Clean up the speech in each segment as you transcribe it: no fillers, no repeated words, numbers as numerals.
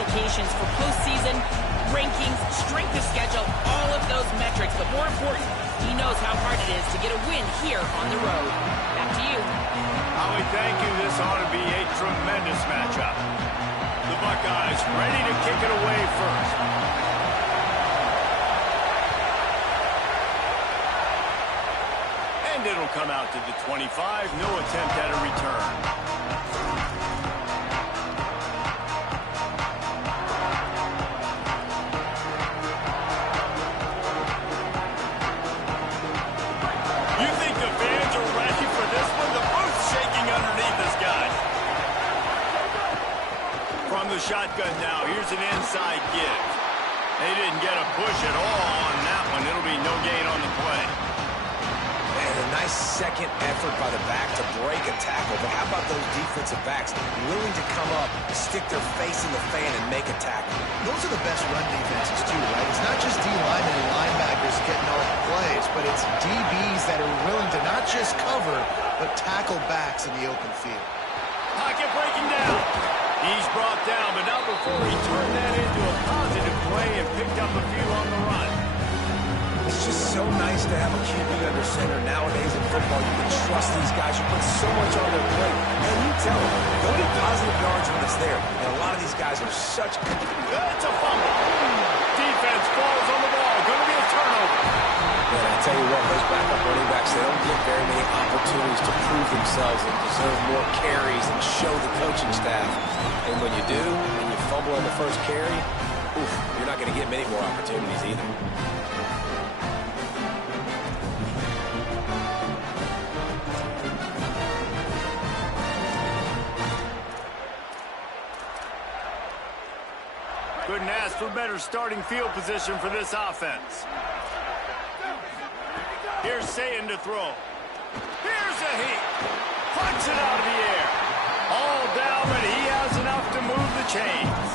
implications for postseason, rankings, strength of schedule, all of those metrics. But more important, he knows how hard it is to get a win here on the road. Back to you. Howie, thank you. This ought to be a tremendous matchup. The Buckeyes ready to kick it away first. And it'll come out to the 25. No attempt at a return. Shotgun now. Here's an inside give. They didn't get a push at all on that one. It'll be no gain on the play. And a nice second effort by the back to break a tackle. But how about those defensive backs willing to come up, stick their face in the fan, and make a tackle? Those are the best run defenses, too, right? It's not just D-linemen and linebackers getting all the plays, but it's DBs that are willing to not just cover, but tackle backs in the open field. Pocket breaking down. He's brought down, but not before he turned that into a positive play and picked up a few on the run. It's just so nice to have a QB under center. Nowadays in football, you can trust these guys. You put so much on their plate. And you tell them, they'll get positive yards when it's there. And a lot of these guys are such... That's a fumble. Defense falls on the ball. Going to be a turnover. And I tell you what, those backup running backs, they don't get very many opportunities to prove themselves and deserve more carries and show the coaching staff. And when you do, and you fumble on the first carry, oof, you're not going to get many more opportunities either. Couldn't ask for better starting field position for this offense. Here's Sayin to throw. Here's a heat. Punts it out of the air. All down, but he has enough to move the chains.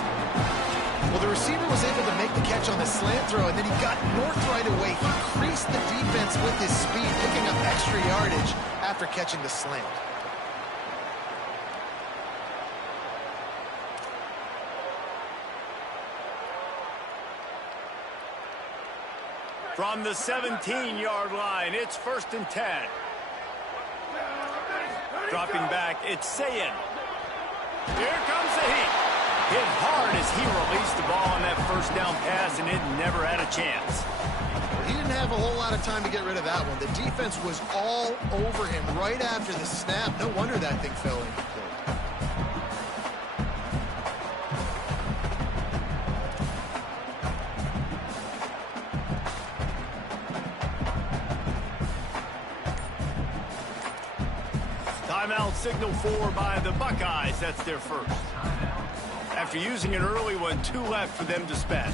Well, the receiver was able to make the catch on the slant throw, and then he got north right away. He creased the defense with his speed, picking up extra yardage after catching the slant. From the 17-yard line, it's 1st and 10. Dropping back, it's Sayin. Here comes the heat. Hit hard as he released the ball on that first down pass, and it never had a chance. He didn't have a whole lot of time to get rid of that one. The defense was all over him right after the snap. No wonder that thing fell incomplete. Timeout signal for by the Buckeyes. That's their first. After using an early one, 2 left for them to spend.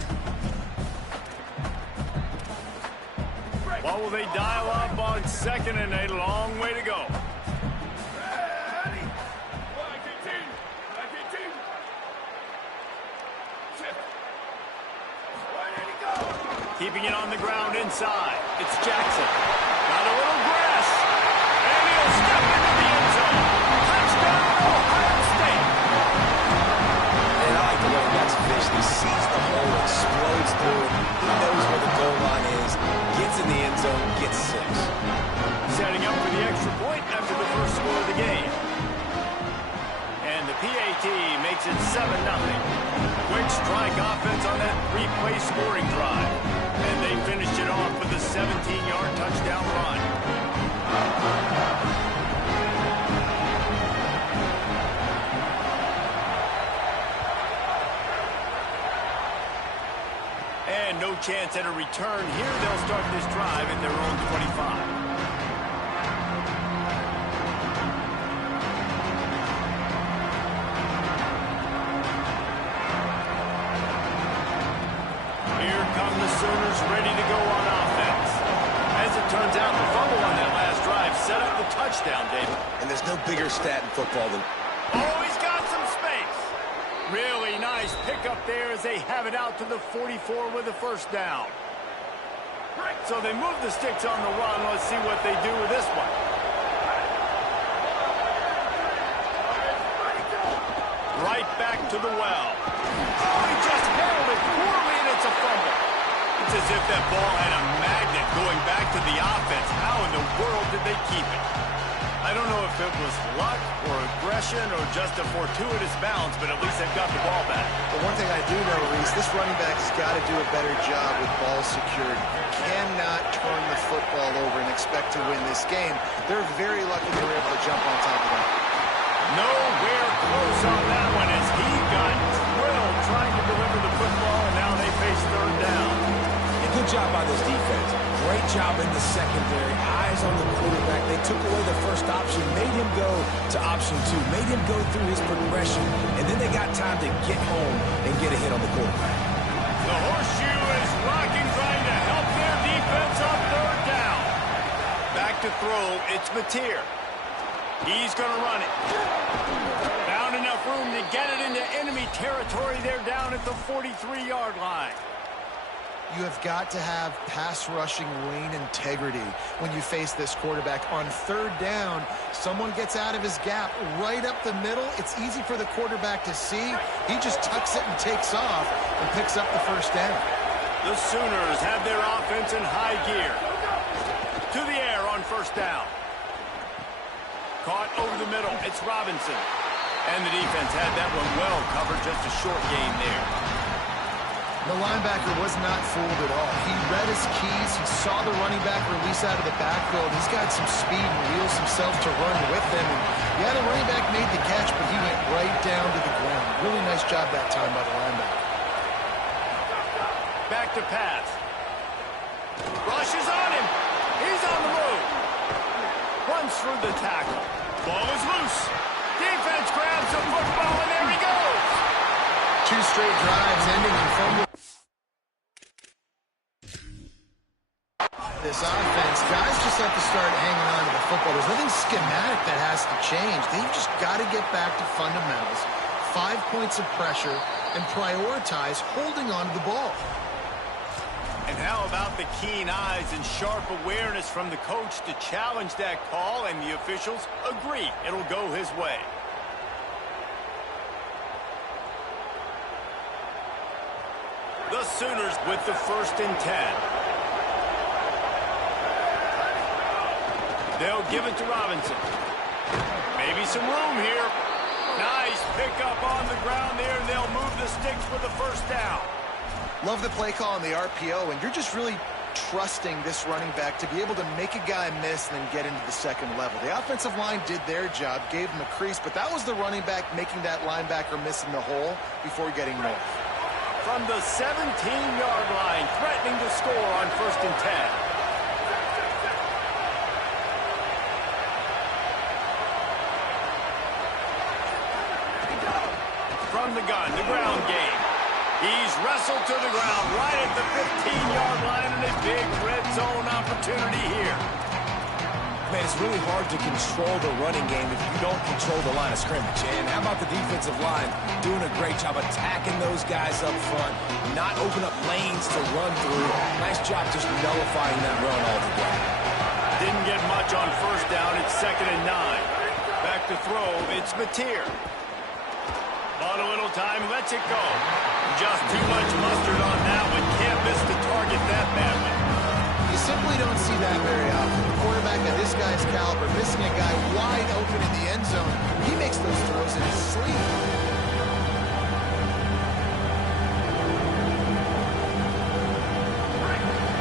What will they dial up on 2nd and a long way to go? Keeping it on the ground inside. It's Jackson. Got a little grass. And he'll step into the end zone. Touchdown, Ohio State. And I like the way Jackson finished. He sees the hole, explodes through it. He knows where the goal line is. Gets in the end zone, gets 6. Setting up for the extra point after the first score of the game. And the PAT makes it 7-0. Quick strike offense on that 3-play scoring drive. And they finished it off with a 17-yard touchdown run. And no chance at a return here. They'll start this drive at their own 25. Ready to go on offense. As it turns out, the fumble on that last drive set up the touchdown, David. And there's no bigger stat in football than... Oh, he's got some space. Really nice pickup there as they have it out to the 44 with the first down. So they move the sticks on the run. Let's see what they do with this one. Right back to the well. Oh, It's as if that ball had a magnet going back to the offense. How in the world did they keep it? I don't know if it was luck or aggression or just a fortuitous bounce, but at least they've got the ball back. But one thing I do know, Reese, this running back has got to do a better job with ball security. Cannot turn the football over and expect to win this game. They're very lucky they were able to jump on top of that. Nowhere close on that one as he got drilled trying to deliver the football, and now they face third down. And good job by this defense. Great job in the secondary. Eyes on the quarterback. They took away the first option, made him go to option 2, made him go through his progression, and then they got time to get home and get a hit on the quarterback. The horseshoe is rocking, trying to help their defense on third down. Back to throw, it's Mateer. He's going to run it. Found enough room to get it into enemy territory. They're down at the 43-yard line. You have got to have pass rushing lane integrity when you face this quarterback. On third down, someone gets out of his gap right up the middle. It's easy for the quarterback to see. He just tucks it and takes off and picks up the first down. The Sooners have their offense in high gear. To the air on first down. Caught over the middle. It's Robinson. And the defense had that one well covered. Just a short gain there. The linebacker was not fooled at all. He read his keys. He saw the running back release out of the backfield. He's got some speed and wheels himself to run with him. And yeah, the running back made the catch, but he went right down to the ground. Really nice job that time by the linebacker. Back to pass. Rush is on him. He's on the move. Runs through the tackle. Ball is loose. Defense grabs the football, and there he goes. 2 straight drives ending in fumble. This offense, guys just have to start hanging on to the football. There's nothing schematic that has to change. They've just got to get back to fundamentals, 5 points of pressure, and prioritize holding on to the ball. And how about the keen eyes and sharp awareness from the coach to challenge that call, and the officials agree it'll go his way. The Sooners with the 1st and 10. They'll give it to Robinson. Maybe some room here. Nice pickup on the ground there, and they'll move the sticks for the first down. Love the play call on the RPO, and you're just really trusting this running back to be able to make a guy miss and then get into the second level. The offensive line did their job, gave him a crease, but that was the running back making that linebacker miss in the hole before getting north. From the 17-yard line, threatening to score on 1st and 10. From the gun, the ground game. He's wrestled to the ground right at the 15-yard line, and a big red zone opportunity here. Man, it's really hard to control the running game if you don't control the line of scrimmage. And how about the defensive line doing a great job attacking those guys up front, not open up lanes to run through. Nice job just nullifying that run altogether. Didn't get much on first down. It's 2nd and 9. Back to throw. It's Mateer. Bought a little time, lets it go. Just too much mustard on that one. Can't miss the target that badly. You simply don't see that very often. The quarterback of this guy's caliber missing a guy wide open in the end zone. He makes those throws in his sleep.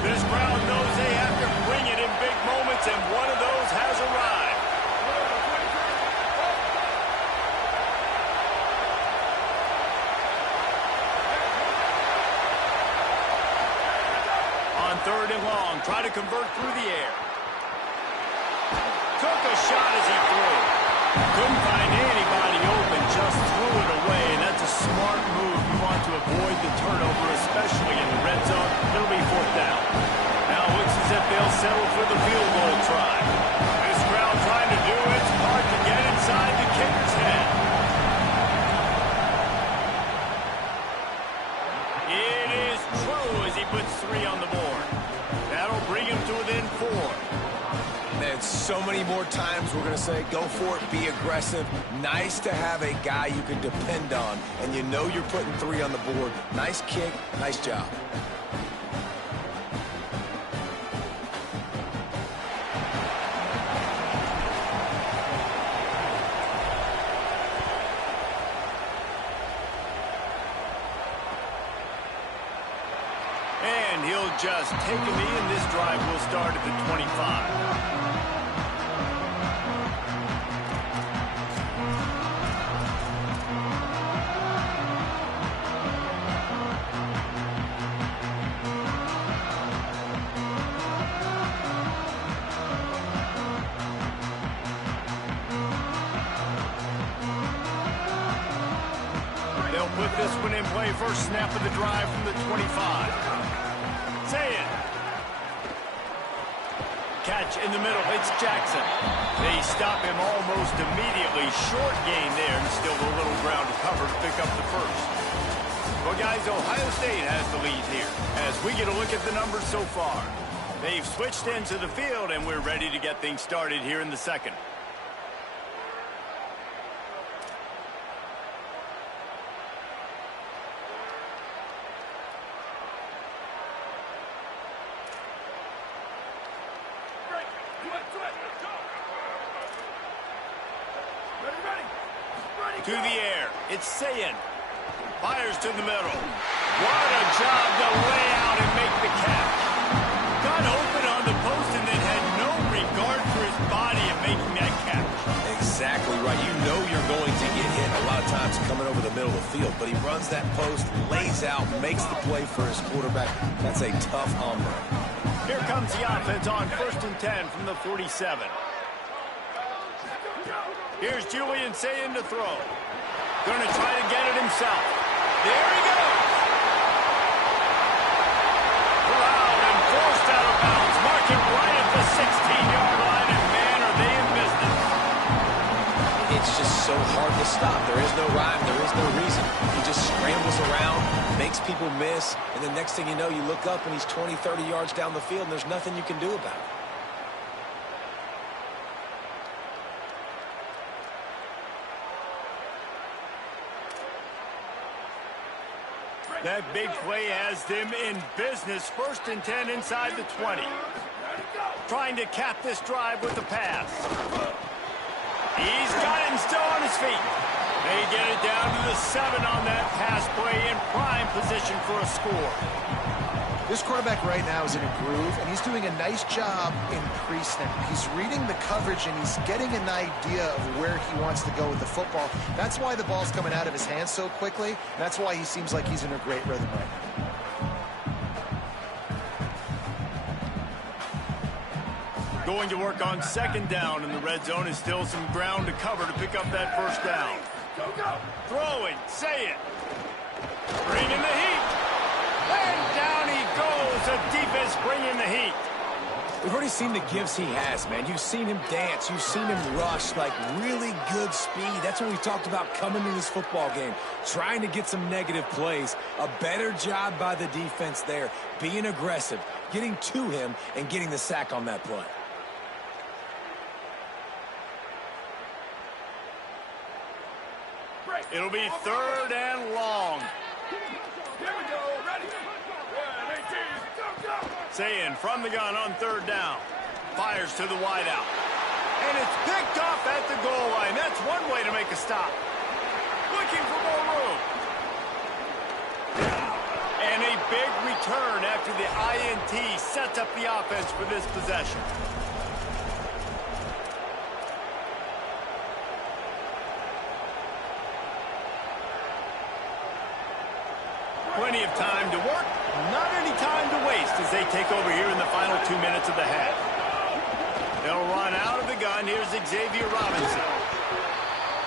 This crowd knows they have to bring it in big moments, and one of those has arrived. On 3rd and long, try to convert through the air. Took a shot as he threw. Couldn't find anybody open, just threw it away, and that's a smart move. You want to avoid the turnover, especially in the red zone. It'll be 4th down. Now it looks as if they'll settle for the field goal try. This crowd trying to do it's hard to get inside the kicker's head. It is true as he puts 3 on the board. That'll bring him to within 4. Man, so many more times we're going to say, go for it, be aggressive. Nice to have a guy you can depend on, and you know you're putting 3 on the board. Nice kick, nice job. and he'll just take a knee, and this drive will start at the 25. Put this one in play, first snap of the drive from the 25. Say it. Catch in the middle, it's Jackson. They stop him almost immediately. Short gain there, and still a little ground to cover to pick up the first. Well, guys, Ohio State has the lead here as we get a look at the numbers so far. They've switched into the field, and we're ready to get things started here in the second. To the air, it's Sayin. Fires to the middle. What a job to lay out and make the catch. Got open on the post and then had no regard for his body in making that catch. Exactly right. You know you're going to get hit a lot of times coming over the middle of the field, but he runs that post, lays out, makes the play for his quarterback. That's a tough hombre. Here comes the offense on 1st and 10 from the 47. Here's Julian Sayin to throw. Going to try to get it himself. There he goes. Corralled and forced out of bounds. Mark it right at the 16-yard line, and man, are they in business. It's just so hard to stop. There is no rhyme. There is no reason. He just scrambles around, makes people miss, and the next thing you know, you look up and he's 20, 30 yards down the field, and there's nothing you can do about it. That big play has them in business. 1st and 10 inside the 20. Trying to cap this drive with the pass. He's got him still on his feet. They get it down to the 7 on that pass play in prime position for a score. This quarterback right now is in a groove, and he's doing a nice job in pre-snap. He's reading the coverage, and he's getting an idea of where he wants to go with the football. That's why the ball's coming out of his hands so quickly. That's why he seems like he's in a great rhythm right now. Going to work on 2nd down, and the red zone is still some ground to cover to pick up that 1st down. Throwing, say it. Bring in the heat. And down he goes. A defense bringing the heat. We've already seen the gifts he has, man. You've seen him dance. You've seen him rush, like really good speed. That's what we talked about coming to this football game, trying to get some negative plays. A better job by the defense there, being aggressive, getting to him, and getting the sack on that play. It'll be 3rd and long. Here we go. Ready. 1-18. Go. Sayin from the gun on 3rd down. Fires to the wideout. And it's picked off at the goal line. That's one way to make a stop. Looking for more room. And a big return after the INT sets up the offense for this possession. Plenty of time to work, not any time to waste as they take over here in the final 2 minutes of the half. They'll run out of the gun. Here's Xavier Robinson.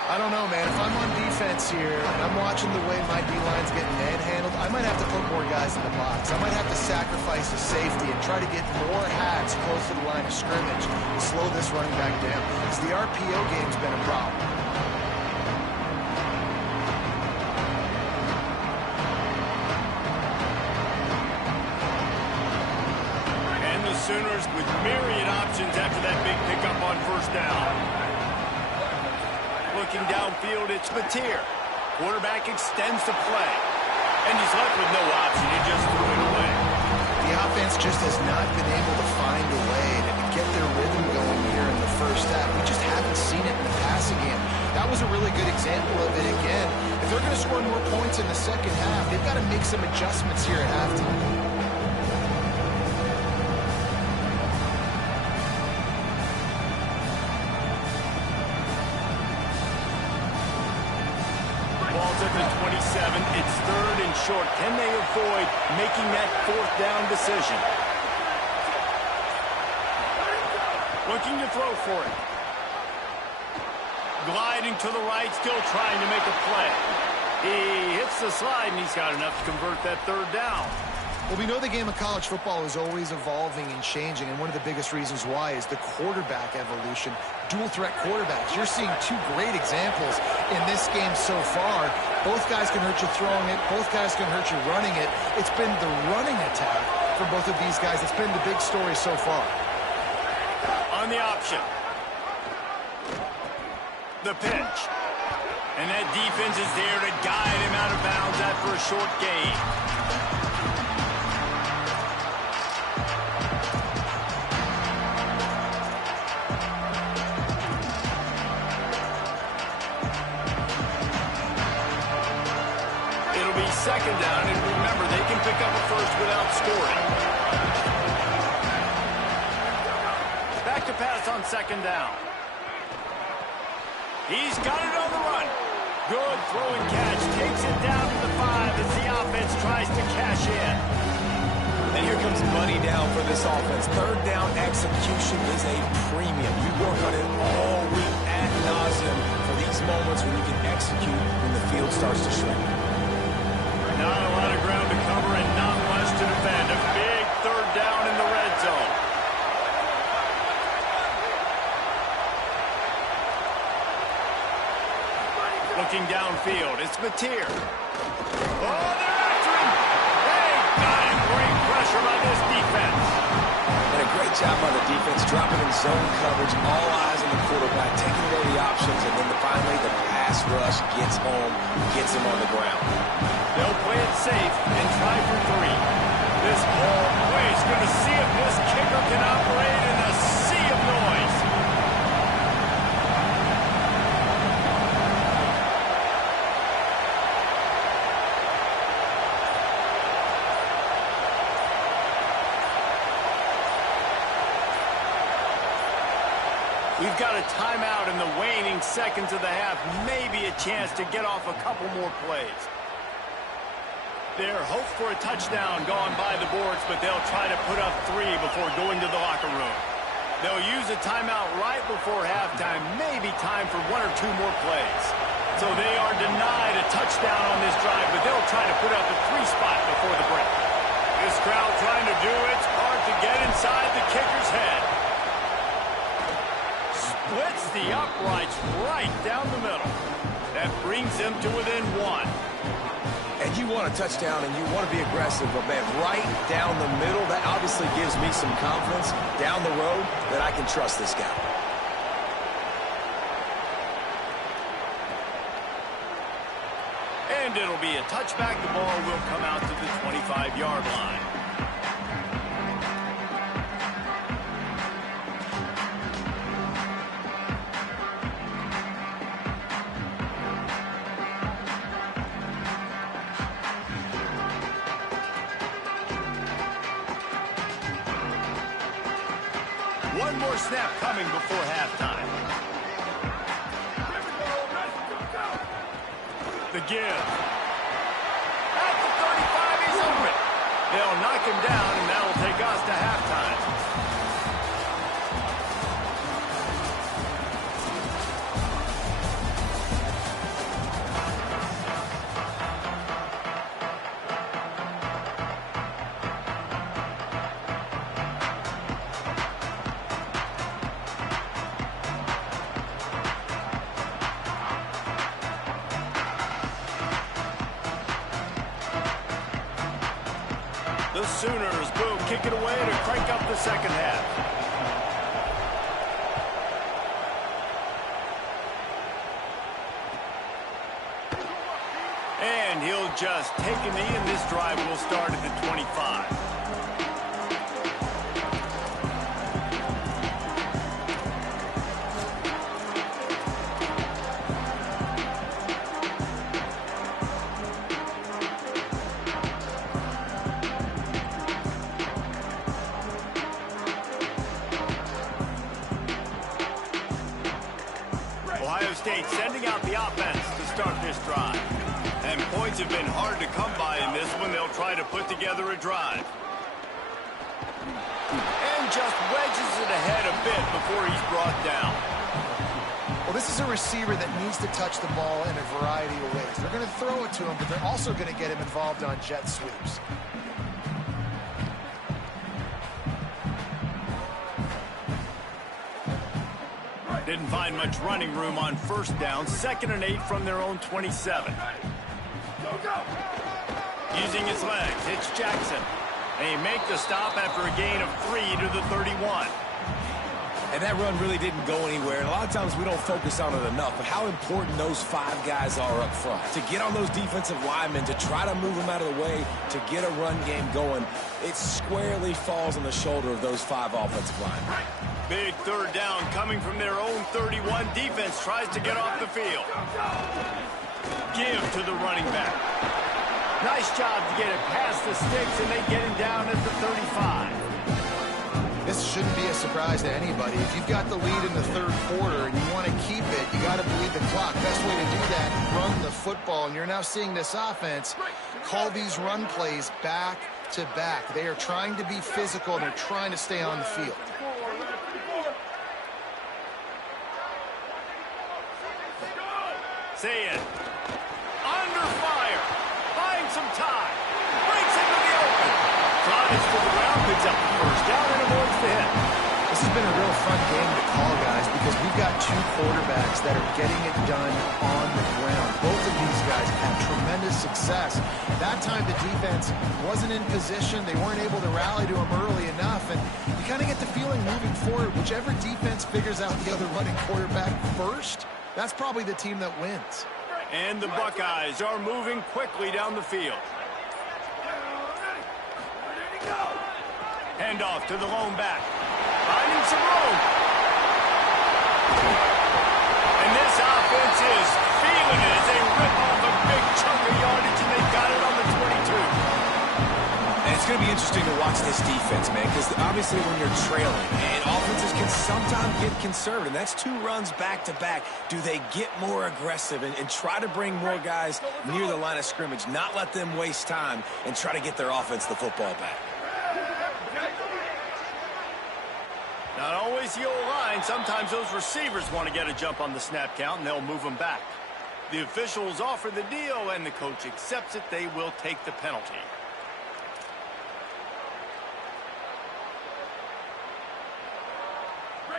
I don't know, man. If I'm on defense here and I'm watching the way my D-line's getting manhandled, I might have to put more guys in the box. I might have to sacrifice a safety and try to get more hats close to the line of scrimmage to slow this running back down. Because the RPO game's been a problem. Sooners with myriad options after that big pickup on 1st down. Looking downfield, it's Mateer. Quarterback extends the play. And he's left with no option. He just threw it away. The offense just has not been able to find a way to get their rhythm going here in the 1st half. We just haven't seen it in the passing game. That was a really good example of it again. If they're going to score more points in the 2nd half, they've got to make some adjustments here at halftime. short. Can they avoid making that fourth down decision? Looking to throw for it. Gliding to the right, still trying to make a play. He hits the slide, and he's got enough to convert that third down. Well, we know the game of college football is always evolving and changing, and one of the biggest reasons why is the quarterback evolution. Dual threat quarterbacks. You're seeing two great examples in this game so far. Both guys can hurt you throwing it. Both guys can hurt you running it. It's been the running attack for both of these guys. It's been the big story so far. On the option. The pitch. And that defense is there to guide him out of bounds after a short gain. It'll be second down, and remember, they can pick up a first without scoring. Back to pass on second down. He's got it on the run. Good throw and catch. Takes it down to the 5 as the offense tries to cash in. And here comes money down for this offense. Third down execution is a premium. You work on it all week ad nauseum for these moments when you can execute when the field starts to shrink. Not a lot of ground to cover and not much to defend. A big third down in the red zone. Looking downfield, it's Mateer. Oh, they're after him! They got him! Great pressure by this defense. And a great job by the defense, dropping in zone coverage, all eyes on the quarterback, taking away the options, and then finally the pass rush gets home, gets him on the ground. They'll play it safe and try for 3. This whole place going to see if this kicker can operate in a sea of noise. We've got a timeout in the waning seconds of the half. Maybe a chance to get off a couple more plays. Their hope for a touchdown gone by the boards, but they'll try to put up 3 before going to the locker room. They'll use a timeout right before halftime. Maybe time for 1 or 2 more plays. So they are denied a touchdown on this drive, but they'll try to put up a 3 spot before the break. This crowd trying to do its part to get inside the kicker's head. Splits the uprights right down the middle. That brings them to within 1. And you want a touchdown and you want to be aggressive, but man, right down the middle, that obviously gives me some confidence down the road that I can trust this guy. And it'll be a touchback. The ball will come out to the 25-yard line. One more snap coming before halftime. The give. At the 35, he's open. They'll knock him down, and that'll take us to halftime. The Sooners, boom, kick it away to crank up the second half. And he'll just take a knee, and this drive will start at the 25. Ohio State sending out the offense to start this drive. And points have been hard to come by in this. try to put together a drive. And just wedges it ahead a bit before he's brought down. Well, this is a receiver that needs to touch the ball in a variety of ways. They're going to throw it to him, but they're also going to get him involved on jet sweeps. Didn't find much running room on first down. 2nd and 8 from their own 27. Using his legs, it's Jackson. They make the stop after a gain of 3 to the 31. And that run really didn't go anywhere. And a lot of times we don't focus on it enough, but how important those 5 guys are up front. To get on those defensive linemen, to try to move them out of the way, to get a run game going, it squarely falls on the shoulder of those 5 offensive linemen. Big 3rd down coming from their own 31. Defense tries to get off the field. Give to the running back. Nice job to get it past the sticks, and they get him down at the 35. This shouldn't be a surprise to anybody. If you've got the lead in the 3rd quarter and you want to keep it, you got to bleed the clock. Best way to do that, run the football. And you're now seeing this offense call these run plays back to back. They are trying to be physical, and they're trying to stay on the field. Say it. Under fire. Buying some time. Breaks into the open. Drives to the ground, picks up the first down, and avoids the hit. This has been a real fun game to call, guys, because we've got 2 quarterbacks that are getting it done on the ground. Both of these guys have had tremendous success. That time the defense wasn't in position. They weren't able to rally to him early enough, and you kind of get the feeling moving forward, whichever defense figures out the other running quarterback first, that's probably the team that wins. And the Buckeyes are moving quickly down the field. Hand off to the lone back. Finding some room. And this offense is feeling it as they rip off a big chunk of yardage, and they've got it on the 22. And it's going to be interesting to watch this defense, man, because obviously when you're trailing, and offenses can sometimes get conservative. That's 2 runs back-to-back. Do they get more aggressive and try to bring more guys near the line of scrimmage, not let them waste time, and try to get their offense the football back? Not always the O-line. Sometimes those receivers want to get a jump on the snap count, and they'll move them back. The officials offer the deal, and the coach accepts it. They will take the penalty.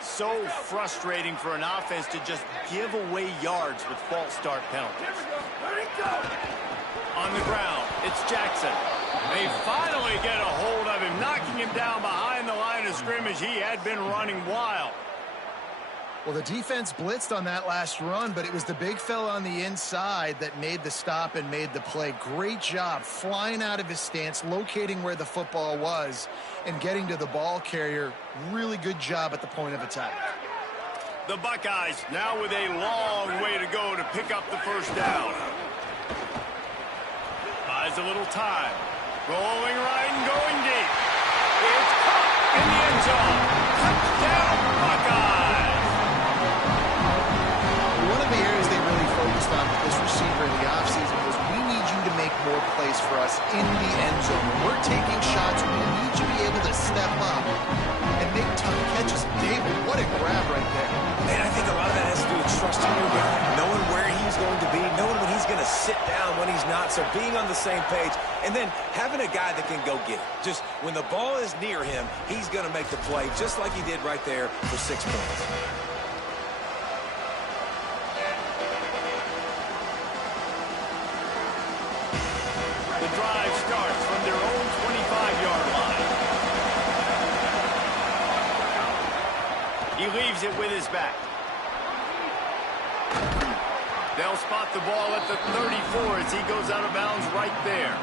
So frustrating for an offense to just give away yards with false start penalties. On the ground, it's Jackson. They finally get a hold of him, knocking him down behind the line of scrimmage. He had been running wild. Well, the defense blitzed on that last run, but it was the big fella on the inside that made the stop and made the play. Great job flying out of his stance, locating where the football was, and getting to the ball carrier. Really good job at the point of attack. The Buckeyes now with a long way to go to pick up the first down. Buys a little time. Rolling right and going deep. It's caught in the end zone. Touchdown, Buckeyes. One of the areas they really focused on with this receiver in the offseason was, we need you to make more plays for us in the end zone. When we're taking shots, we need you to be able to step up and make tough catches. David, what a grab right there. And I think a lot of that has to do with trusting your guy, knowing where he's going to be, knowing when he's going to sit down, when he's not, so being on the same page, and then having a guy that can go get it. Just when the ball is near him, he's going to make the play, just like he did right there for 6 points. The drive starts from their own 25-yard line. He leaves it with his back. They'll spot the ball at the 34 as he goes out of bounds right there.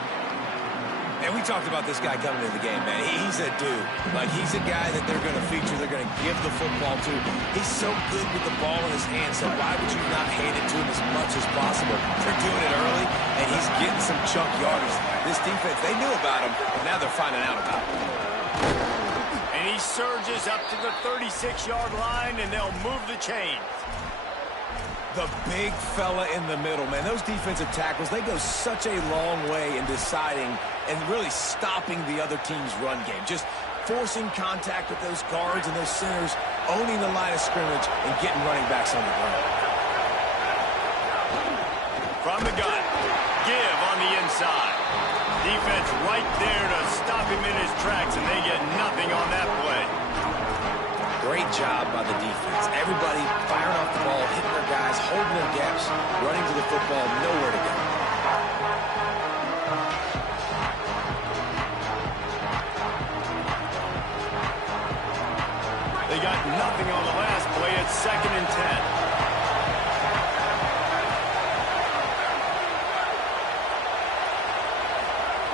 And we talked about this guy coming into the game, man. He's a dude. Like, he's a guy that they're going to feature, they're going to give the football to. He's so good with the ball in his hands, so why would you not hand it to him as much as possible? They're doing it early, and he's getting some chunk yardage. This defense, they knew about him, but now they're finding out about him. And he surges up to the 36-yard line, and they'll move the chains. The big fella in the middle, man. Those defensive tackles, they go such a long way in deciding and really stopping the other team's run game. Just forcing contact with those guards and those centers, owning the line of scrimmage, and getting running backs on the ground. From the gun, give on the inside. Defense right there to stop him in his tracks, and they get nothing on that play. Great job by the defense. Everybody firing off the ball, hitting their guys, holding their gaps, running to the football, nowhere to go. They got nothing on the last play. It's 2nd and 10.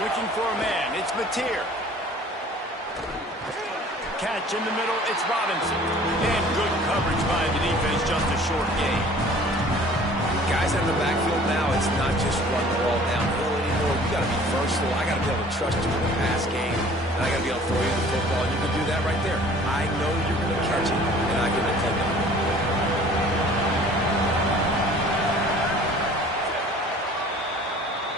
Looking for a man. It's Mateer. Catch in the middle, it's Robinson. And good coverage by the defense, just a short gain. Guys in the backfield now, it's not just run the ball downhill anymore. You got to be versatile. I got to be able to trust you in the pass game, and I got to be able to throw you the football, and you can do that right there. I know you're going to catch it, and I can depend on it.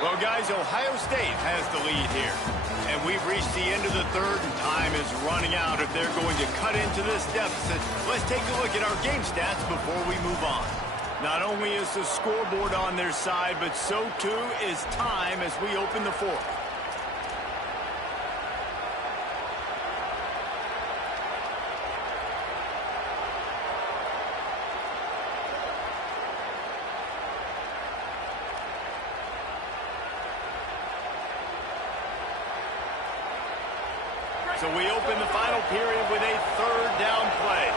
Well, guys, Ohio State has the lead here. And we've reached the end of the third, and time is running out if they're going to cut into this deficit. Let's take a look at our game stats before we move on. Not only is the scoreboard on their side, but so too is time as we open the fourth. So we open the final period with a 3rd down play.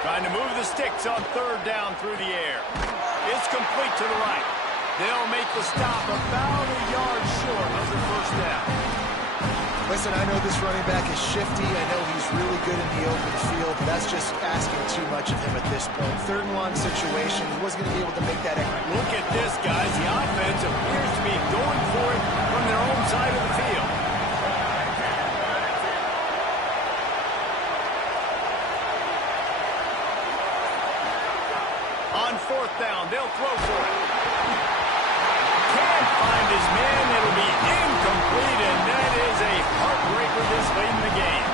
Trying to move the sticks on 3rd down through the air. It's complete to the right. They'll make the stop about a yard short of the 1st down. Listen, I know this running back is shifty. I know he's really good in the open field, but that's just asking too much of him at this point. 3rd and 1 situation. He wasn't going to be able to make that. Look at this, guys. The offense appears to be going for it from their own side of the field. On 4th down, they'll throw for it. Can't find his man. It'll be incomplete, and that is a heartbreaker this late in the game.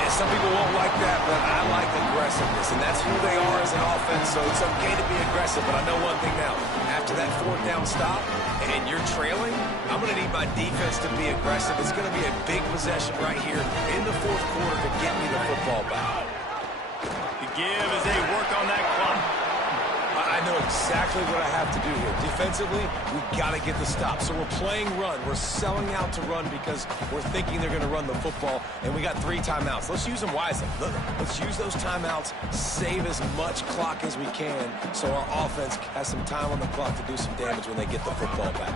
Yeah, some people won't like that, but I like aggressiveness, and that's who they are as an offense, so it's okay to be aggressive. But I know one thing now. After that 4th down stop, and you're trailing, I'm going to need my defense to be aggressive. It's going to be a big possession right here in the 4th quarter to get me the football back. The give as they work on that clock. I know exactly what I have to do here. Defensively, we've got to get the stop. So we're playing run. We're selling out to run because we're thinking they're going to run the football, and we got 3 timeouts. Let's use them wisely. Let's use those timeouts, save as much clock as we can so our offense has some time on the clock to do some damage when they get the football back.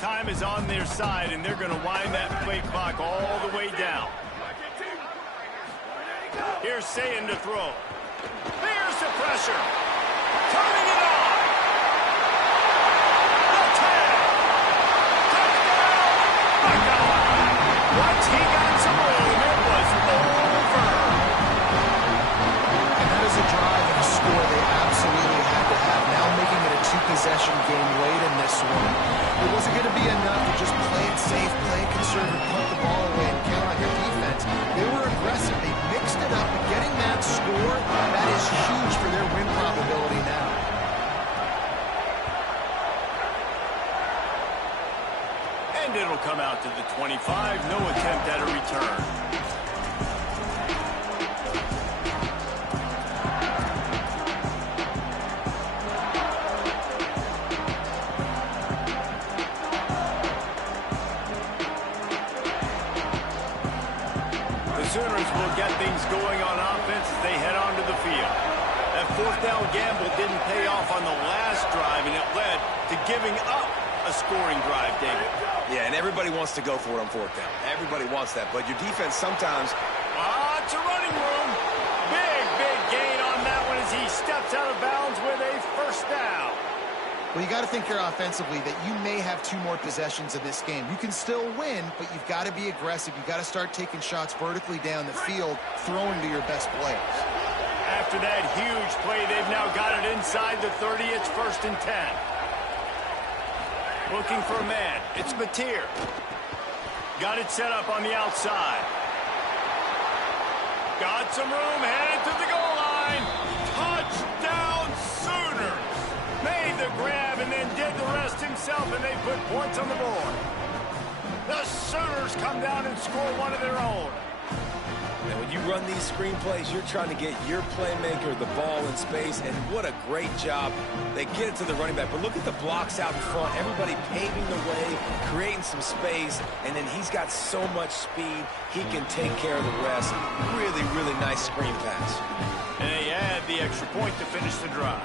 Time is on their side, and they're going to wind that play clock all the way down. Here's Sayin to throw. There's the pressure. Turning it on. The tag. Touchdown. Once he got some room, it was over. And that is a drive and a score they absolutely had to have. Now making it a 2-possession game late in this one. It wasn't going to be enough to just play it safe, play it conservative, punt the ball away, and count on your defense. They were aggressive. They mixed it up, and getting that score, that is huge for their win probability now. And it'll come out to the 25. No attempt at a return. Sooners will get things going on offense as they head onto the field. That 4th down gamble didn't pay off on the last drive, and it led to giving up a scoring drive, David. Yeah, and everybody wants to go for it on 4th down. Everybody wants that, but your defense sometimes... Lots of running room. Big gain on that one as he steps out of bounds with a 1st down. Well, you got to think here offensively that you may have 2 more possessions in this game. You can still win, but you've got to be aggressive. You've got to start taking shots vertically down the field, throwing to your best players. After that huge play, they've now got it inside the 30. It's 1st and 10. Looking for a man. It's Mateer. Got it set up on the outside. Got some room, headed to the goal line. Touchdown Sooners! Made the grab and then did the rest himself, and they put points on the board. The Sooners come down and score one of their own. And when you run these screenplays, you're trying to get your playmaker the ball in space, and what a great job. They get it to the running back, but look at the blocks out in front. Everybody paving the way, creating some space, and then he's got so much speed, he can take care of the rest. Really, really nice screen pass. And they add the extra point to finish the drive.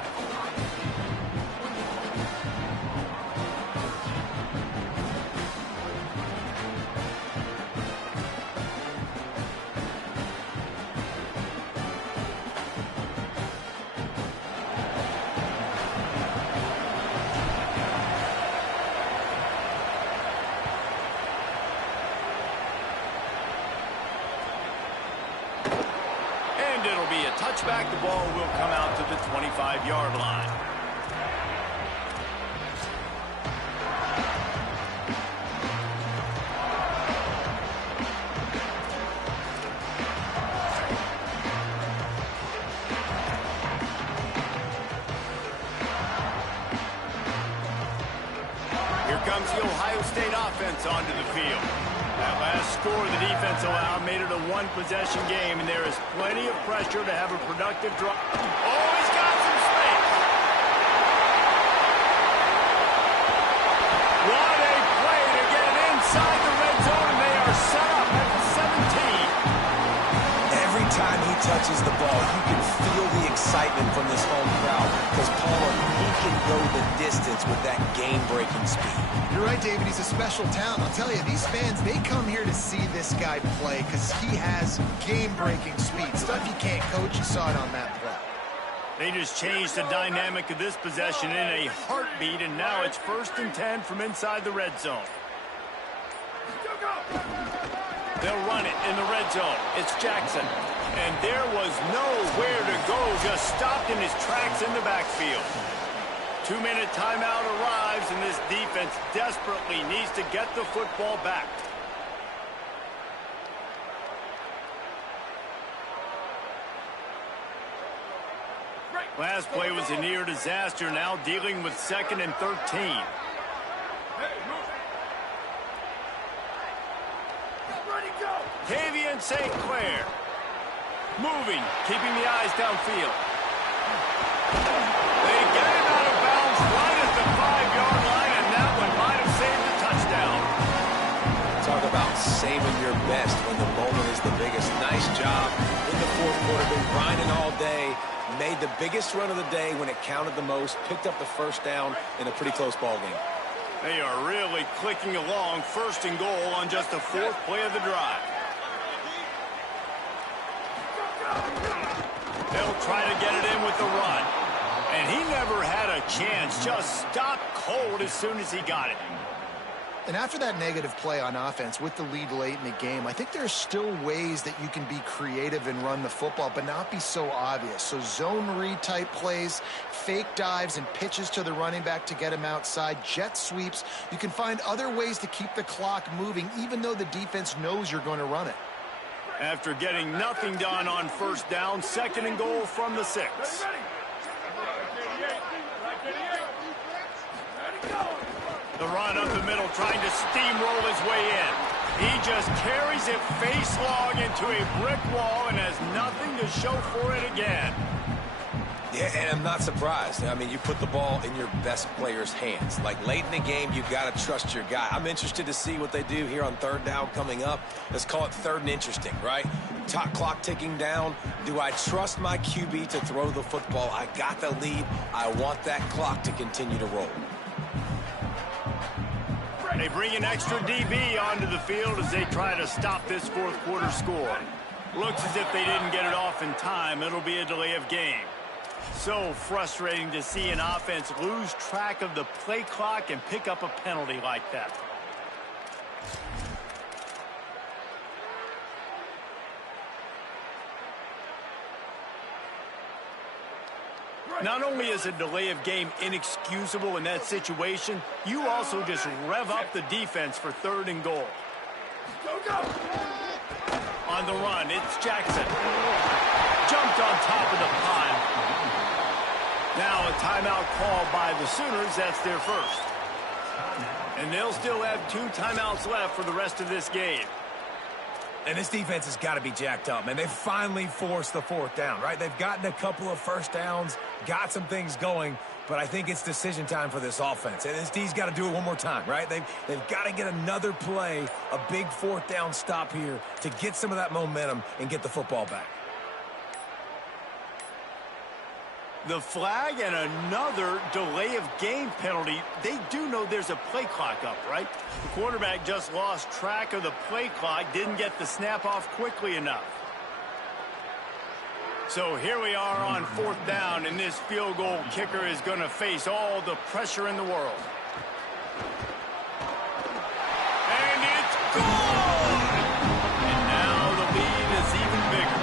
It'll be a touchback. The ball will come out to the 25-yard line. Here comes the Ohio State offense onto the field. That last score the defense allowed made it a 1-possession game, and there is plenty of pressure to have a productive drive. Oh, he's got some space. What a play to get it inside the red zone, and they are set up at the 17. Every time he touches the ball, you can feel the excitement from this home crowd, because Paula, he can go the distance with that game-breaking speed. You're right, David. He's a special talent. I'll tell you, these fans, they come here to see this guy play because he has game-breaking speed. Stuff you can't coach. You saw it on that play. They just changed the dynamic of this possession in a heartbeat, and now it's 1st and 10 from inside the red zone. They'll run it in the red zone. It's Jackson. And there was nowhere to go, just stopped in his tracks in the backfield. 2-minute timeout arrives, and this defense desperately needs to get the football back. Last play was a near disaster, now dealing with 2nd and 13. Tavian St. Clair. Moving, keeping the eyes downfield. They get him out of bounds right at the 5-yard line, and that one might have saved the touchdown. Talk about saving your best when the moment is the biggest. Nice job in the 4th quarter. Been grinding all day. Made the biggest run of the day when it counted the most. Picked up the 1st down in a pretty close ball game. They are really clicking along. 1st and goal on just the 4th play of the drive. They'll try to get it in with the run. And he never had a chance. Just stopped cold as soon as he got it. And after that negative play on offense with the lead late in the game, I think there's still ways that you can be creative and run the football, but not be so obvious. So zone read type plays, fake dives and pitches to the running back to get him outside, jet sweeps. You can find other ways to keep the clock moving, even though the defense knows you're going to run it. After getting nothing done on 1st down, 2nd and goal from the 6. The run up the middle, trying to steamroll his way in. He just carries it face long into a brick wall and has nothing to show for it again. Yeah, and I'm not surprised. I mean, you put the ball in your best player's hands. Like, late in the game, you've got to trust your guy. I'm interested to see what they do here on 3rd down coming up. Let's call it 3rd and interesting, right? Top clock ticking down. Do I trust my QB to throw the football? I got the lead. I want that clock to continue to roll. They bring an extra DB onto the field as they try to stop this 4th quarter score. Looks as if they didn't get it off in time. It'll be a delay of game. So frustrating to see an offense lose track of the play clock and pick up a penalty like that. Not only is a delay of game inexcusable in that situation, you also just rev up the defense for 3rd and goal. On the run, it's Jackson. Jumped on top of the pile. Now a timeout called by the Sooners. That's their first. And they'll still have 2 timeouts left for the rest of this game. And this defense has got to be jacked up, man. They finally forced the 4th down, right? They've gotten a couple of first downs, got some things going, but I think it's decision time for this offense. And this D's got to do it one more time, right? They've got to get another play, a big 4th down stop here to get some of that momentum and get the football back. The flag and another delay of game penalty. They do know there's a play clock up, right? The quarterback just lost track of the play clock, didn't get the snap off quickly enough. So here we are on 4th down, and this field goal kicker is going to face all the pressure in the world. And it's gone! And now the lead is even bigger.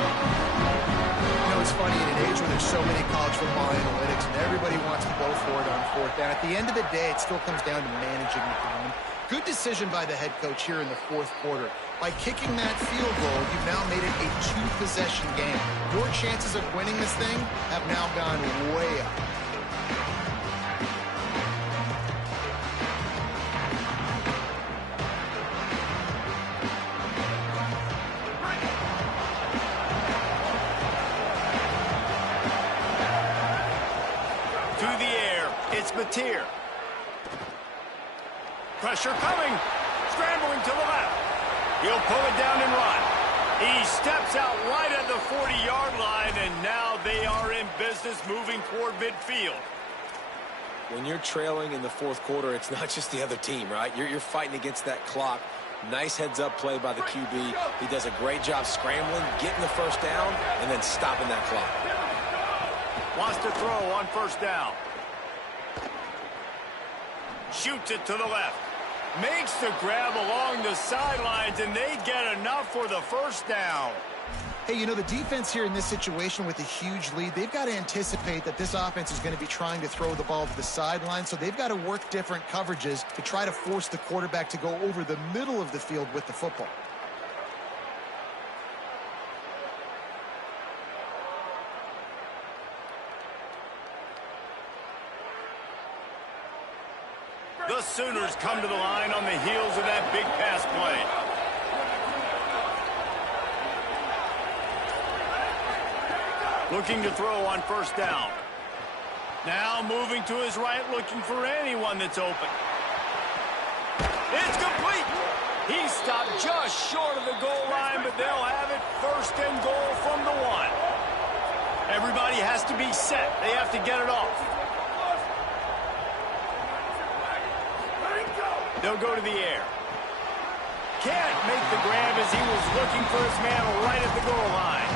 It's funny, in an age where there's so many college football analytics and everybody wants to go for it on 4th down, at the end of the day, it still comes down to managing the game. Good decision by the head coach here in the 4th quarter. By kicking that field goal, you've now made it a 2-possession game. Your chances of winning this thing have now gone way up. Mateer. Pressure coming. Scrambling to the left. He'll pull it down and run. He steps out right at the 40-yard line, and now they are in business moving toward midfield. When you're trailing in the 4th quarter, it's not just the other team, right? You're fighting against that clock. Nice heads-up play by the QB. He does a great job scrambling, getting the 1st down, and then stopping that clock. Wants to throw on 1st down. Shoots it to the left. Makes the grab along the sidelines, and they get enough for the 1st down. Hey, you know, the defense here in this situation with a huge lead, they've got to anticipate that this offense is going to be trying to throw the ball to the sideline, so they've got to work different coverages to try to force the quarterback to go over the middle of the field with the football. The Sooners come to the line on the heels of that big pass play. Looking to throw on 1st down. Now moving to his right, looking for anyone that's open. It's complete. He stopped just short of the goal line, but they'll have it 1st and goal from the 1. Everybody has to be set. They have to get it off. They'll go to the air. Can't make the grab as he was looking for his man right at the goal line.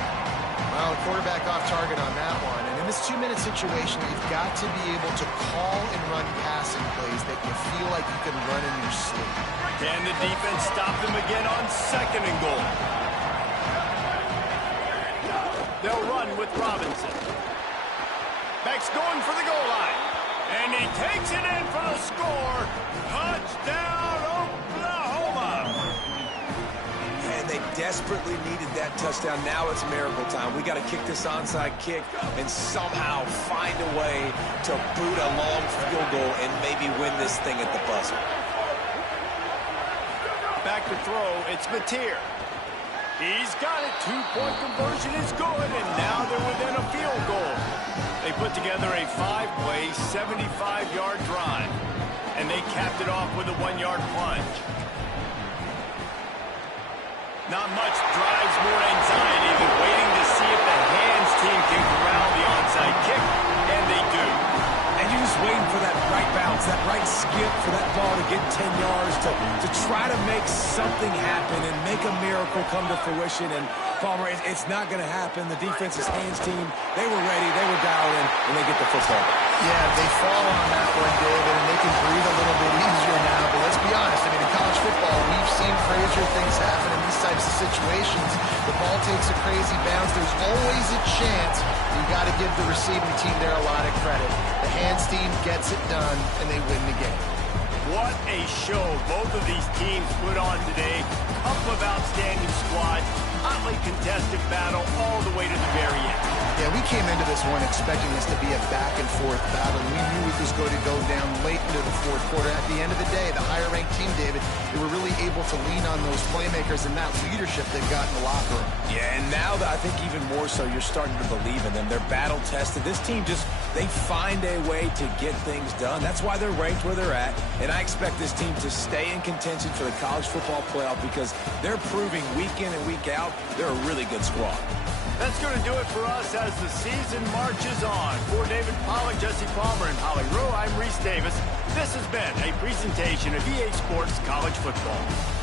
Well, the quarterback off target on that one. And in this 2-minute situation, you've got to be able to call and run passing plays that you feel like you can run in your sleep. Can the defense stop them again on 2nd and goal? They'll run with Robinson. Beck's going for the goal line. And he takes it in for the score. Touchdown, Oklahoma. And they desperately needed that touchdown. Now it's miracle time. We got to kick this onside kick and somehow find a way to boot a long field goal and maybe win this thing at the buzzer. Back to throw, it's Mateer. He's got it. 2-point conversion is good, and now they're within a field goal. They put together a 5-play, 75-yard drive, and they capped it off with a 1-yard plunge. Not much drives more anxiety than waiting to see if the hands team can corral the onside kick, and they do. And you're just waiting for that right bounce, that right skip for that ball to get 10 yards to try to make something happen and make a miracle come to fruition. And Palmer, it's not going to happen. The defense's hands team, they were ready, they were dialed in, and they get the football. Yeah, they fall on that one, David, and they can breathe a little bit easier now. But let's be honest, I mean, in college football, we've seen crazier things happen in these types of situations. The ball takes a crazy bounce. There's always a chance. You got to give the receiving team there a lot of credit. The hands team gets it done, and they win the game. What a show both of these teams put on today. Couple of outstanding squads. Hotly contested battle all the way to the very end. Yeah, we came into this one expecting this to be a back-and-forth battle. We knew it was going to go down late into the fourth quarter. At the end of the day, the higher-ranked team, David, they were really able to lean on those playmakers and that leadership they've got in the locker room. Yeah, and now I think even more so, you're starting to believe in them. They're battle-tested. This team they find a way to get things done. That's why they're ranked where they're at. And I expect this team to stay in contention for the college football playoff because they're proving week in and week out they're a really good squad. That's going to do it for us as the season marches on. For David Pollack, Jesse Palmer, and Holly Rowe, I'm Reese Davis. This has been a presentation of EA Sports College Football.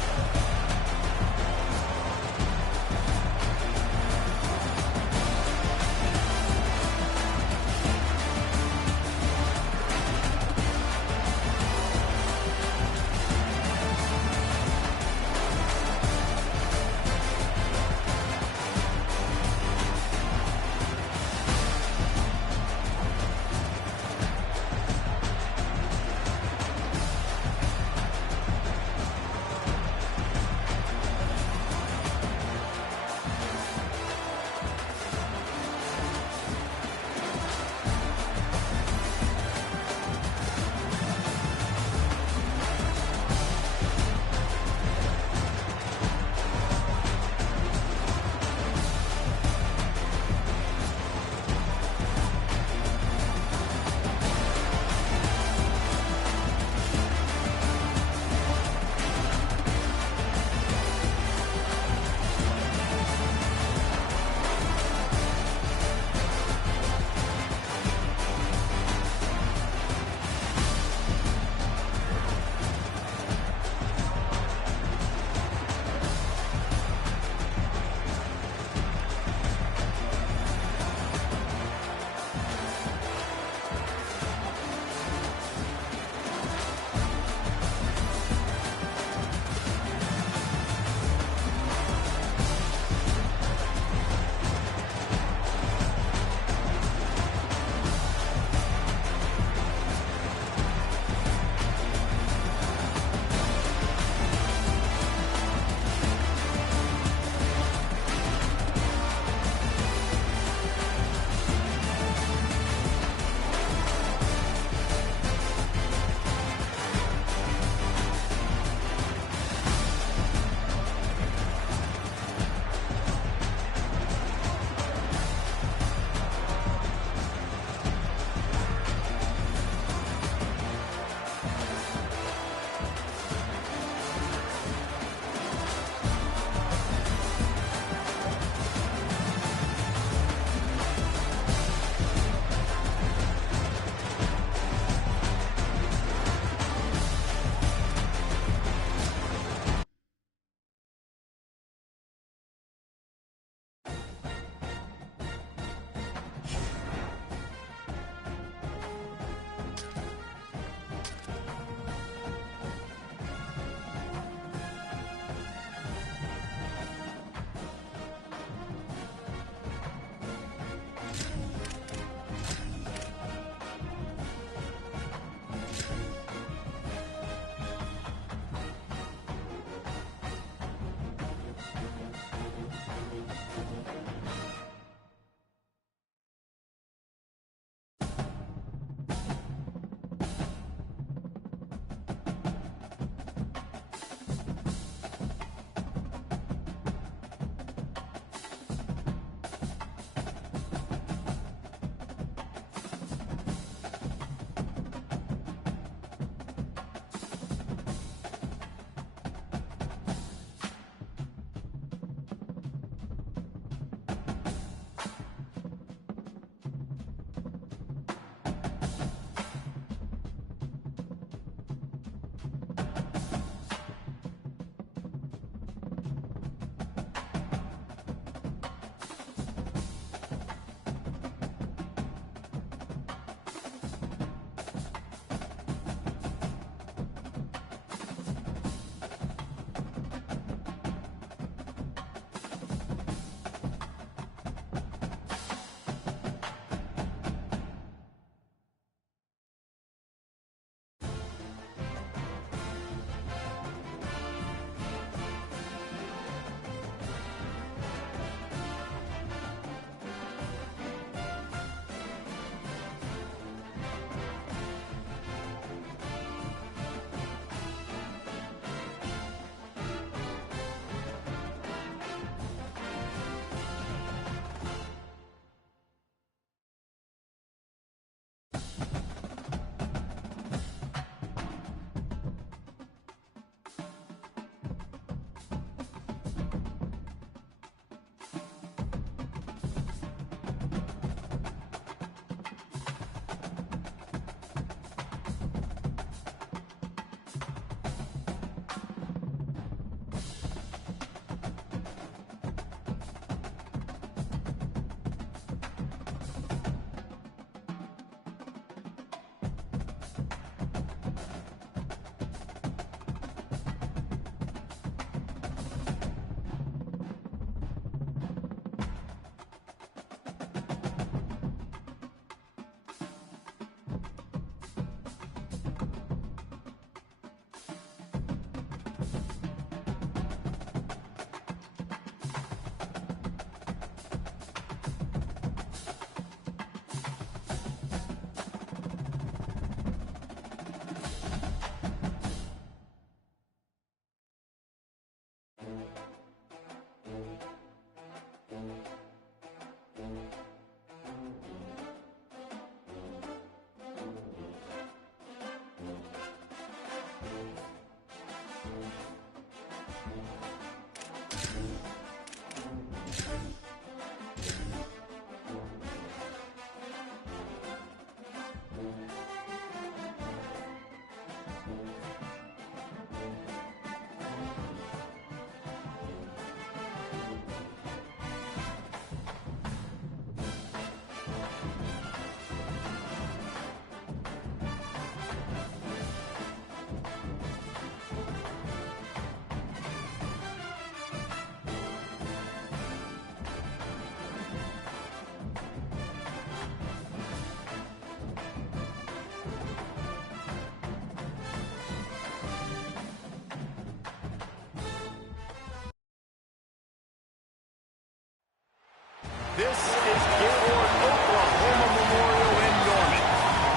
This is Gaylord Oklahoma Memorial in Norman.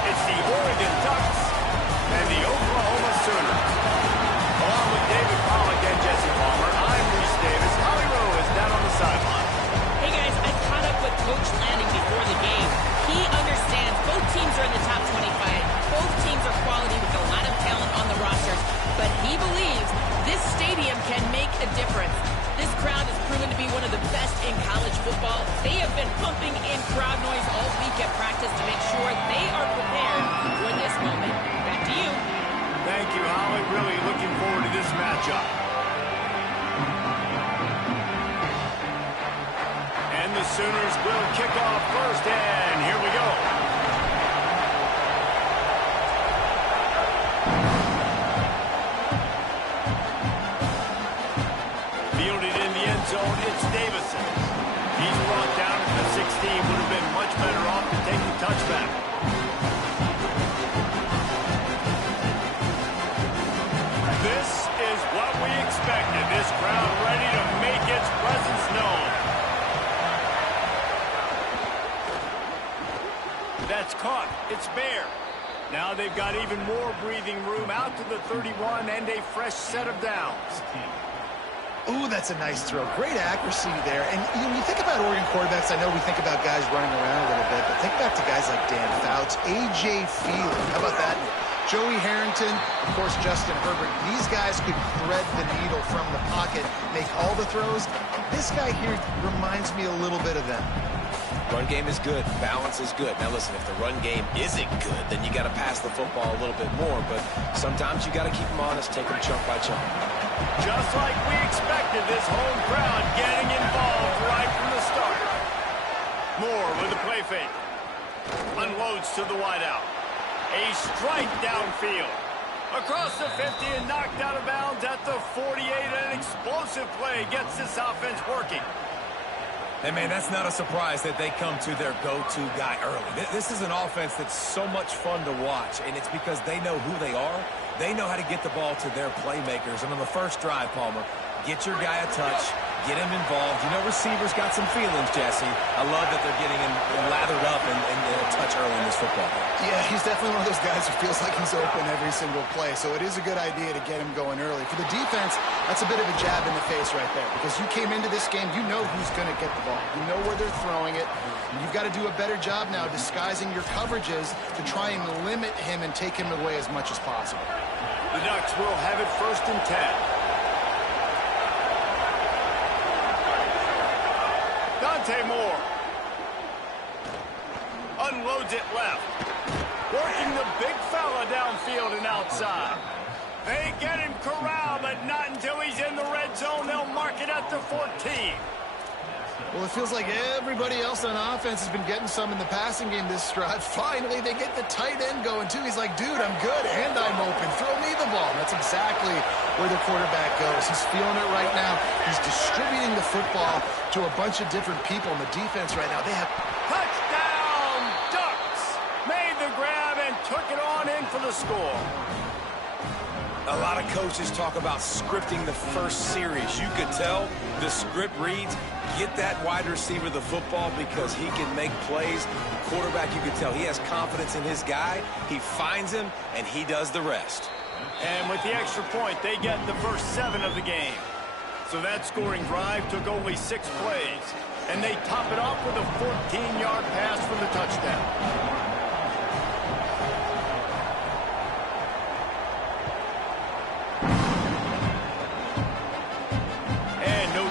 It's the Oregon Ducks and the Oklahoma Sooners. Along with David Pollack and Jesse Palmer, I'm Reese Davis. Holly Rowe is down on the sideline. Hey guys, I caught up with Coach Lanning before the game. He understands both teams are in the top 25. Both teams are quality with a lot of talent on the rosters. But he believes this stadium can make a difference. This crowd has proven to be one of the best in college football. They have been pumping in crowd noise all week at practice to make sure they are prepared for this moment. Back to you. Thank you, Holly. Really looking forward to this matchup. And the Sooners will kick off first, and here we go. Fielded in the end zone, it's Davison. He's brought down at the 16. Would have been much better off to take the touchback. This is what we expected. This crowd ready to make its presence known. That's caught. It's Bear. Now they've got even more breathing room out to the 31 and a fresh set of downs. Ooh, that's a nice throw. Great accuracy there. And when you think about Oregon quarterbacks, I know we think about guys running around a little bit, but think back to guys like Dan Fouts, A.J. Feely. How about that? Joey Harrington, of course, Justin Herbert. These guys could thread the needle from the pocket, make all the throws. This guy here reminds me a little bit of them. Run game is good. Balance is good. Now, listen, if the run game isn't good, then you got to pass the football a little bit more. But sometimes you got to keep them honest, take them chunk by chunk. Just like we expected, this home crowd getting involved right from the start. Moore with the play fake. Unloads to the wideout. A strike downfield. Across the 50 and knocked out of bounds at the 48. An explosive play gets this offense working. Hey, man, that's not a surprise that they come to their go-to guy early. This is an offense that's so much fun to watch, and it's because they know who they are. They know how to get the ball to their playmakers. And on the first drive, Palmer, get your guy a touch, get him involved. You know, receivers got some feelings, Jesse. I love that they're getting him lathered up and a touch early in this football game. Yeah, he's definitely one of those guys who feels like he's open every single play, so it is a good idea to get him going early. For the defense, that's a bit of a jab in the face right there, because you came into this game, you know who's going to get the ball. You know where they're throwing it. And you've got to do a better job now disguising your coverages to try and limit him and take him away as much as possible. The Ducks will have it first and 10. Dante Moore unloads it left. Working the big fella downfield and outside. They get him corralled, but not until he's in the red zone. They'll mark it at the 14. Well, it feels like everybody else on offense has been getting some in the passing game this drive. Finally, they get the tight end going, too. He's like, dude, I'm good, and I'm open. Throw me the ball. That's exactly where the quarterback goes. He's feeling it right now. He's distributing the football to a bunch of different people in the defense right now. They have... Touchdown, Ducks! Made the grab and took it on in for the score. A lot of coaches talk about scripting the first series. You could tell the script reads, get that wide receiver the football because he can make plays. Quarterback, you could tell he has confidence in his guy. He finds him, and he does the rest. And with the extra point, they get the first 7 of the game. So that scoring drive took only 6 plays. And they top it off with a 14-yard pass for the touchdown.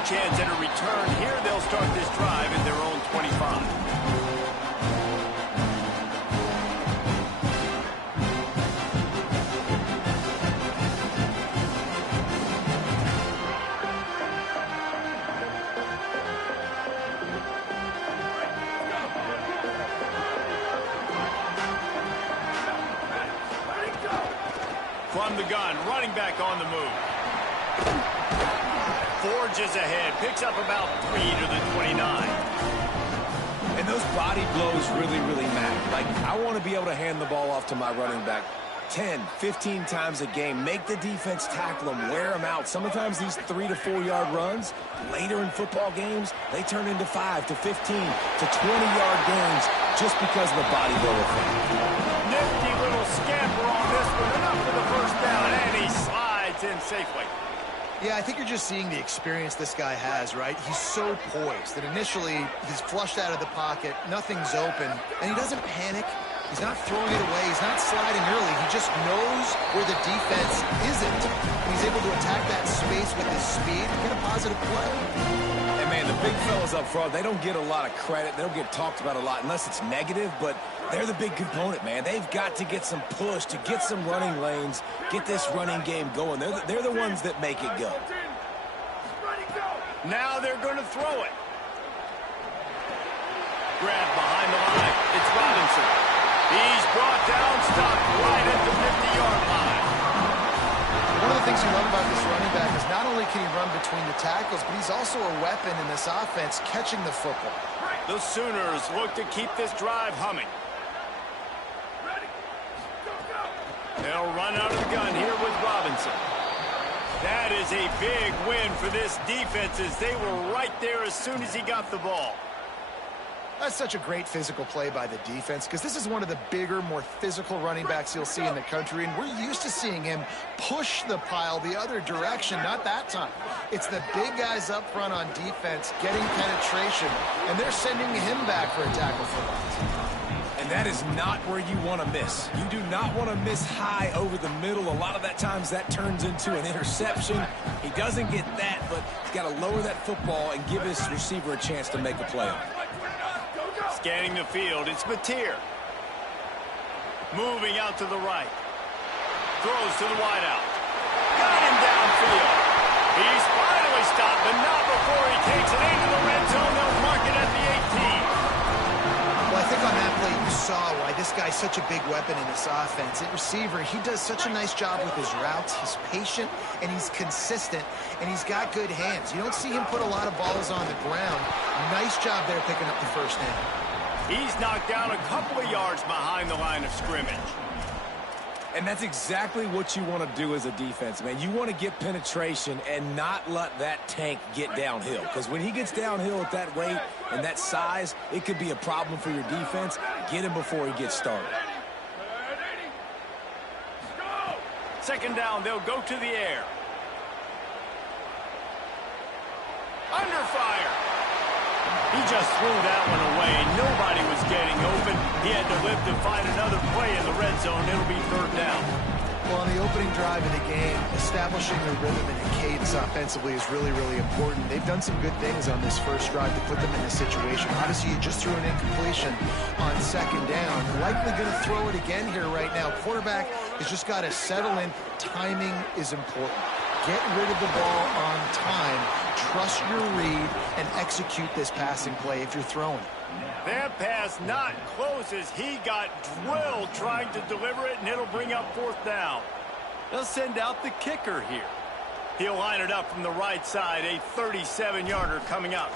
Chance at a return here. They'll start this drive in their own 25. From the gun, running back on the move. Forges ahead, picks up about 3 to the 29. And those body blows really, really matter. Like, I want to be able to hand the ball off to my running back 10, 15 times a game. Make the defense tackle them, wear them out. Sometimes these 3 to 4 yard runs, later in football games, they turn into 5 to 15 to 20-yard gains just because of the body blow effect. Nifty little scamper on this one. Enough for the first down, and he slides in safely. Yeah, I think you're just seeing the experience this guy has, right? He's so poised that initially he's flushed out of the pocket, nothing's open, and he doesn't panic. He's not throwing it away. He's not sliding early. He just knows where the defense isn't. And he's able to attack that space with his speed and get a positive play. And, man, the big fellas up front, they don't get a lot of credit. They don't get talked about a lot unless it's negative, but they're the big component, man. They've got to get some push, to get some running lanes, get this running game going. They're the ones that make it go. Now they're going to throw it. Grab behind the line. It's Robinson. He's brought down, stopped right at the 50-yard line. One of the things you love about this running back is not only can he run between the tackles, but he's also a weapon in this offense catching the football. The Sooners look to keep this drive humming. They'll run out of the gun here with Robinson. That is a big win for this defense as they were right there as soon as he got the ball. That's such a great physical play by the defense because this is one of the bigger, more physical running backs you'll see in the country, and we're used to seeing him push the pile the other direction, not that time. It's the big guys up front on defense getting penetration, and they're sending him back for a tackle for loss. And that is not where you want to miss. You do not want to miss high over the middle. A lot of that times that turns into an interception. He doesn't get that, but he's got to lower that football and give his receiver a chance to make a play on it. Scanning the field, it's Mateer. Moving out to the right. Throws to the wideout. Got him downfield. He's finally stopped, but not before he takes it into the red zone. They'll mark it at the 18. Well, I think on that play you saw why this guy's such a big weapon in this offense. At receiver, he does such a nice job with his routes. He's patient, and he's consistent, and he's got good hands. You don't see him put a lot of balls on the ground. Nice job there picking up the first down. He's knocked down a couple of yards behind the line of scrimmage. And that's exactly what you want to do as a defense, man. You want to get penetration and not let that tank get downhill. Because when he gets downhill at that weight and that size, it could be a problem for your defense. Get him before he gets started. Second down, they'll go to the air. Under fire. He just threw that one away. Nobody was getting open. He had to live to find another play in the red zone. It'll be third down. Well, on the opening drive of the game, establishing the rhythm and the cadence offensively is really, really important. They've done some good things on this first drive to put them in this situation. Obviously, you just threw an incompletion on second down. Likely going to throw it again here right now. Quarterback has just got to settle in. Timing is important. Get rid of the ball on time. Trust your read and execute this passing play if you're throwing. That pass not close as he got drilled trying to deliver it, and it'll bring up fourth down. They'll send out the kicker here. He'll line it up from the right side, a 37-yarder coming up.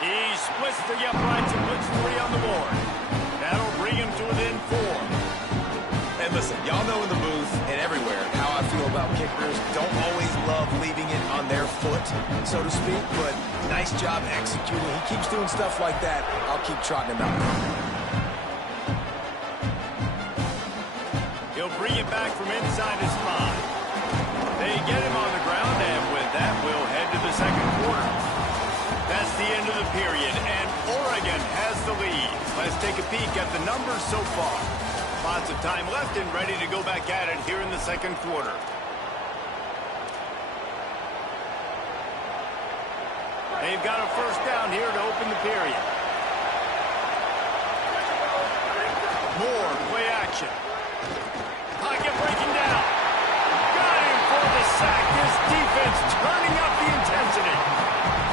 He splits the uprights and puts 3 on the board. That'll bring him to within 4. And listen, y'all know in the booth and everywhere how I feel about kickers. Don't always love leaving it on their foot, so to speak, but nice job executing. He keeps doing stuff like that. I'll keep trotting him out. He'll bring it back from inside his 5. They get him on the ground, and with that, we'll head to the second quarter. That's the end of the period, and Oregon has the lead. Let's take a peek at the numbers so far. Lots of time left and ready to go back at it here in the second quarter. They've got a first down here to open the period. More play action. Pocket breaking down. Got him for the sack. This defense turning up the intensity.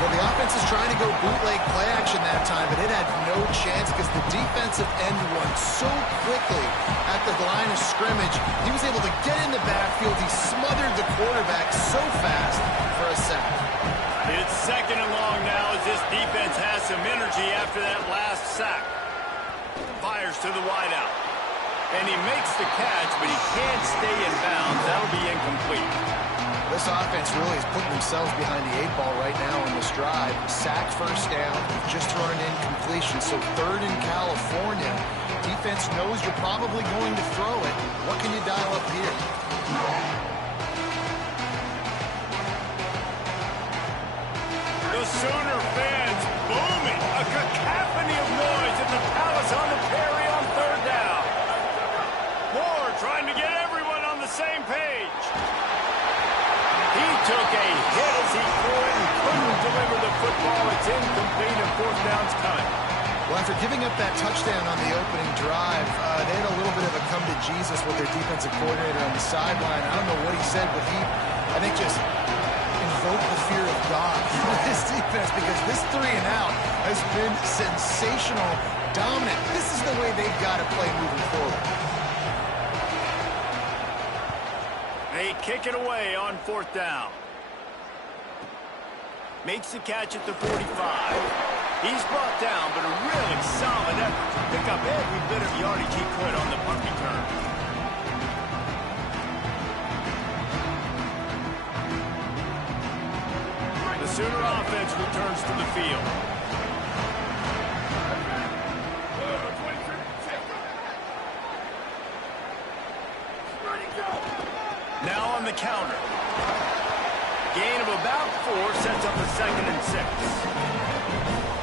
Well, the offense is trying to go bootleg play action that time, but it had no chance because the defensive end won so quickly at the line of scrimmage. He was able to get in the backfield. He smothered the quarterback so fast for a sack. It's second and long now as this defense has some energy after that last sack. Fires to the wideout. And he makes the catch, but he can't stay in bounds. That'll be incomplete. This offense really is putting themselves behind the 8 ball right now on this drive. Sack first down, just thrown an incompletion. So 3rd in California. Defense knows you're probably going to throw it. What can you dial up here? The Sooner fans booming. A cacophony of noise in the Palace on the Prairie on 3rd down. Moore trying to get everyone on the same page. He took a hit as he threw it and couldn't deliver the football. It's incomplete and 4th down's coming. Well, after giving up that touchdown on the opening drive, they had a little bit of a come to Jesus with their defensive coordinator on the sideline. I don't know what he said, but he, I think, just invoked the fear of God with his defense, because this 3 and out has been sensational, dominant. This is the way they've got to play moving forward. They kick it away on 4th down. Makes the catch at the 45. He's brought down, but a really solid effort to pick up every bit of yardage he could on the punt return. The Sooner offense returns to the field. Now on the counter. Gain of about 4 sets up a 2nd and 6.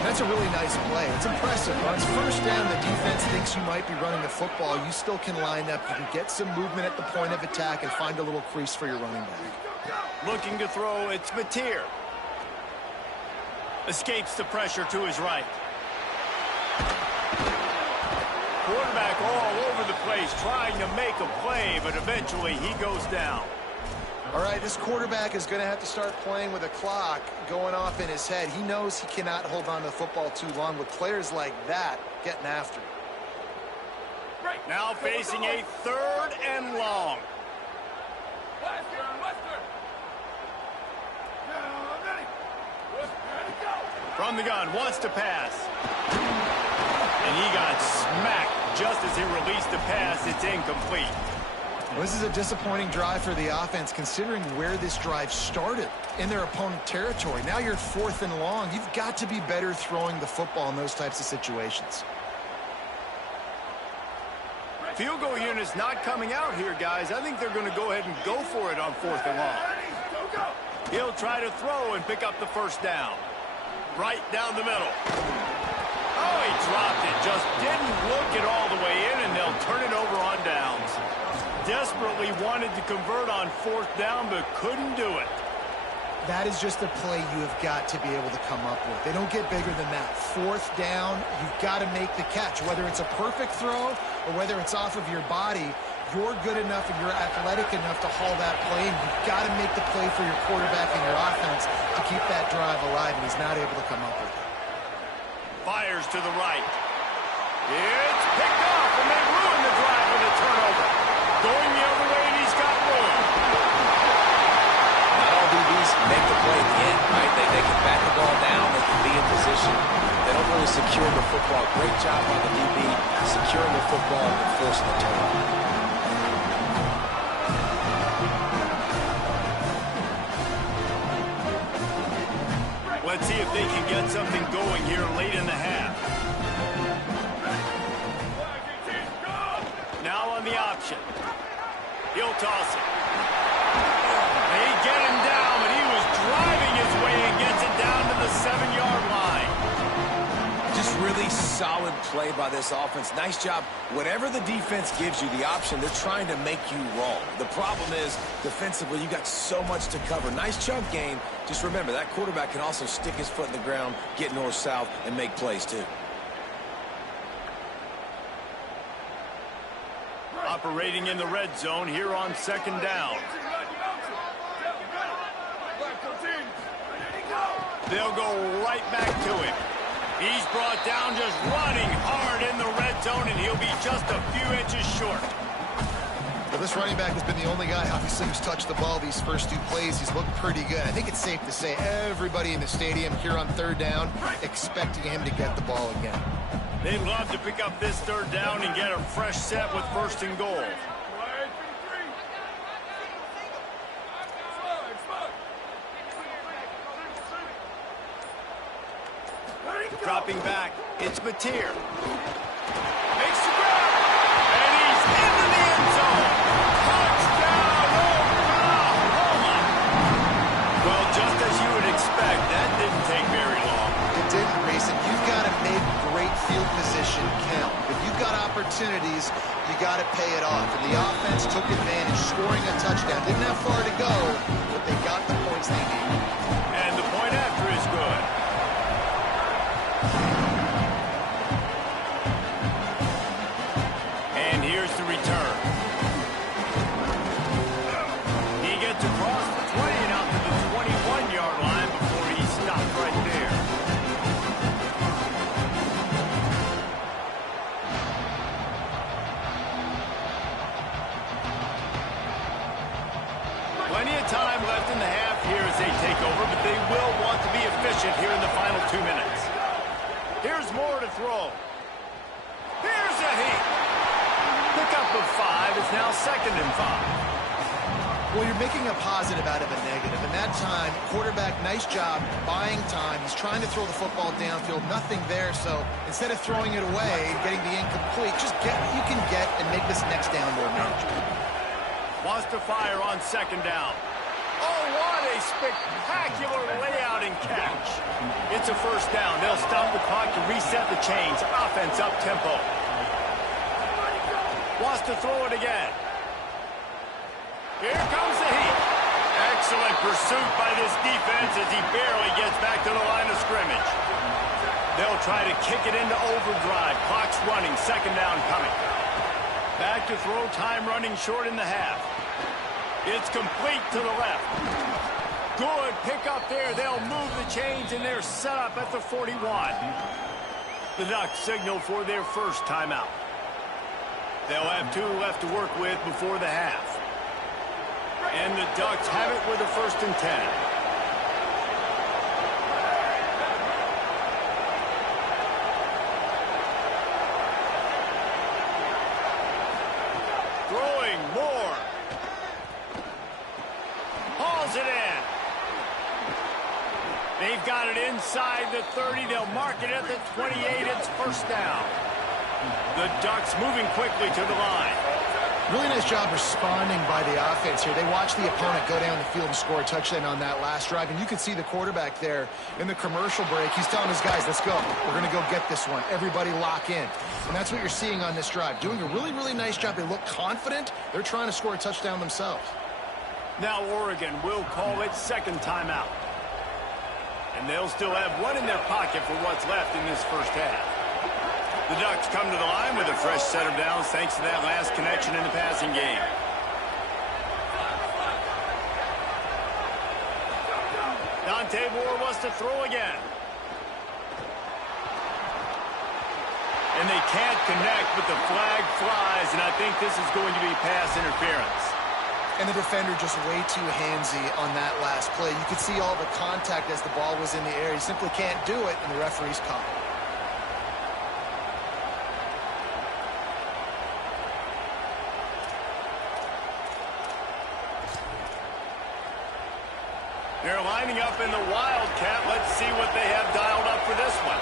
That's a really nice play. It's impressive. On its first down, the defense thinks you might be running the football. You still can line up. You can get some movement at the point of attack and find a little crease for your running back. Looking to throw, it's Mateer. Escapes the pressure to his right. Quarterback all over the place trying to make a play, but eventually he goes down. All right, this quarterback is going to have to start playing with a clock going off in his head. He knows he cannot hold on to the football too long with players like that getting after him. Now facing a 3rd and long. From the gun, wants to pass. And he got smacked just as he released the pass. It's incomplete. Well, this is a disappointing drive for the offense, considering where this drive started in their opponent territory. Now you're 4th and long. You've got to be better throwing the football in those types of situations. Field goal unit's not coming out here, guys. I think they're going to go ahead and go for it on 4th and long. He'll try to throw and pick up the 1st down. Right down the middle. Oh, he dropped it. Just didn't look it all the way in, and they'll turn it over on downs. Desperately wanted to convert on 4th down, but couldn't do it. That is just a play you have got to be able to come up with. They don't get bigger than that. 4th down, you've got to make the catch. Whether it's a perfect throw or whether it's off of your body, you're good enough and you're athletic enough to haul that play, and you've got to make the play for your quarterback and your offense to keep that drive alive, and he's not able to come up with it. Fires to the right. It's picked off, and they ruin the drive with a turnover. Going the other way, and he's got room. Not all DBs make the play at the end, right? They can back the ball down. They can be in position. They don't really secure the football. Great job on the DB securing the football and forcing the turnover. Let's see if they can get something going here late in the half. Now on the option. He'll toss it. They get him down, but he was driving his way and gets it down to the 7-yard line. Just really solid play by this offense. Nice job. Whatever the defense gives you the option, they're trying to make you wrong. The problem is, defensively, you got so much to cover. Nice chunk game. Just remember, that quarterback can also stick his foot in the ground, get north-south, and make plays, too. Operating in the red zone here on 2nd down. They'll go right back to him. He's brought down just running hard in the red zone, and he'll be just a few inches short. Well, this running back has been the only guy, obviously, who's touched the ball these first 2 plays. He's looked pretty good. I think it's safe to say everybody in the stadium here on 3rd down expecting him to get the ball again. They'd love to pick up this third down and get a fresh set with first and goal. Dropping back, it's Mateer. Makes the grab, and he's into the end zone. Touchdown, Oklahoma! Well, just as you would expect, that didn't take very long. It didn't, Grayson. You've got to make great field position count. If you've got opportunities, you got to pay it off. And the offense took advantage, scoring a touchdown. Didn't have far to go, but they got the points they needed. And the point after is good. And here's the return. He gets across the 20 and out to the 21-yard line before he stopped right there. Plenty of time left in the half here as they take over, but they will want to be efficient here in the final 2 minutes. Here's more to throw. Here's a heat. Pickup of 5 is now 2nd and 5. Well, you're making a positive out of a negative. And that time, quarterback, nice job buying time. He's trying to throw the football downfield. Nothing there. So instead of throwing it away, getting the incomplete, just get what you can get and make this next down more manageable. Wants to fire on 2nd down. Oh, what a spectacular layout and catch. It's a first down. They'll stop the clock to reset the chains. Offense up tempo. Wants to throw it again. Here comes the heat. Excellent pursuit by this defense as he barely gets back to the line of scrimmage. They'll try to kick it into overdrive. Clock's running. 2nd down coming. Back to throw, time running short in the half. It's complete to the left. Good pickup there. They'll move the chains, and they're set up at the 41. The Ducks signal for their first timeout. They'll have 2 left to work with before the half. And the Ducks have it with a 1st and 10. Throwing more. Hauls it in. They've got it inside the 30. They'll mark it at the 28. It's first down. The Ducks moving quickly to the line. Really nice job responding by the offense here. They watched the opponent go down the field and score a touchdown on that last drive. And you can see the quarterback there in the commercial break. He's telling his guys, let's go. We're going to go get this one. Everybody lock in. And that's what you're seeing on this drive. Doing a really, really nice job. They look confident. They're trying to score a touchdown themselves. Now Oregon will call it 2nd timeout. And they'll still have 1 in their pocket for what's left in this first half. The Ducks come to the line with a fresh set of downs thanks to that last connection in the passing game. Dante Moore wants to throw again. And they can't connect, but the flag flies, and I think this is going to be pass interference. And the defender just way too handsy on that last play. You could see all the contact as the ball was in the air. He simply can't do it, and the referee's caught it. They're lining up in the Wildcat. Let's see what they have dialed up for this one.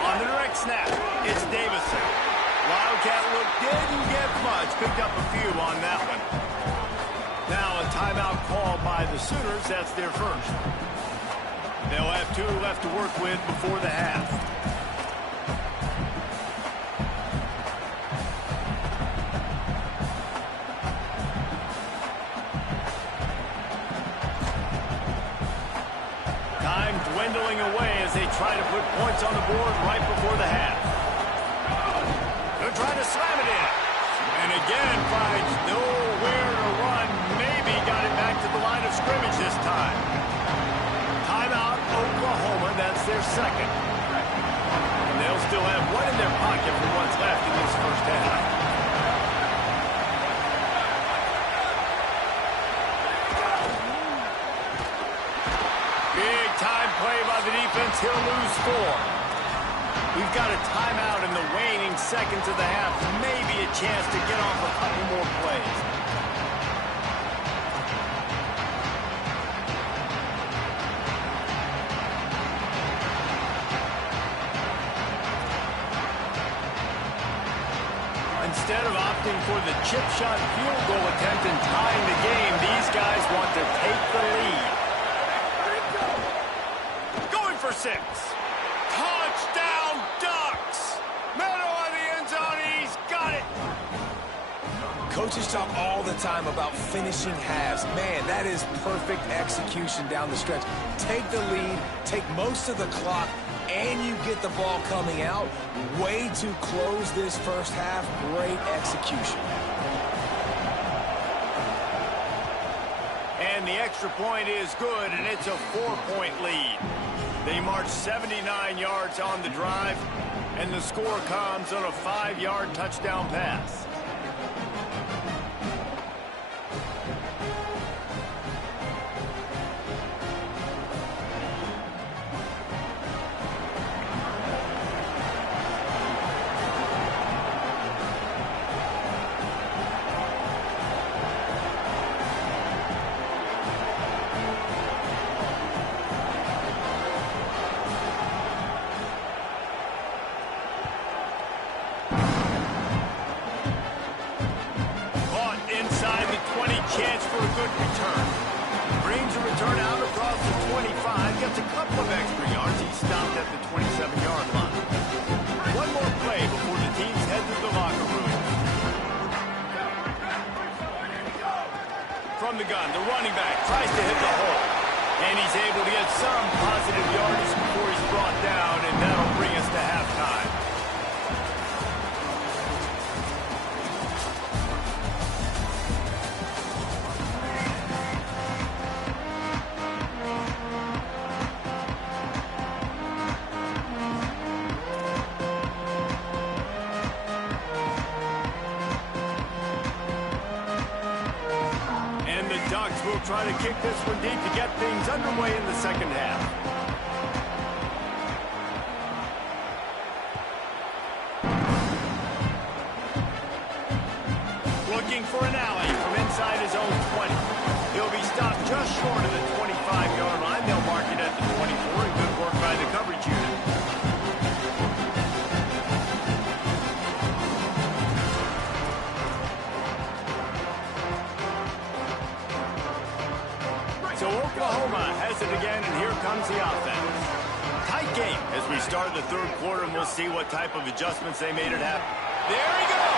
On the direct snap, it's Davison. Wildcat look didn't get much. Picked up a few on that one. Now a timeout called by the Sooners. That's their first. They'll have 2 left to work with before the half. Dwindling away as they try to put points on the board right before the half. They're trying to slam it in. And again, finds nowhere to run. Maybe got it back to the line of scrimmage this time. Timeout, Oklahoma. That's their 2nd. And they'll still have 1 in their pocket for what's left in this first half. Big time play by the defense. He'll lose 4. We've got a timeout in the waning seconds of the half. Maybe a chance to get off a couple more plays. Instead of opting for the chip shot field goal attempt and tying the game, these guys want to take the lead. Going for 6. Touchdown Ducks! Middle of the end zone, he's got it! Coaches talk all the time about finishing halves. Man, that is perfect execution down the stretch. Take the lead, take most of the clock, and you get the ball coming out. Way to close this first half. Great execution. And the extra point is good, and it's a 4-point lead. They march 79 yards on the drive, and the score comes on a 5-yard touchdown pass. Chance for a good return. Brings a return out across the 25. Gets a couple of extra yards. He stopped at the 27-yard line. One more play before the teams head to the locker room. From the gun, the running back tries to hit the hole. And he's able to get some positive yardage before he's brought down, and that'll bring us to halftime. We'll try to kick this one deep to get things underway in the second half. Looking for an alley from inside his own 20. He'll be stopped just short of the 25-yard line. They'll mark it at the 24, and good work by the coverage unit. So Oklahoma has it again, and here comes the offense. Tight game as we start the third quarter, and we'll see what type of adjustments they made it happen. There he goes!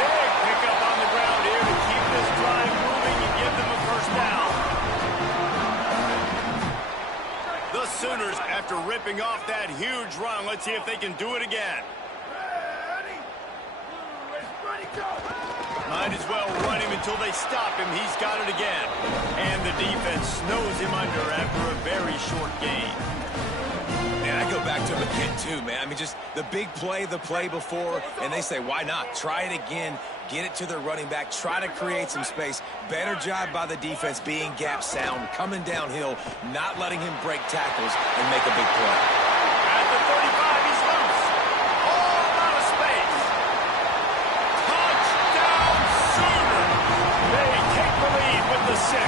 Big pickup on the ground here to keep this drive moving and give them a first down. The Sooners, after ripping off that huge run, let's see if they can do it again. Might as well run him until they stop him. He's got it again. And the defense snows him under after a very short game. Man, I go back to him again, too, man. I mean, just the big play, the play before, and they say, why not? Try it again. Get it to their running back. Try to create some space. Better job by the defense being gap sound, coming downhill, not letting him break tackles and make a big play. At the 35, he's loose. All out of space. Touchdown, Sooners. They take the lead with the 6.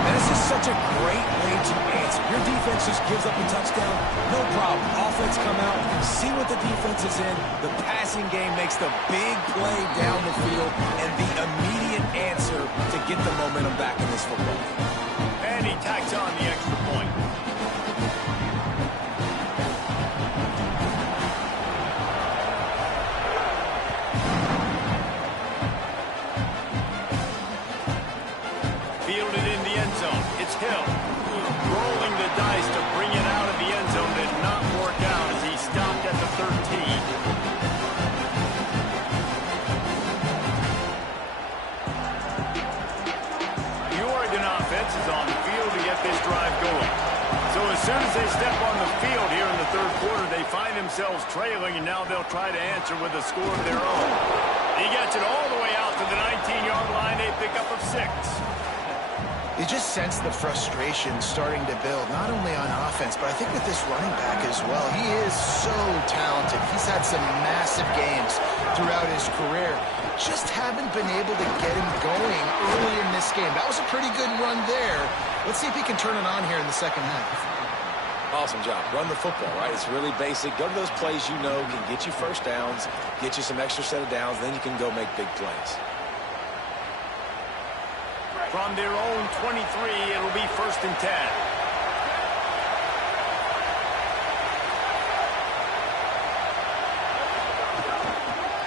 And this is such a great way to answer. Your defense just gives up a touchdown, no problem. Offense come out, see what the defense is in. The passing game makes the big play down the field and the immediate answer to get the momentum back in this football game. And he tacks on the extra point. Fielded in the end zone. It's Hill. Rolling the dice to bring it out of the end zone did not work out as he stopped at the 13. The Oregon offense is on the field to get this drive going. So as soon as they step on the field here in the third quarter, they find themselves trailing, and now they'll try to answer with a score of their own. He gets it all the way out to the 19-yard line, a pickup of 6. You just sense the frustration starting to build, not only on offense, but I think with this running back as well. He is so talented. He's had some massive games throughout his career. Just haven't been able to get him going early in this game. That was a pretty good run there. Let's see if he can turn it on here in the second half. Awesome job. Run the football, right? It's really basic. Go to those plays you know can get you first downs, get you some extra set of downs, then you can go make big plays. From their own 23, it'll be 1st and 10.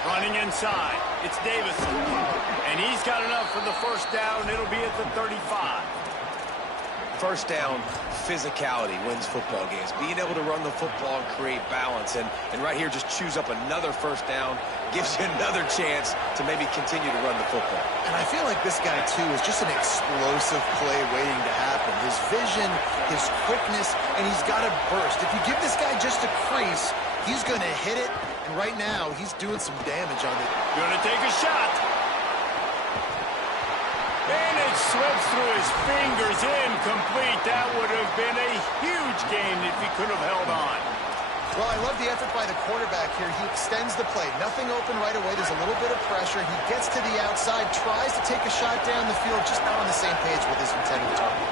Running inside, it's Davison. And he's got enough for the first down. It'll be at the 35. First down, physicality wins football games. Being able to run the football and create balance. And right here, just choose up another first down. Gives you another chance to maybe continue to run the football. And I feel like this guy, too, is just an explosive play waiting to happen. His vision, his quickness, and he's got a burst. If you give this guy just a crease, he's going to hit it. And right now, he's doing some damage on it. Going to take a shot. And it slips through his fingers, incomplete. That would have been a huge gain if he could have held on. Well, I love the effort by the quarterback here. He extends the play. Nothing open right away. There's a little bit of pressure. He gets to the outside, tries to take a shot down the field, just not on the same page with his intended target.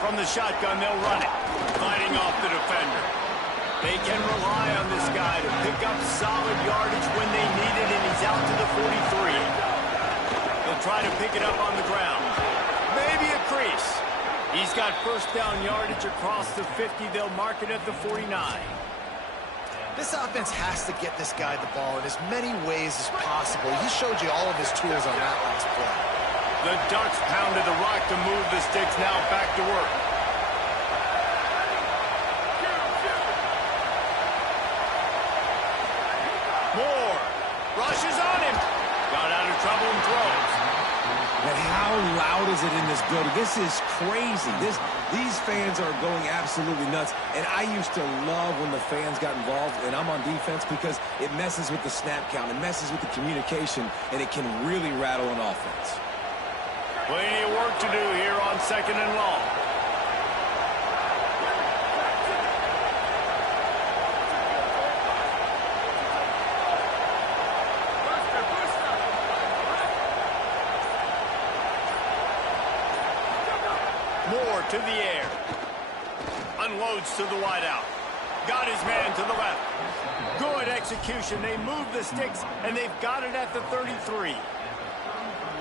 From the shotgun, they'll run it, fighting off the defender. They can rely on this guy to pick up solid yardage when they need it, and he's out to the 43. They'll try to pick it up on the ground. Maybe a crease. He's got first down yardage across the 50. They'll mark it at the 49. This offense has to get this guy the ball in as many ways as possible. He showed you all of his tools on that last play. The Ducks pounded the rock to move the sticks. Now back to work. Moore rushes on him. Got out of trouble and throws. But how loud is it in this building? This is crazy. These fans are going absolutely nuts. And I used to love when the fans got involved, and I'm on defense, because it messes with the snap count. It messes with the communication, and it can really rattle an offense. Plenty of work to do here on 2nd and long. Moore to the air. Unloads to the wideout. Got his man to the left. Good execution. They move the sticks, and they've got it at the 33.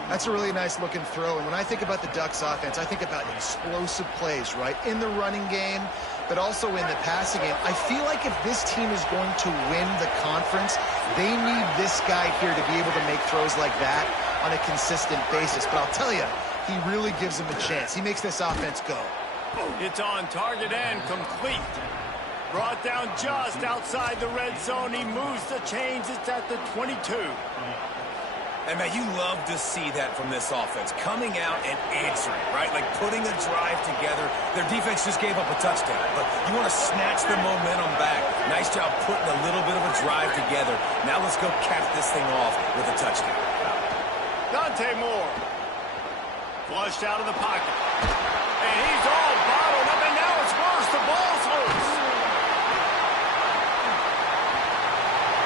That's a really nice looking throw. And when I think about the Ducks offense, I think about explosive plays, right? In the running game, but also in the passing game. I feel like if this team is going to win the conference, they need this guy here to be able to make throws like that on a consistent basis. But I'll tell you, he really gives them a chance. He makes this offense go. It's on target and complete. Brought down just outside the red zone. He moves the chains. It's at the 22. And, man, you love to see that from this offense. Coming out and answering, right? Like putting a drive together. Their defense just gave up a touchdown, but you want to snatch the momentum back. Nice job putting a little bit of a drive together. Now let's go cap this thing off with a touchdown. Dante Moore. Flushed out of the pocket. And he's all bottled up, and now it's worse. The ball's loose.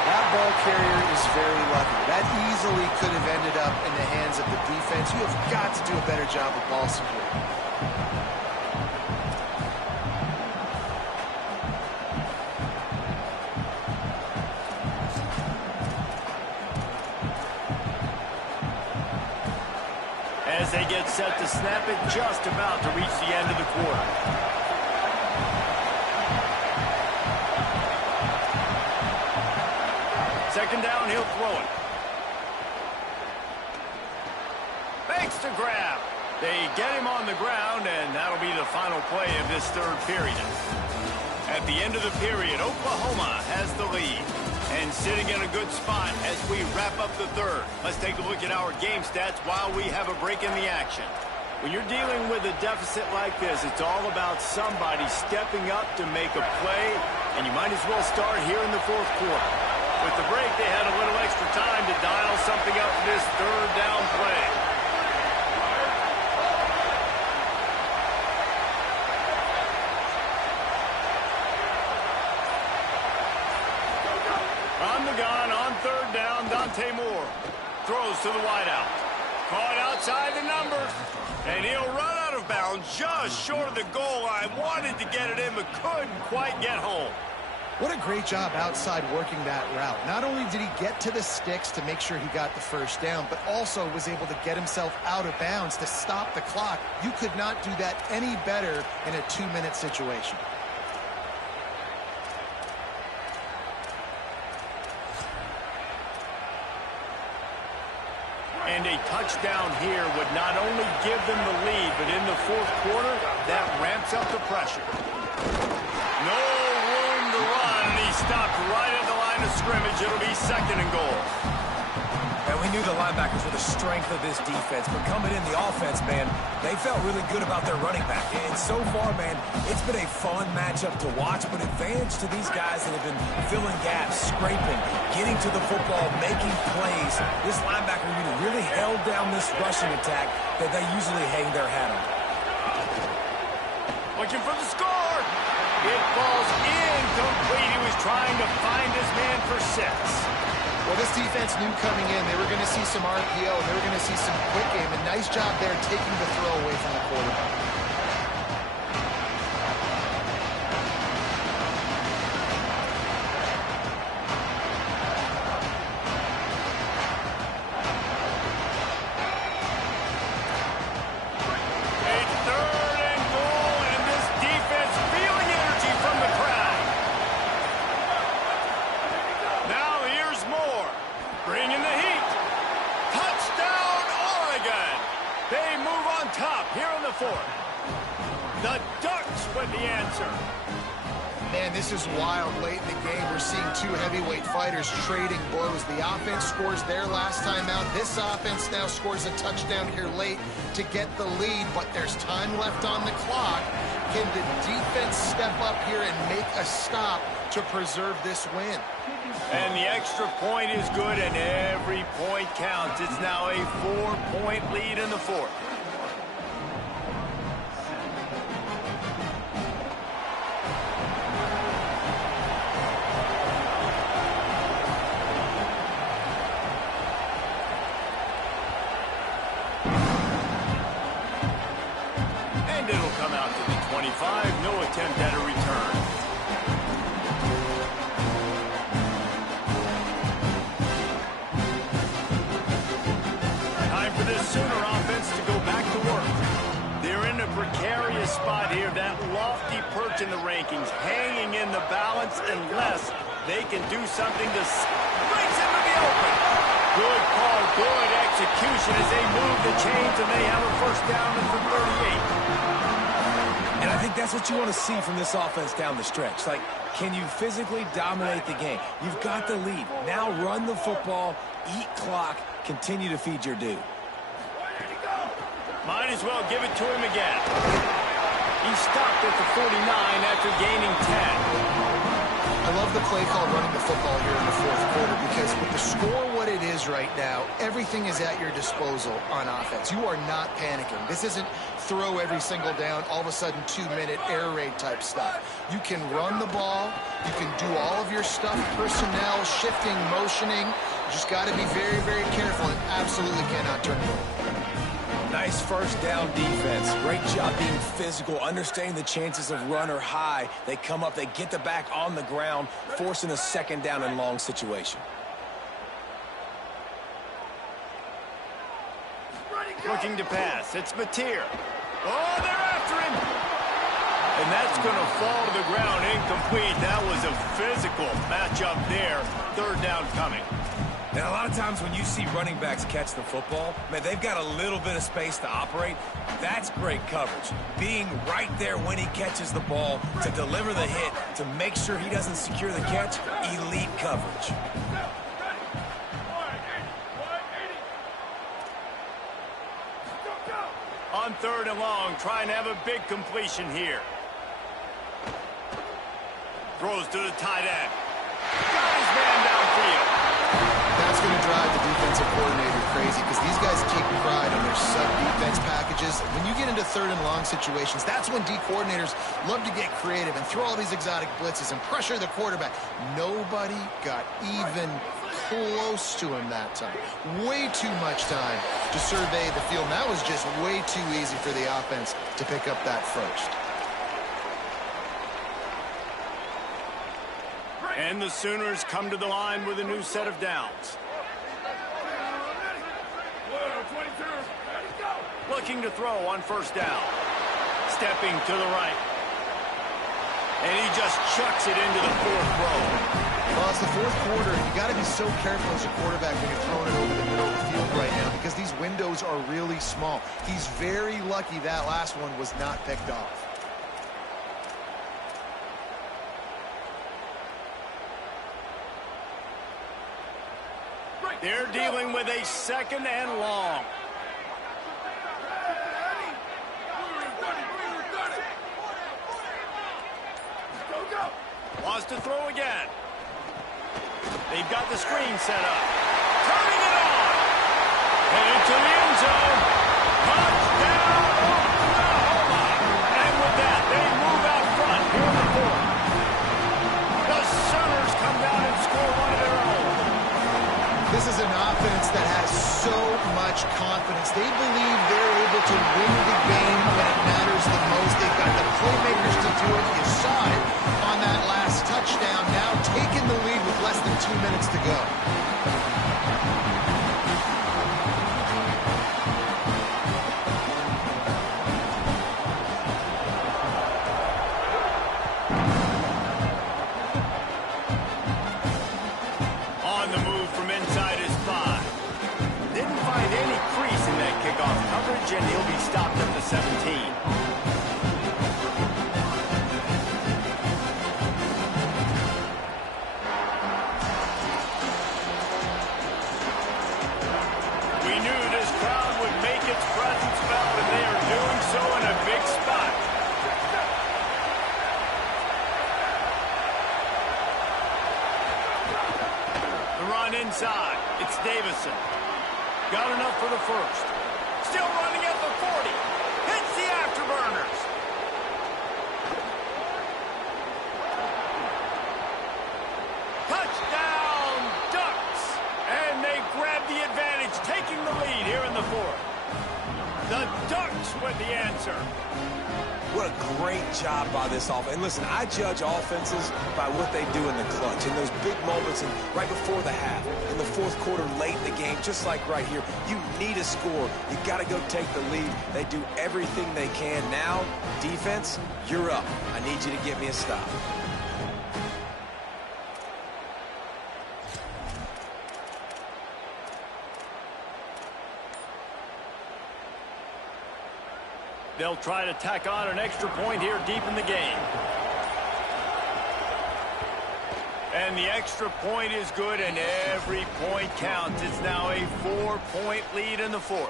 That ball carrier is very lucky. That easily could have ended up in the hands of the defense. You have got to do a better job with ball security. As they get set to snap it, just about to reach the end of the quarter. Second down, he'll throw it. Makes the grab. They get him on the ground, and that'll be the final play of this third period. At the end of the period, Oklahoma has the lead. And sitting in a good spot as we wrap up the third. Let's take a look at our game stats while we have a break in the action. When you're dealing with a deficit like this, it's all about somebody stepping up to make a play, and you might as well start here in the fourth quarter. With the break, they had a little extra time to dial something up for this third down play. Moore throws to the wideout. Caught outside the numbers. And he'll run out of bounds just short of the goal line. Wanted to get it in, but couldn't quite get home. What a great job outside working that route. Not only did he get to the sticks to make sure he got the first down, but also was able to get himself out of bounds to stop the clock. You could not do that any better in a 2-minute situation. And a touchdown here would not only give them the lead, but in the fourth quarter, that ramps up the pressure. No room to run, and he stopped right at the line of scrimmage. It'll be 2nd and goal. And we knew the linebackers were the strength of this defense, but coming in the offense, man, they felt really good about their running back. And so far, man, it's been a fun matchup to watch, but advantage to these guys that have been filling gaps, scraping, getting to the football, making plays. This linebacker unit really held down this rushing attack that they usually hang their hat on. Looking for the score. It falls incomplete. He was trying to find his man for 6. Well, this defense knew coming in they were going to see some RPO, and they were going to see some quick game. And nice job there taking the throw away from the quarterback. The Ducks with the answer. Man, this is wild. Late in the game, we're seeing 2 heavyweight fighters trading blows. The offense scores their last time out. This offense now scores a touchdown here late to get the lead, but there's time left on the clock. Can the defense step up here and make a stop to preserve this win? And the extra point is good, and every point counts. It's now a 4-point lead in the fourth. No attempt at a return. Time for this Sooner offense to go back to work. They're in a precarious spot here, that lofty perch in the rankings, hanging in the balance unless they can do something to brings him to the open. Good call, good execution as they move the chains, and they have a first down at the 38. And I think that's what you want to see from this offense down the stretch. Like, can you physically dominate the game? You've got the lead. Now run the football, eat clock, continue to feed your dude. Might as well give it to him again. He stopped at the 49 after gaining 10. I love the play call running the football here in the fourth quarter because with the score what it is right now, everything is at your disposal on offense. You are not panicking. This isn't throw every single down, all of a sudden 2-minute air raid type stuff. You can run the ball. You can do all of your stuff, personnel, shifting, motioning. You just got to be very, very careful and absolutely cannot turn it over. Nice first down defense. Great job being physical, understanding the chances of run or high. They come up, they get the back on the ground, forcing a 2nd down and long situation. Looking to pass. It's Mateer. Oh, they're after him. And that's going to fall to the ground incomplete. That was a physical matchup there. 3rd down coming. Now, a lot of times when you see running backs catch the football, man, they've got a little bit of space to operate. That's great coverage. Being right there when he catches the ball to deliver the hit, to make sure he doesn't secure the catch, elite coverage. On 3rd and long, trying to have a big completion here. Throws to the tight end. Got his man downfield. That's going to drive the defensive coordinator crazy because these guys take pride in their sub-defense packages. When you get into 3rd and long situations, that's when D coordinators love to get creative and throw all these exotic blitzes and pressure the quarterback. Nobody got even close to him that time. Way too much time to survey the field. That was just way too easy for the offense to pick up that first. And the Sooners come to the line with a new set of downs. Looking to throw on first down. Stepping to the right. And he just chucks it into the fourth row. Well, it's the fourth quarter. You got to be so careful as a quarterback when you're throwing it over the middle of the field right now because these windows are really small. He's very lucky that last one was not picked off. They're dealing with a second and long. Wants to throw again. They've got the screen set up. Turning it on. Headed to the end zone. Touchdown, Oklahoma. And with that, they move out front here in the fourth. The Sooners come down and score one of their own. This is an offense that has so much confidence. They believe they're able to win the game when it matters the most. They've got the playmakers to do it. You saw it on that last touchdown. Now taking the lead with less than 2 minutes to go. On the move from inside his 5. Didn't find any crease in that kickoff coverage, and he'll be stopped at the 17. We knew this crowd would make its presence felt, and they are doing so in a big spot. The run inside. It's Davison. Got enough for the first. Still running at the 40. Hits the afterburners. Touchdown, Ducks. And they grab the advantage, taking the lead here in the fourth. The Ducks with the answer. What a great job by this offense. And listen, I judge offenses by what they do in the clutch, in those big moments and right before the half, in the fourth quarter, late in the game, just like right here. You need a score. You got to go take the lead. They do everything they can. Now, defense, you're up. I need you to get me a stop. They'll try to tack on an extra point here deep in the game. And the extra point is good, and every point counts. It's now a 4-point lead in the fourth.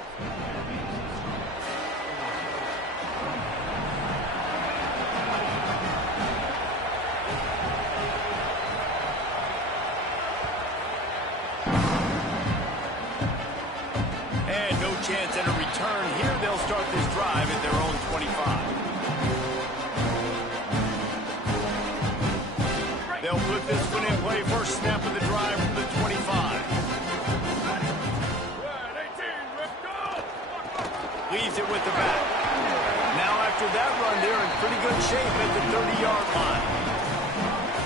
And no chance at a return here. They'll start this drive at their own 25. They'll put this one in play. First snap of the drive from the 25. Leaves it with the back. Now after that run, they're in pretty good shape at the 30-yard line.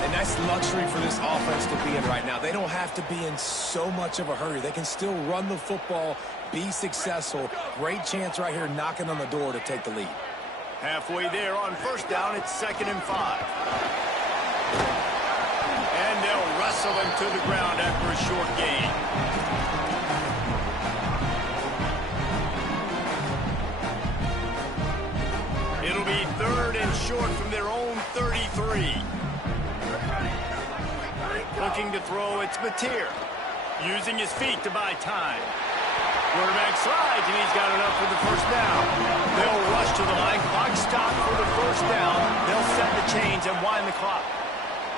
And that's luxury for this offense to be in right now. They don't have to be in so much of a hurry. They can still run the football, be successful. Great chance right here knocking on the door to take the lead. Halfway there on first down, it's 2nd and 5. And they'll wrestle him to the ground after a short gain. It'll be 3rd and short from their own 33. Looking to throw, it's Mateer. Using his feet to buy time. Quarterback slides, and he's got enough for the first down. They'll rush to the line. Clock stop for the first down. They'll set the chains and wind the clock.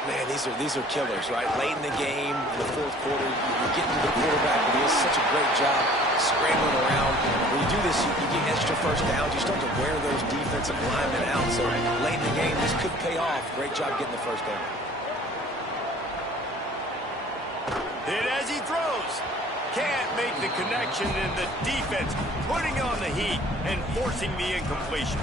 Man, these are killers, right? Late in the game, in the fourth quarter, you're getting to the quarterback, but he does such a great job scrambling around. When you do this, you get extra first downs. You start to wear those defensive linemen out. So late in the game, this could pay off. Great job getting the first down. Hit as he throws. Can't make the connection, and the defense putting on the heat and forcing the incompletion.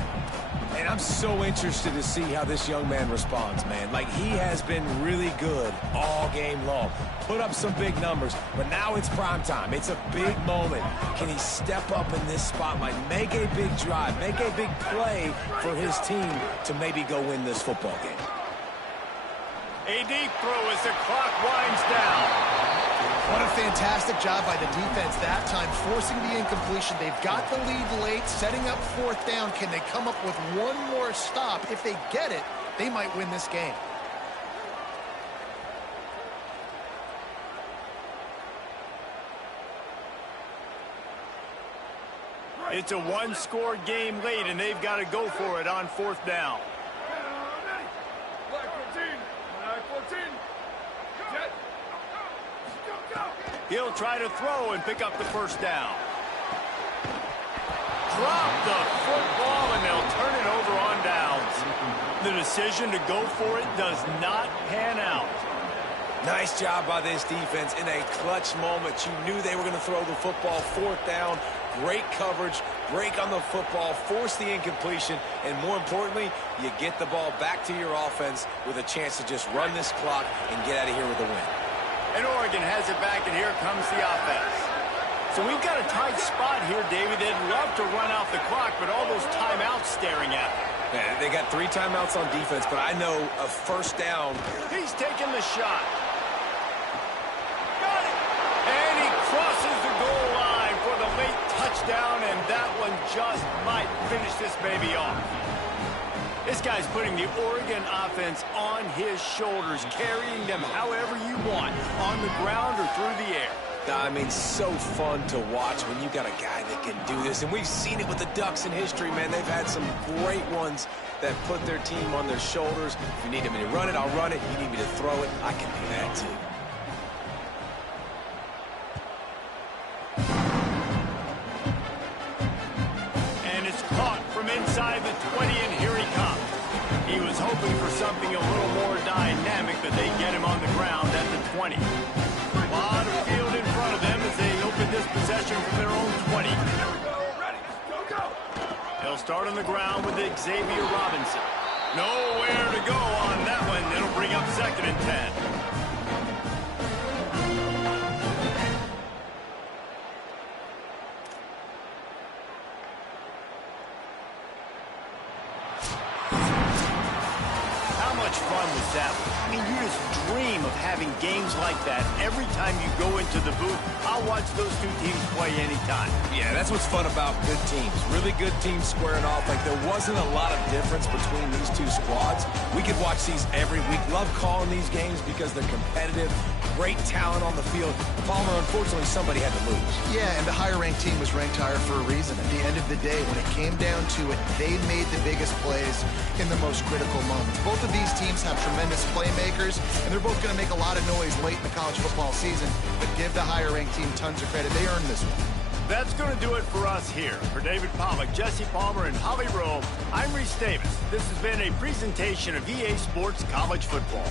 And I'm so interested to see how this young man responds, man. Like, he has been really good all game long. Put up some big numbers, but now it's prime time. It's a big moment. Can he step up in this spotlight, make a big drive, make a big play for his team to maybe go win this football game? A deep throw as the clock winds down. What a fantastic job by the defense that time, forcing the incompletion. They've got the lead late, setting up fourth down. Can they come up with one more stop? If they get it, they might win this game. It's a one-score game late, and they've got to go for it on fourth down. Black 14, black 14. Jet. Go. He'll try to throw and pick up the first down. Drop the football, and they'll turn it over on downs. The decision to go for it does not pan out. Nice job by this defense in a clutch moment. You knew they were going to throw the football. Fourth down, great coverage, break on the football, force the incompletion, and more importantly, you get the ball back to your offense with a chance to just run this clock and get out of here with a win. And Oregon has it back, and here comes the offense. So we've got a tight spot here, David. They'd love to run out the clock, but all those timeouts staring at them. Yeah, they got 3 timeouts on defense, but I know a first down. He's taking the shot. Got it! And he crosses the goal line for the late touchdown, and that one just might finish this baby off. This guy's putting the Oregon offense on his shoulders, carrying them however you want, on the ground or through the air. I mean, so fun to watch when you got a guy that can do this. And we've seen it with the Ducks in history, man. They've had some great ones that put their team on their shoulders. If you need me to run it, I'll run it. You need me to throw it, I can do that too. And it's caught from inside the 20, and here he comes. He was hoping for something a little more dynamic, but they get him on the ground at the 20. A lot of field in front of them as they open this possession from their own 20. Here we go. Ready. Go. They'll start on the ground with Xavier Robinson. Nowhere to go on that one. It'll bring up 2nd and 10. How much fun was that? I mean, you just dream of having games like that every time you go into the booth. I'll watch those two teams play anytime. Yeah, that's what's fun about good teams. Really good teams squaring off. Like, there wasn't a lot of difference between these two squads. We could watch these every week. Love calling these games because they're competitive. Great talent on the field. Palmer, unfortunately, somebody had to lose. Yeah, and the higher-ranked team was ranked higher for a reason. At the end of the day, when it came down to it, they made the biggest plays in the most critical moments. Both of these teams have tremendous playmakers, and they're both going to make a lot of noise late in the college football season, but give the higher-ranked team tons of credit. They earned this one. That's going to do it for us here. For David Pollack, Jesse Palmer, and Holly Rowe, I'm Reese Davis. This has been a presentation of EA Sports College Football.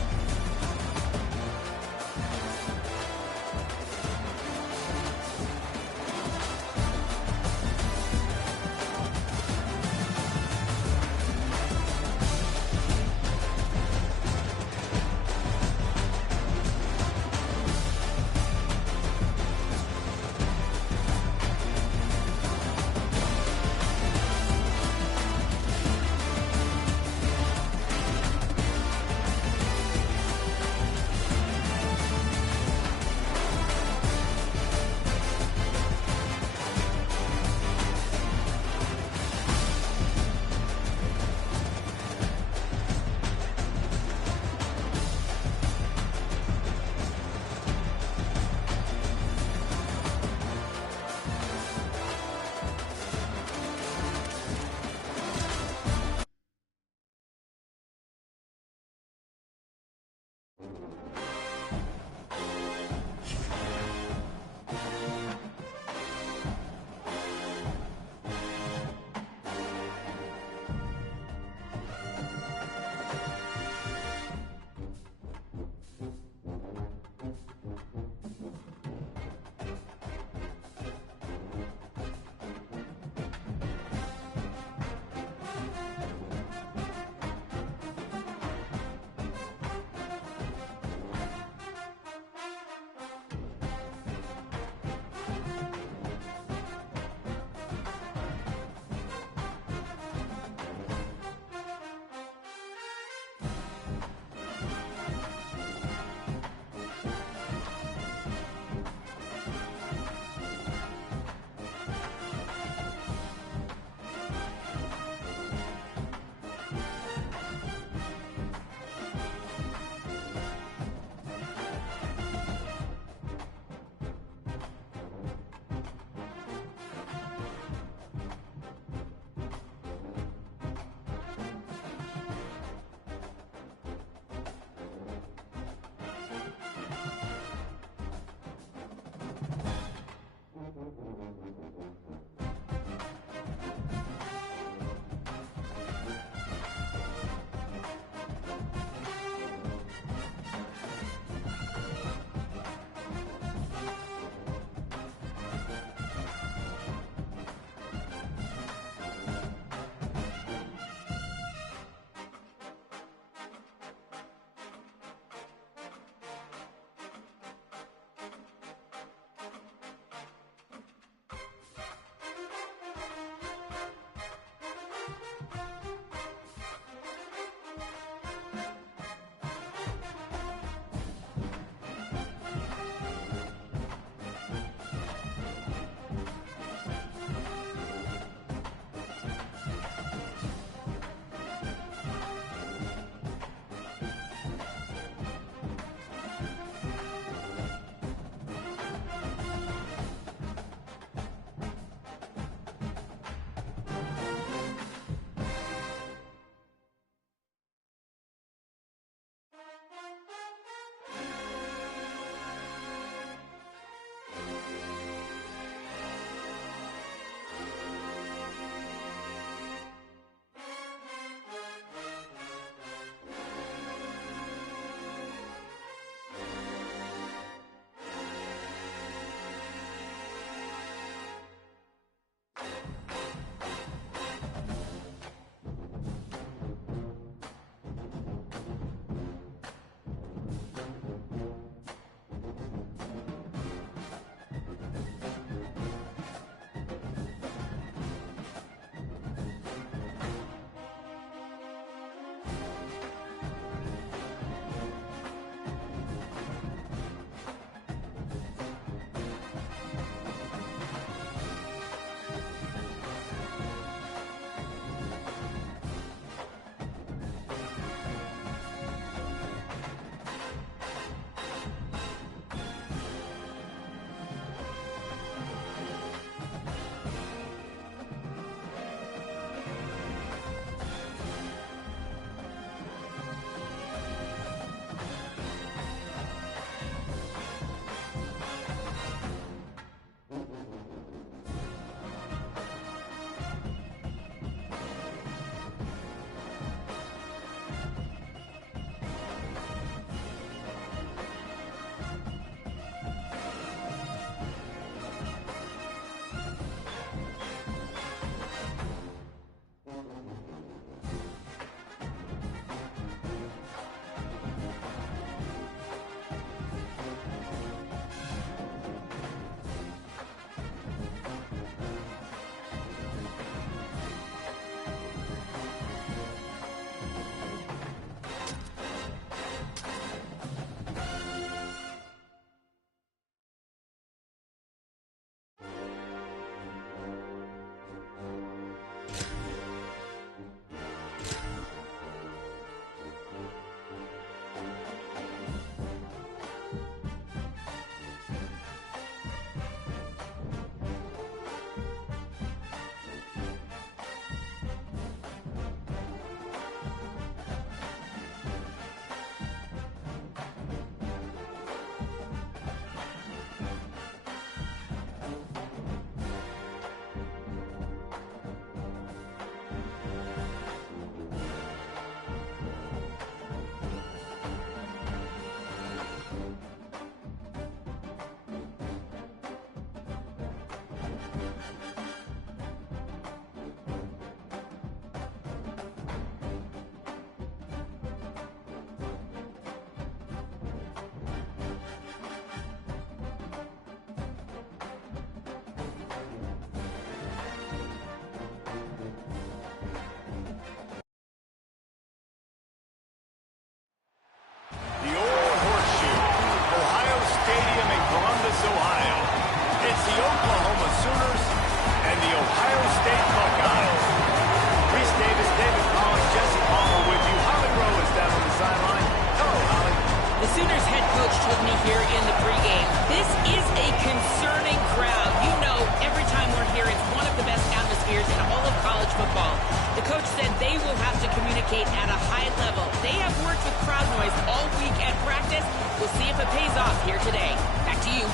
football. The coach said they will have to communicate at a high level. They have worked with crowd noise all week at practice. We'll see if it pays off here today. Back to you.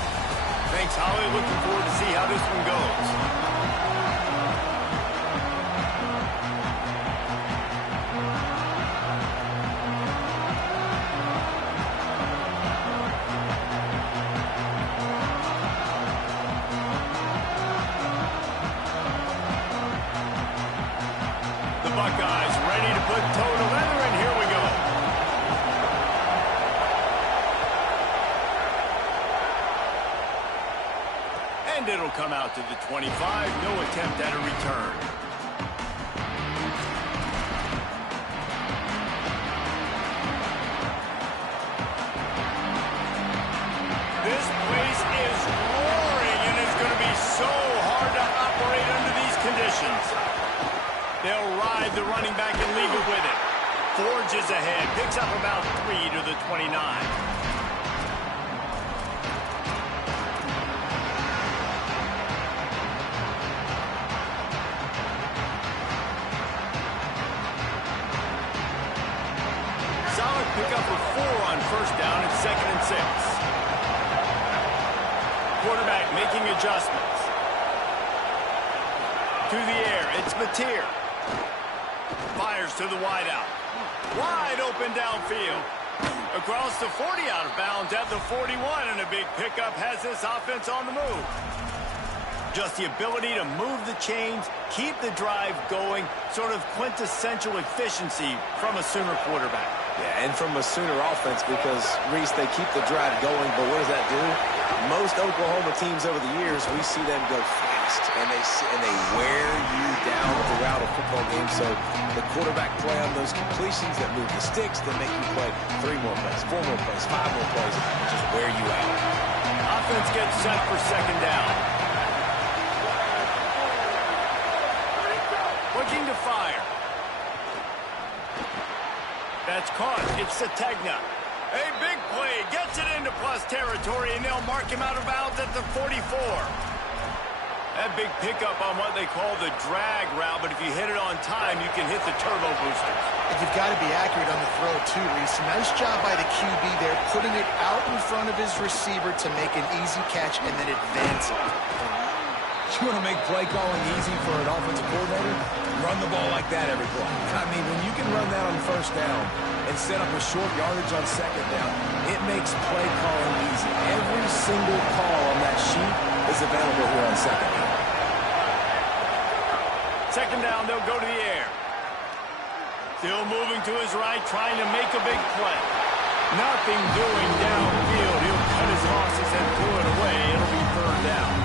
Thanks, Holly. Looking forward to see how this one goes. Buckeyes ready to put toe to leather, and here we go. And it'll come out to the 25. No attempt at a return. This place is roaring, and it's going to be so hard to operate under these conditions. They'll ride the running back and leave it with it. Forges ahead. Picks up about 3 to the 29. Solid pickup of 4 on first down at 2nd and 6. Quarterback making adjustments. To the air. It's Mateer. Fires to the wideout. Wide open downfield. Across the 40, out of bounds at the 41, and a big pickup has this offense on the move. Just the ability to move the chains, keep the drive going, sort of quintessential efficiency from a Sooner quarterback. Yeah, and from a Sooner offense because, Reese, they keep the drive going, but what does that do? Most Oklahoma teams over the years, we see them go fast, and they wear you down throughout a football game. So the quarterback play on those completions that move the sticks, that make you play 3 more plays, 4 more plays, 5 more plays, and just wear you out. Offense gets set for 2nd down. Looking to fire. That's caught. It's Sategna. A big play. Gets it into plus territory, and they'll mark him out of bounds at the 44. That big pickup on what they call the drag route, but if you hit it on time, you can hit the turbo boosters. And you've got to be accurate on the throw, too, Reese. Nice job by the QB there, putting it out in front of his receiver to make an easy catch and then advance it. You want to make play calling easy for an offensive coordinator? Run the ball like that every play. I mean, when you can run that on first down and set up a short yardage on 2nd down, it makes play calling easy. Every single call on that sheet is available here on 2nd down. 2nd down, they'll go to the air. Still moving to his right, trying to make a big play. Nothing doing downfield. He'll cut his losses and pull it away. It'll be 3rd down.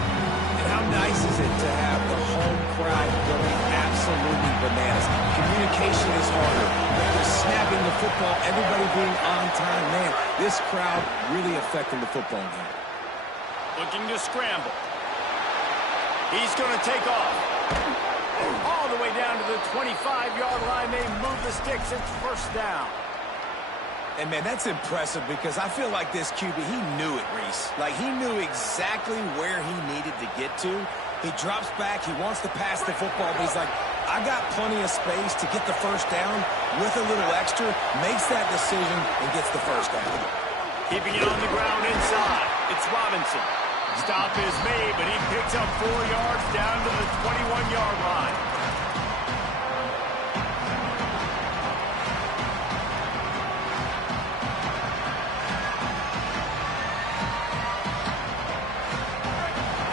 How nice is it to have the home crowd going absolutely bananas? Communication is harder. They're snapping the football, everybody being on time. Man, this crowd really affecting the football game. Looking to scramble. He's going to take off. All the way down to the 25-yard line. They move the sticks. It's 1st down. And, man, that's impressive because I feel like this QB, he knew it, Reese. Like, he knew exactly where he needed to get to. He drops back. He wants to pass the football, but he's like, I got plenty of space to get the 1st down with a little extra, makes that decision, and gets the 1st down. Keeping it on the ground inside. It's Robinson. Stop is made, but he picks up 4 yards down to the 21-yard line.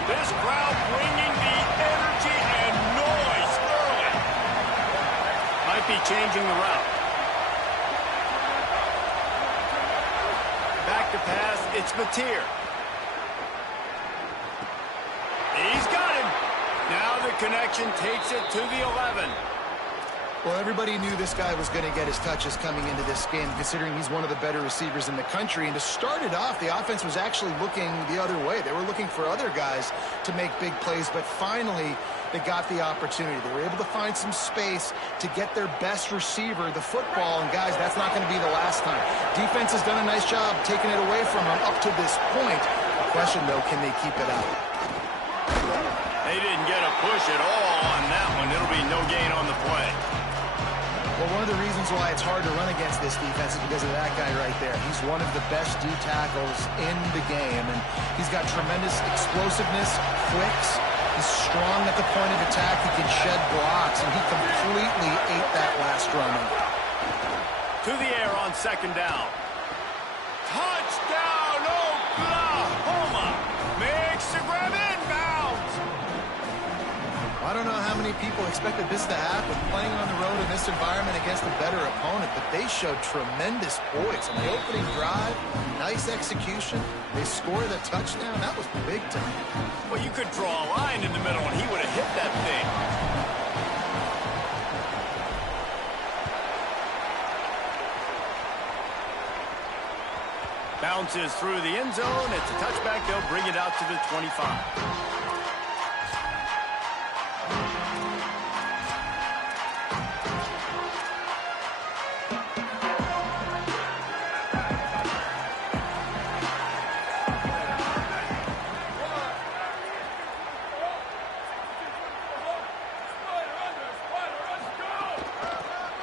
This crowd bringing the energy and noise early. Might be changing the route. Back to pass, it's Mateer. He's got him. Now the connection takes it to the 11. Well, everybody knew this guy was going to get his touches coming into this game, considering he's one of the better receivers in the country. And to start it off, the offense was actually looking the other way. They were looking for other guys to make big plays, but finally they got the opportunity. They were able to find some space to get their best receiver the football. And, guys, that's not going to be the last time. Defense has done a nice job taking it away from them up to this point. The question, though, can they keep it out? They did didn't get a push at all on that one. It'll be no gain on the play. Well, one of the reasons why it's hard to run against this defense is because of that guy right there. He's one of the best D tackles in the game, and he's got tremendous explosiveness, quicks. He's strong at the point of attack. He can shed blocks, and he completely ate that last run. To the air on second down. Touchdown, Oklahoma! Makes the grab inbounds. I don't know how many people expected this to happen, playing on the road in this environment against a better opponent, but they showed tremendous poise on the opening drive. Nice execution. They scored a touchdown. That was big time. Well, you could draw a line in the middle, and he would have hit that thing. Bounces through the end zone. It's a touchback. They'll bring it out to the 25.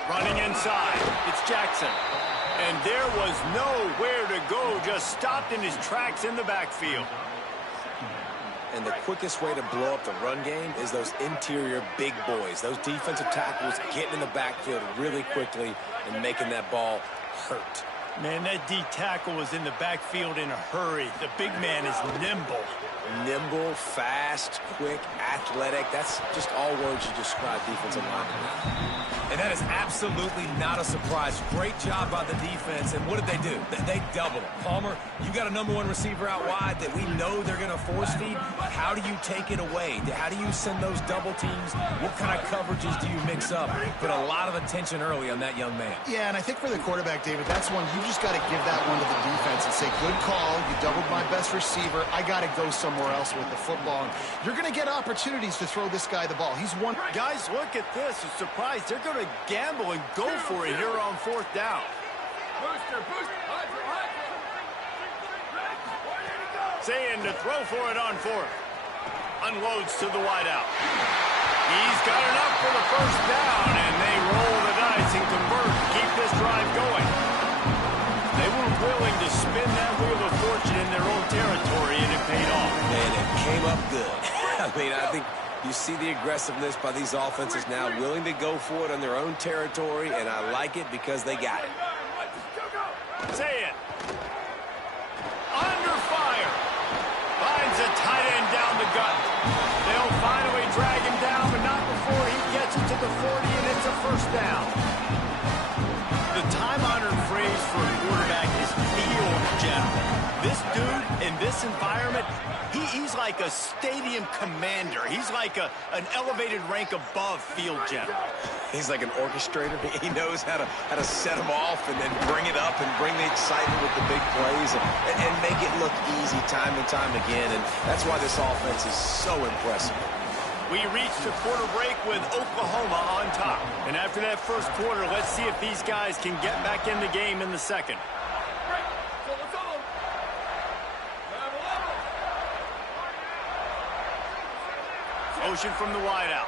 Running inside, it's Jackson. And there was nowhere to go, just stopped in his tracks in the backfield. And the quickest way to blow up the run game is those interior big boys, those defensive tackles getting in the backfield really quickly and making that ball hurt. Man, that D tackle was in the backfield in a hurry. The big man is nimble. Nimble, fast, quick, athletic. That's just all words you describe defensive linemen. And that is absolutely not a surprise. Great job by the defense. And what did they do? They doubled him. Palmer, you got a number one receiver out wide that we know they're going to force feed. How do you take it away? How do you send those double teams? What kind of coverages do you mix up? Put a lot of attention early on that young man. Yeah, and I think for the quarterback, David, that's one you just got to give that one to the defense and say, good call. You doubled my best receiver. I got to go somewhere else with the football. And you're going to get opportunities to throw this guy the ball. He's one. Guys, look at this. I'm surprised. They're going to gamble and go for it here on fourth down. Saying to throw for it on fourth. Unloads to the wideout. He's got enough for the first down, and they roll the dice and convert to keep this drive going. They were willing to spin that wheel of fortune in their own territory, and it paid off. And it came up good. I mean, I think you see the aggressiveness by these offenses now, willing to go for it on their own territory, and I like it because they got it. Say it. Under fire. Finds a tight end down the gut. They'll finally drag him down, but not before he gets it to the 40, and it's a first down. The time-honored phrase for a quarterback is field general. This dude in this environment, he's like a stadium commander. He's like an elevated rank above field general. He's like an orchestrator. He knows how to set them off and then bring it up and bring the excitement with the big plays and make it look easy time and time again. And that's why this offense is so impressive. We reached the quarter break with Oklahoma on top. And after that first quarter, let's see if these guys can get back in the game in the second. Motion from the wideout.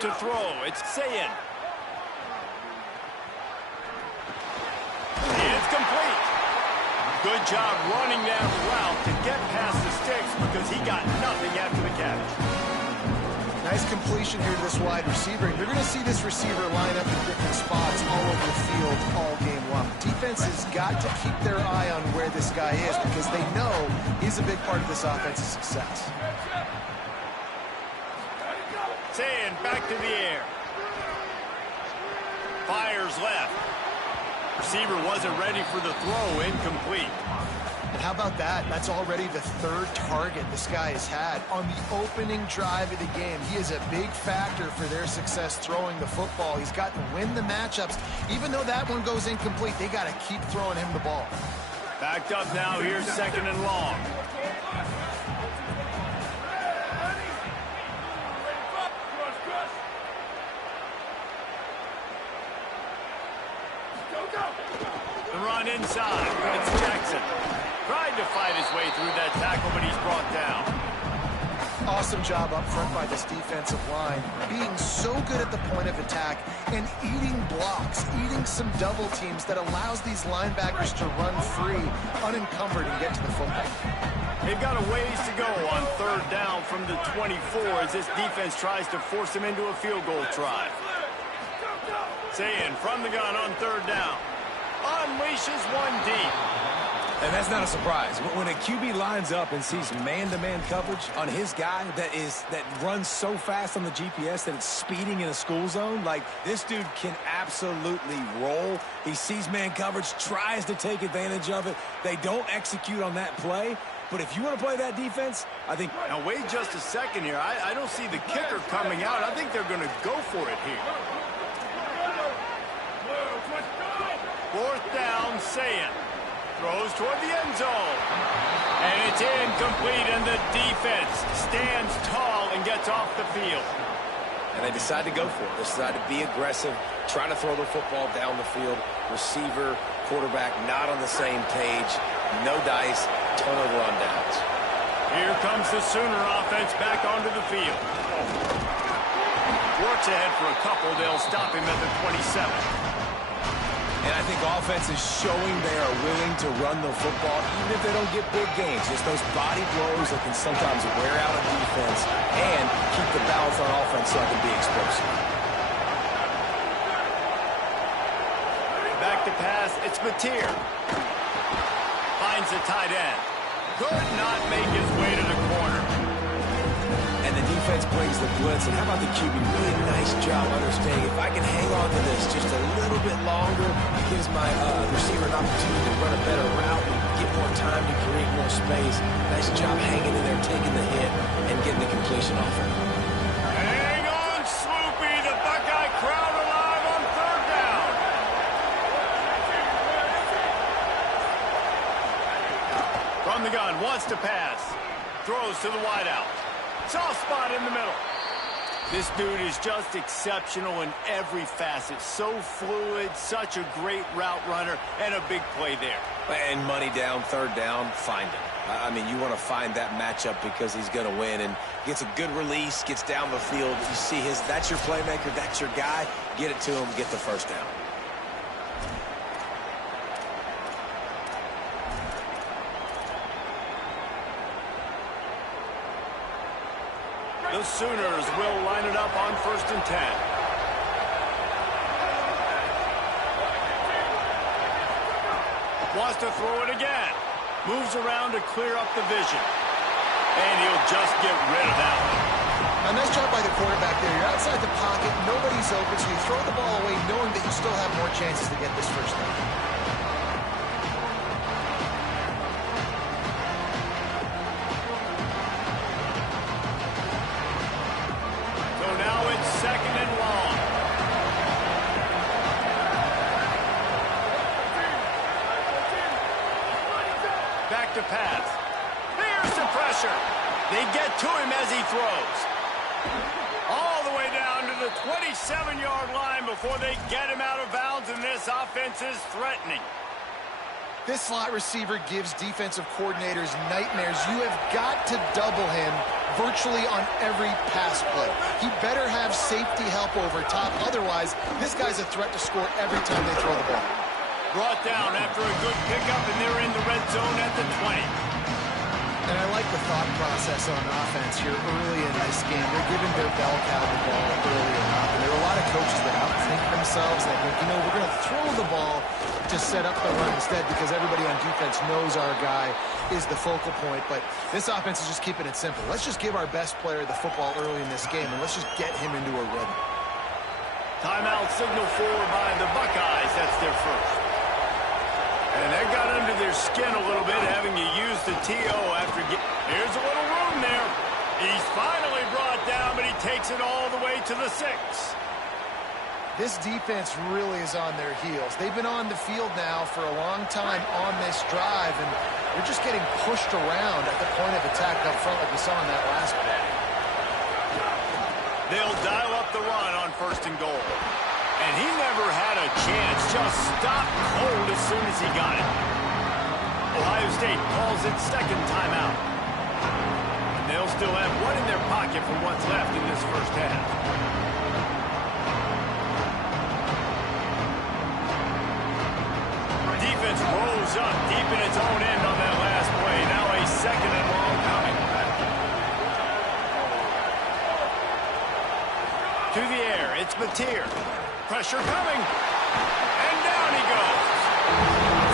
To throw, it's Sayin. It's complete. Good job running that route to get past the sticks because he got nothing after the catch. Nice completion here to this wide receiver. And you're going to see this receiver line up in different spots all over the field all game long. Defense has got to keep their eye on where this guy is because they know he's a big part of this offense's success. Sayin back to the air. Fires left. Receiver wasn't ready for the throw, incomplete. And how about that? That's already the third target this guy has had on the opening drive of the game. He is a big factor for their success throwing the football. He's got to win the matchups. Even though that one goes incomplete, they got to keep throwing him the ball. Backed up now, here's second and long. The run inside. It's Jackson. Tried to fight his way through that tackle, but he's brought Awesome job up front by this defensive line, being so good at the point of attack and eating blocks, eating some double teams that allows these linebackers to run free, unencumbered, and get to the football. They've got a ways to go on third down from the 24 as this defense tries to force them into a field goal try. Saying from the gun on third down. Unleashes one deep. And that's not a surprise. When a QB lines up and sees man-to-man coverage on his guy that runs so fast on the GPS that it's speeding in a school zone, like this dude can absolutely roll. He sees man coverage, tries to take advantage of it. They don't execute on that play. But if you want to play that defense, I think... Now, wait just a second here. I don't see the kicker coming out. I think they're going to go for it here. Fourth down, Sayan. Throws toward the end zone. And it's incomplete, and the defense stands tall and gets off the field. And they decide to go for it. They decide to be aggressive, try to throw the football down the field. Receiver, quarterback, not on the same page. No dice, turnover on downs. Here comes the Sooner offense back onto the field. Works ahead for a couple. They'll stop him at the 27. And I think offense is showing they are willing to run the football, even if they don't get big gains. Just those body blows that can sometimes wear out a defense and keep the balance on offense so it can be explosive. Back to pass, it's Mateer. Finds the tight end. Could not make his way to the corner. And the defense brings the blitz. And how about the QB? Really nice job understanding. If I can hang on to this just a little bit longer, it gives my receiver an opportunity to run a better route and get more time to create more space. Nice job hanging in there, taking the hit, and getting the completion off it. Hang on, Swoopy. The Buckeye crowd alive on third down. From the gun, wants to pass. Throws to the wideout. Soft spot in the middle. This dude is just exceptional in every facet. So fluid, such a great route runner, and a big play there. And money down, third down, find him. I mean, you want to find that matchup because he's going to win and gets a good release, gets down the field. You see that's your playmaker, that's your guy. Get it to him, get the first down. The Sooners will line it up on 1st and 10. Wants to throw it again. Moves around to clear up the vision. And he'll just get rid of that one. A nice job by the quarterback there. You're outside the pocket, nobody's open, so you throw the ball away knowing that you still have more chances to get this first down. Second and long. Back to pass. Here's the pressure. They get to him as he throws. All the way down to the 27-yard line before they get him out of bounds, and this offense is threatening. This slot receiver gives defensive coordinators nightmares. You have got to double him virtually on every pass play. He better have safety help over top. Otherwise, this guy's a threat to score every time they throw the ball. Brought down after a good pickup, and they're in the red zone at the 20. And I like the thought process on offense here early in this game. They're giving their bell cow the ball early enough. And there are a lot of coaches that outthink themselves. That think, we're going to throw the ball to set up the run instead because everybody on defense knows our guy is the focal point. But this offense is just keeping it simple. Let's just give our best player the football early in this game, and let's just get him into a rhythm. Timeout signal for by the Buckeyes. That's their first. And that got under their skin a little bit, having to use the TO after Here's a little room there. He's finally brought down, but he takes it all the way to the 6. This defense really is on their heels. They've been on the field now for a long time on this drive, and they're just getting pushed around at the point of attack up front like we saw in that last play. They'll dial up the run on 1st and goal. And he never had a chance, just stopped cold as soon as he got it. Ohio State calls it second timeout. And they'll still have one in their pocket for what's left in this first half. Defense rolls up deep in its own end on that last play. Now a second and long coming. To the air, it's Mateer. Pressure coming. And down he goes.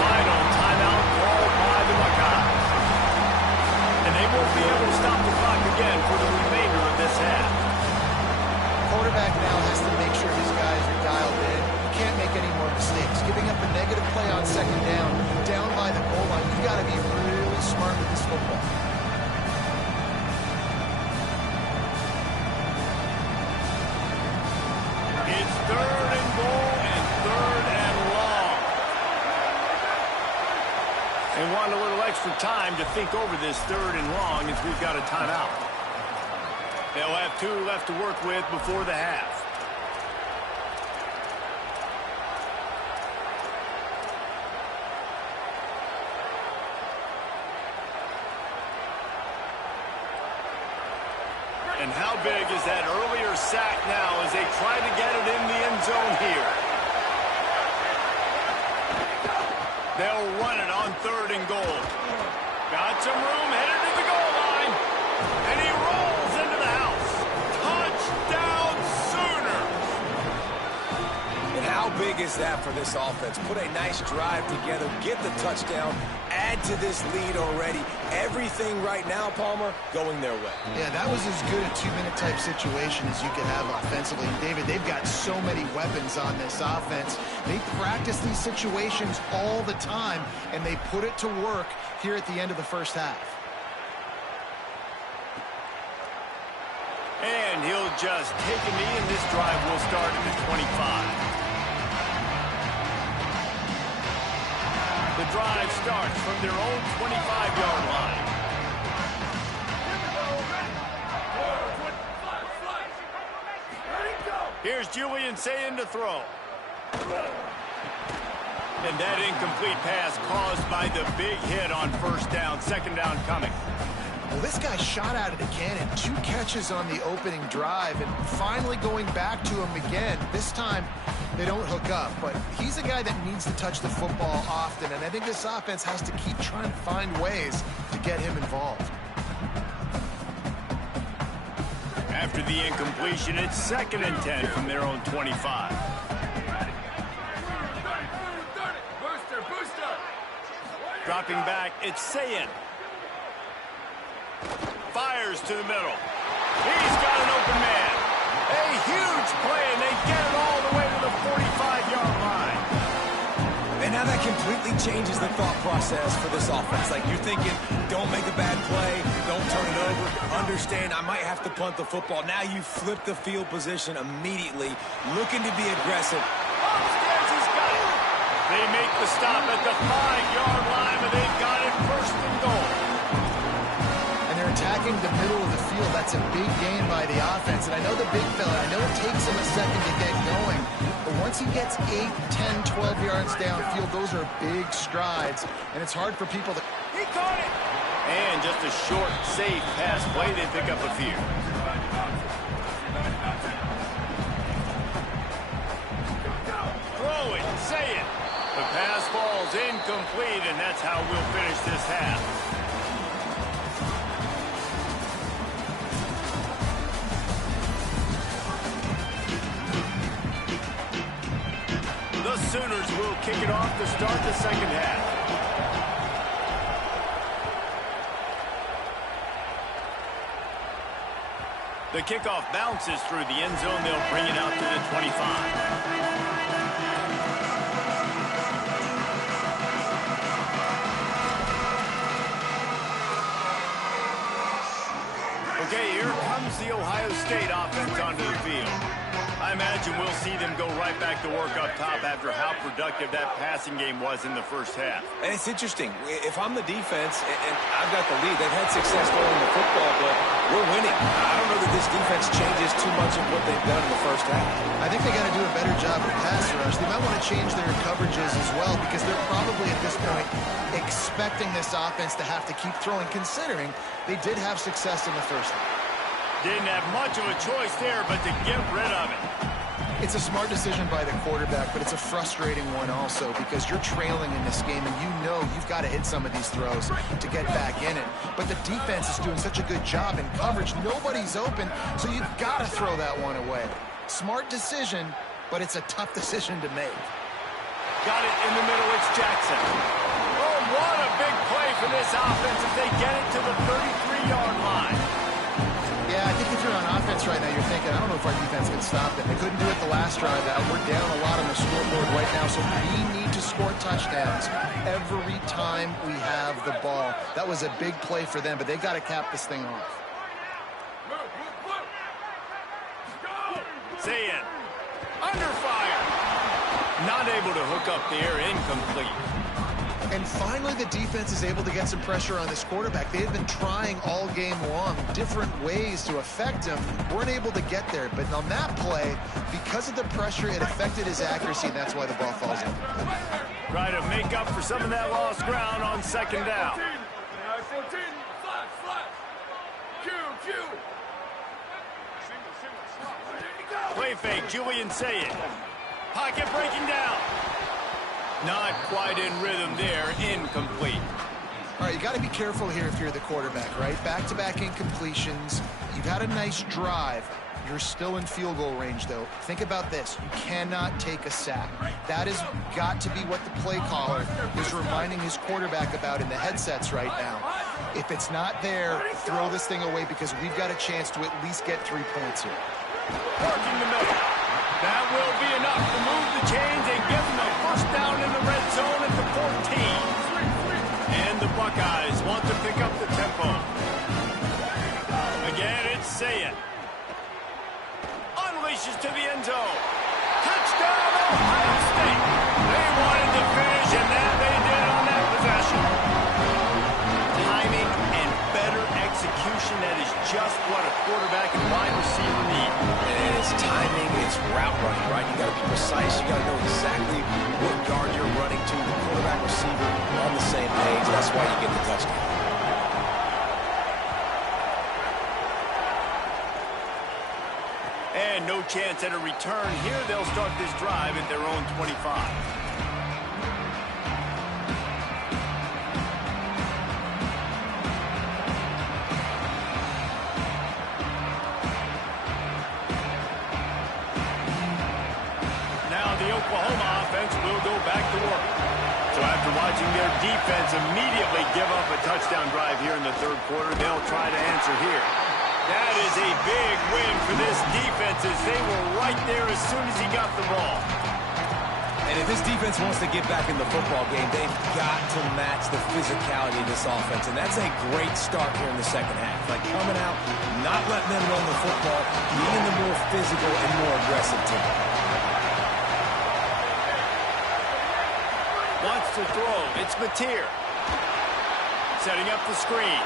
Final timeout called by the Buckeyes. And they won't be able to stop the clock again for the remainder of this half. Quarterback now has to make sure his guys are dialed in. You can't make any more mistakes. Giving up a negative play on second down by the goal line, you got to be really smart with this football. It's third and goal and third and long. They want a little extra time to think over this third and long as we've got a timeout. They'll have 2 left to work with before the half. And how big is that earlier sack now as they try to get it in the end zone here? They'll run it on third and goal. Got some room, headed to the goal line. And he rolls into the house. Touchdown Sooners! And how big is that for this offense? Put a nice drive together, get the touchdown, add to this lead already. Everything right now, Palmer, going their way. Yeah, that was as good a 2-minute type situation as you could have offensively. David, they've got so many weapons on this offense. They practice these situations all the time, and they put it to work here at the end of the first half. And he'll just take a knee, and this drive will start at the 25. The drive starts from their own 25-yard line. Here's Julian Sayin to throw. And that incomplete pass caused by the big hit on first down. Second down coming. Well, this guy shot out of the cannon. 2 catches on the opening drive, and finally going back to him again. This time, they don't hook up, but he's a guy that needs to touch the football often, and I think this offense has to keep trying to find ways to get him involved. After the incompletion, it's 2nd and 10 from their own 25. Dropping back, it's Sayin. Fires to the middle. He's got an open man. A huge play, and they get it all the way to the 45-yard line. And now that completely changes the thought process for this offense. Like, you're thinking, don't make a bad play, don't turn it over, understand I might have to punt the football. Now you flip the field position immediately, looking to be aggressive. Upstairs, he's got it. They make the stop at the 5-yard line, and they've got it first and goal. They're attacking the middle of the field. That's a big gain by the offense. And I know the big fella, I know it takes him a second to get going. But once he gets 8, 10, 12 yards downfield, those are big strides. And it's hard for people to... He caught it! And just a short, safe pass play. They pick up a few. Throw it, say it. The pass falls incomplete, and that's how we'll finish this half. The Sooners will kick it off to start the second half. The kickoff bounces through the end zone. They'll bring it out to the 25. Okay, here comes the Ohio State offense onto the field. I imagine we'll see them go right back to work up top after how productive that passing game was in the first half. And it's interesting. If I'm the defense and I've got the lead, they've had success throwing the football, but we're winning. I don't know that this defense changes too much of what they've done in the first half. I think they got to do a better job of pass rush. They might want to change their coverages as well because they're probably at this point expecting this offense to have to keep throwing, considering they did have success in the first half. Didn't have much of a choice there, but to get rid of it. It's a smart decision by the quarterback, but it's a frustrating one also because you're trailing in this game and you know you've got to hit some of these throws to get back in it. But the defense is doing such a good job in coverage. Nobody's open, so you've got to throw that one away. Smart decision, but it's a tough decision to make. Got it in the middle. It's Jackson. Oh, what a big play for this offense if they get it to the 33-yard line. Yeah, I think if you're on offense right now, you're thinking, I don't know if our defense can stop it. They couldn't do it the last drive out. We're down a lot on the scoreboard right now, so we need to score touchdowns every time we have the ball. That was a big play for them, but they got to cap this thing off. Say it. Under fire. Not able to hook up there. Incomplete. And finally, the defense is able to get some pressure on this quarterback. They've been trying all game long different ways to affect him. Weren't able to get there. But on that play, because of the pressure, it affected his accuracy, and that's why the ball falls in. Try to make up for some of that lost ground on second down. 14, flat. Q. Play fake. Julian say it. Pocket breaking down. Not quite in rhythm there. Incomplete. All right, you got to be careful here if you're the quarterback, right? Back-to-back incompletions. You've had a nice drive. You're still in field goal range, though. Think about this. You cannot take a sack. That has got to be what the play caller is reminding his quarterback about in the headsets right now. If it's not there, throw this thing away because we've got a chance to at least get 3 points here. Working the middle. That will be enough to move the chains and give them a first down in the red zone at the 14. And the Buckeyes want to pick up the tempo. Again, it's Sayet. Unleashes to the end zone. Touchdown, Ohio State. They wanted to finish, and that they did on that possession. Timing and better execution, that is just what a quarterback and wide receiver need. And it's timing, it's route running, right? You got to be precise. You got to know exactly what yard you're running to. The quarterback, receiver on the same page. That's why you get the touchdown. And no chance at a return here. They'll start this drive at their own 25. Oklahoma offense will go back to work. So after watching their defense immediately give up a touchdown drive here in the third quarter, they'll try to answer here. That is a big win for this defense as they were right there as soon as he got the ball. And if this defense wants to get back in the football game, they've got to match the physicality of this offense. And that's a great start here in the second half. Like coming out, not letting them run the football, being the more physical and more aggressive team. Wants to throw. It's Mateer. Setting up the screen.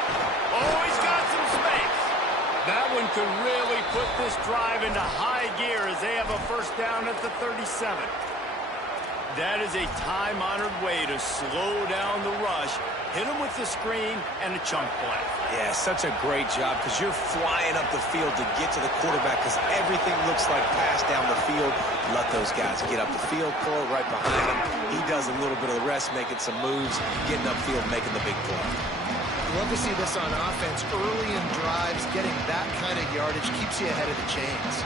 Oh, he's got some space. That one could really put this drive into high gear as they have a first down at the 37. That is a time-honored way to slow down the rush, hit them with the screen, and a chunk play. Yeah, such a great job because you're flying up the field to get to the quarterback because everything looks like pass down the field. Let those guys get up the field, pull it right behind him. He does a little bit of the rest, making some moves, getting upfield, making the big play. Love to see this on offense. Early in drives, getting that kind of yardage keeps you ahead of the chains.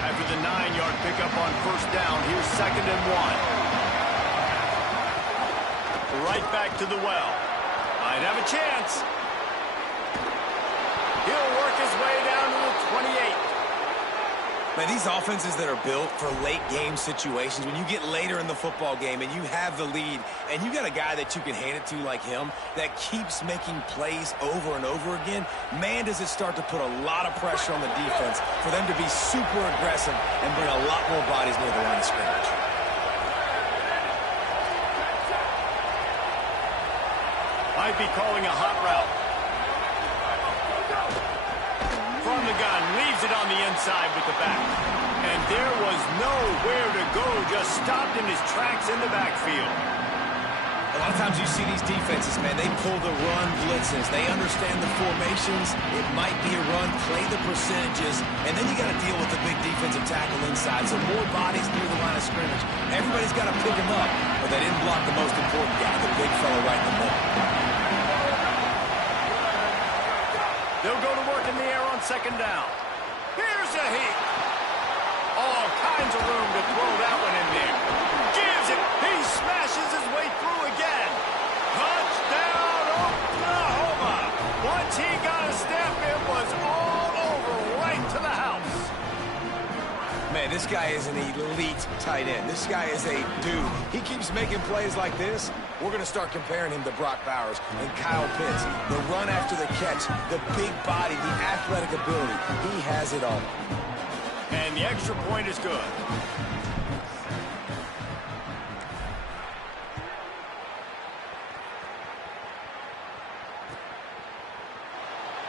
After the 9-yard pickup on first down, here's 2nd and 1. Right back to the well. Might have a chance. He'll work his way down to the 28. Man, these offenses that are built for late game situations, when you get later in the football game and you have the lead and you got a guy that you can hand it to like him that keeps making plays over and over again, man, does it start to put a lot of pressure on the defense for them to be super aggressive and bring a lot more bodies near the line of scrimmage. Might be calling a hot route. From the gun, leaves it on the inside with the back. And there was nowhere to go, just stopped in his tracks in the backfield. A lot of times you see these defenses, man, they pull the run blitzes. They understand the formations. It might be a run, play the percentages, and then you got to deal with the big defensive tackle inside. So more bodies near the line of scrimmage. Everybody's got to pick him up, but they didn't block the most important guy, the big fella right in the middle. They'll go to work in the air on second down. Here's a hit. All kinds of room to throw that one in there. Gives it. He smashes his way through again. Touchdown, Oklahoma. Once he got a step, it was all over right to the house. Man, this guy is an elite tight end. This guy is a dude. He keeps making plays like this. We're going to start comparing him to Brock Bowers and Kyle Pitts. The run after the catch, the big body, the athletic ability. He has it all. And the extra point is good.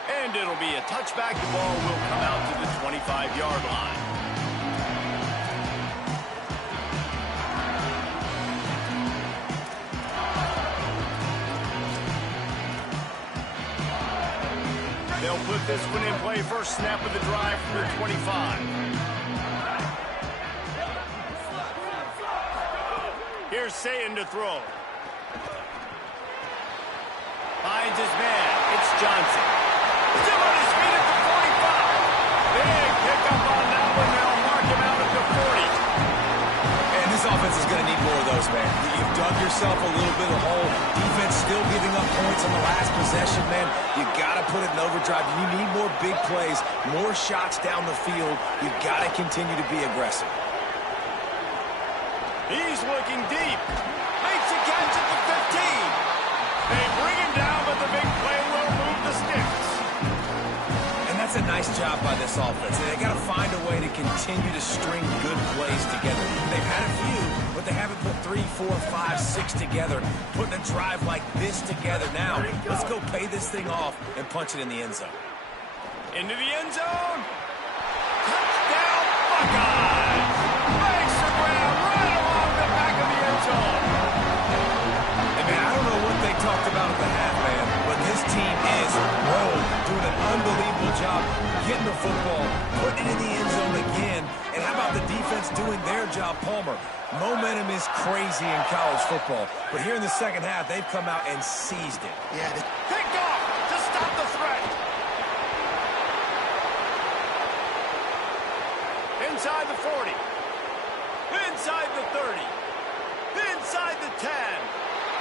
And it'll be a touchback. The ball will come out to the 25-yard line. They'll put this one in play. First snap of the drive from the 25. Here's Sayin to throw. Finds his man. It's Johnson. Still on his feet at the 45. Big pickup on that one. They'll mark him out at the 40. And this offense is going to need more of those, man. You've dug yourself a little bit of hole. Defense still giving up points on the last possession, man. You got to put it in overdrive. You need more big plays, more shots down the field. You got to continue to be aggressive. He's looking deep. Makes a catch at the 15. They bring him down, but the big play will move the sticks. And that's a nice job by this offense. They got to find a way to continue to string good plays together. They've had a few, but they haven't put 3, 4, 5, 6 together. Putting a drive like this together now. Let's go pay this thing off and punch it in the end zone. Into the end zone. Touchdown, Buckeyes. Makes the grab right along the back of the end zone. Hey, man, I don't know what they talked about at the half, man, but this team is rolling, doing an unbelievable job getting the football, putting it in the end zone again. And how about the defense doing their job, Palmer? Momentum is crazy in college football, but here in the second half, they've come out and seized it. Yeah, Picked off to stop the threat. Inside the 40. Inside the 30. Inside the 10.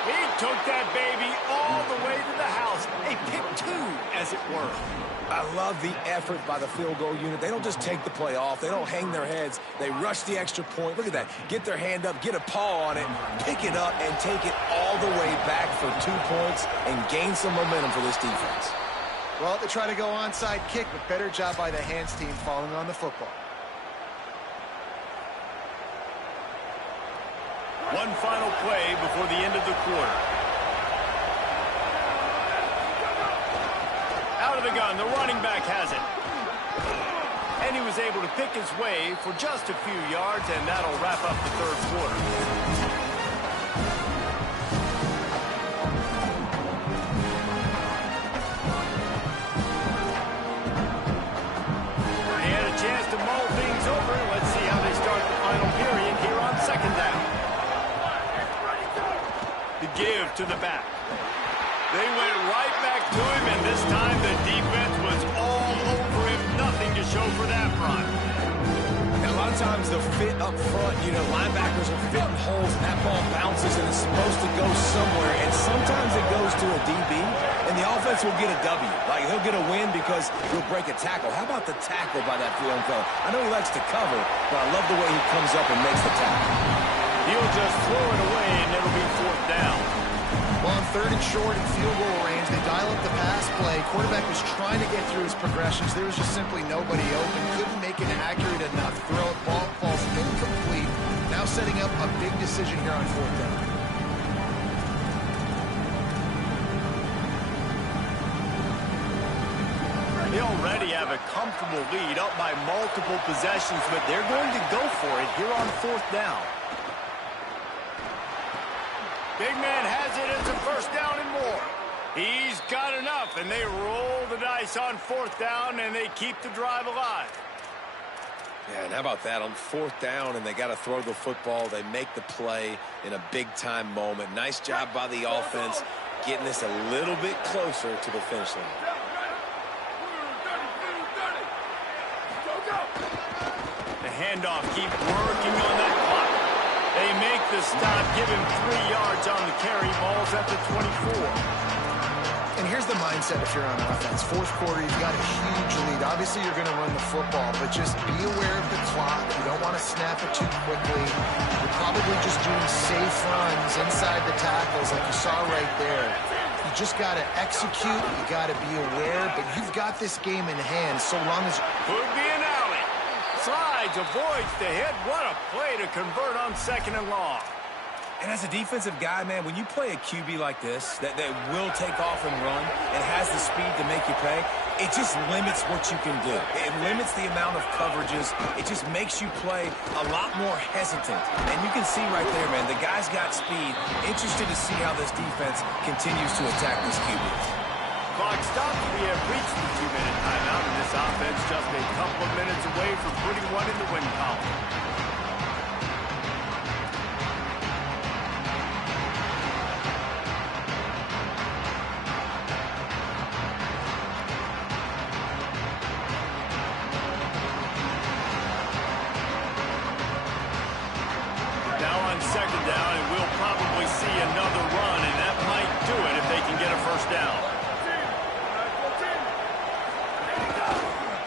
He took that baby all the way to the house. A pick two, as it were. I love the effort by the field goal unit. They don't just take the play off. They don't hang their heads. They rush the extra point. Look at that. Get their hand up, get a paw on it, pick it up, and take it all the way back for 2 points and gain some momentum for this defense. well, they try to go onside kick, but better job by the hands team falling on the football. One final play before the end of the quarter. Out of the gun, the running back has it. And he was able to pick his way for just a few yards, and that'll wrap up the third quarter. They had a chance to mull things over. Let's see how they start the final period here on second down. The give to the back. They went right back to him, and this time the defense was all over him. Nothing to show for that run. And a lot of times the fit up front, you know, linebackers are fitting holes, and that ball bounces, and it's supposed to go somewhere, and sometimes it goes to a DB, and the offense will get a W. Like, he'll get a win because he'll break a tackle. How about the tackle by that young fella? I know he likes to cover, but I love the way he comes up and makes the tackle. He'll just throw it away, and it'll be 4th down. Well, on 3rd and short in field goal range, they dial up the pass play. Quarterback was trying to get through his progressions. There was just simply nobody open. Couldn't make an accurate enough throw. Ball falls incomplete. Now setting up a big decision here on 4th down. They already have a comfortable lead up by multiple possessions, but they're going to go for it here on 4th down. Big man has it. It's a 1st down and more. He's got enough, and they roll the dice on 4th down, and they keep the drive alive. Yeah, and how about that? On 4th down, and they got to throw the football. They make the play in a big-time moment. Nice job by the offense, getting this a little bit closer to the finish line. The handoff, keep working on that clock. They make the stop, give him 3 yards on the carry. Ball's at the 24. And here's the mindset if you're on offense. 4th quarter, you've got a huge lead. Obviously, you're going to run the football, but just be aware of the clock. You don't want to snap it too quickly. You're probably just doing safe runs inside the tackles like you saw right there. You just got to execute. You got to be aware, but you've got this game in hand so long as... Could be an alley. Slides, avoids the hit. What a play to convert on 2nd and long. And as a defensive guy, man, when you play a QB like this that will take off and run and has the speed to make you pay, it just limits what you can do. It limits the amount of coverages. It just makes you play a lot more hesitant. And you can see right there, man, the guy's got speed. Interested to see how this defense continues to attack this QB. Clock stops. We have reached the 2-minute timeout, and this offense just a couple of minutes away from putting one in the win column. Now on 2nd down, and we'll probably see another run, and that might do it if they can get a 1st down.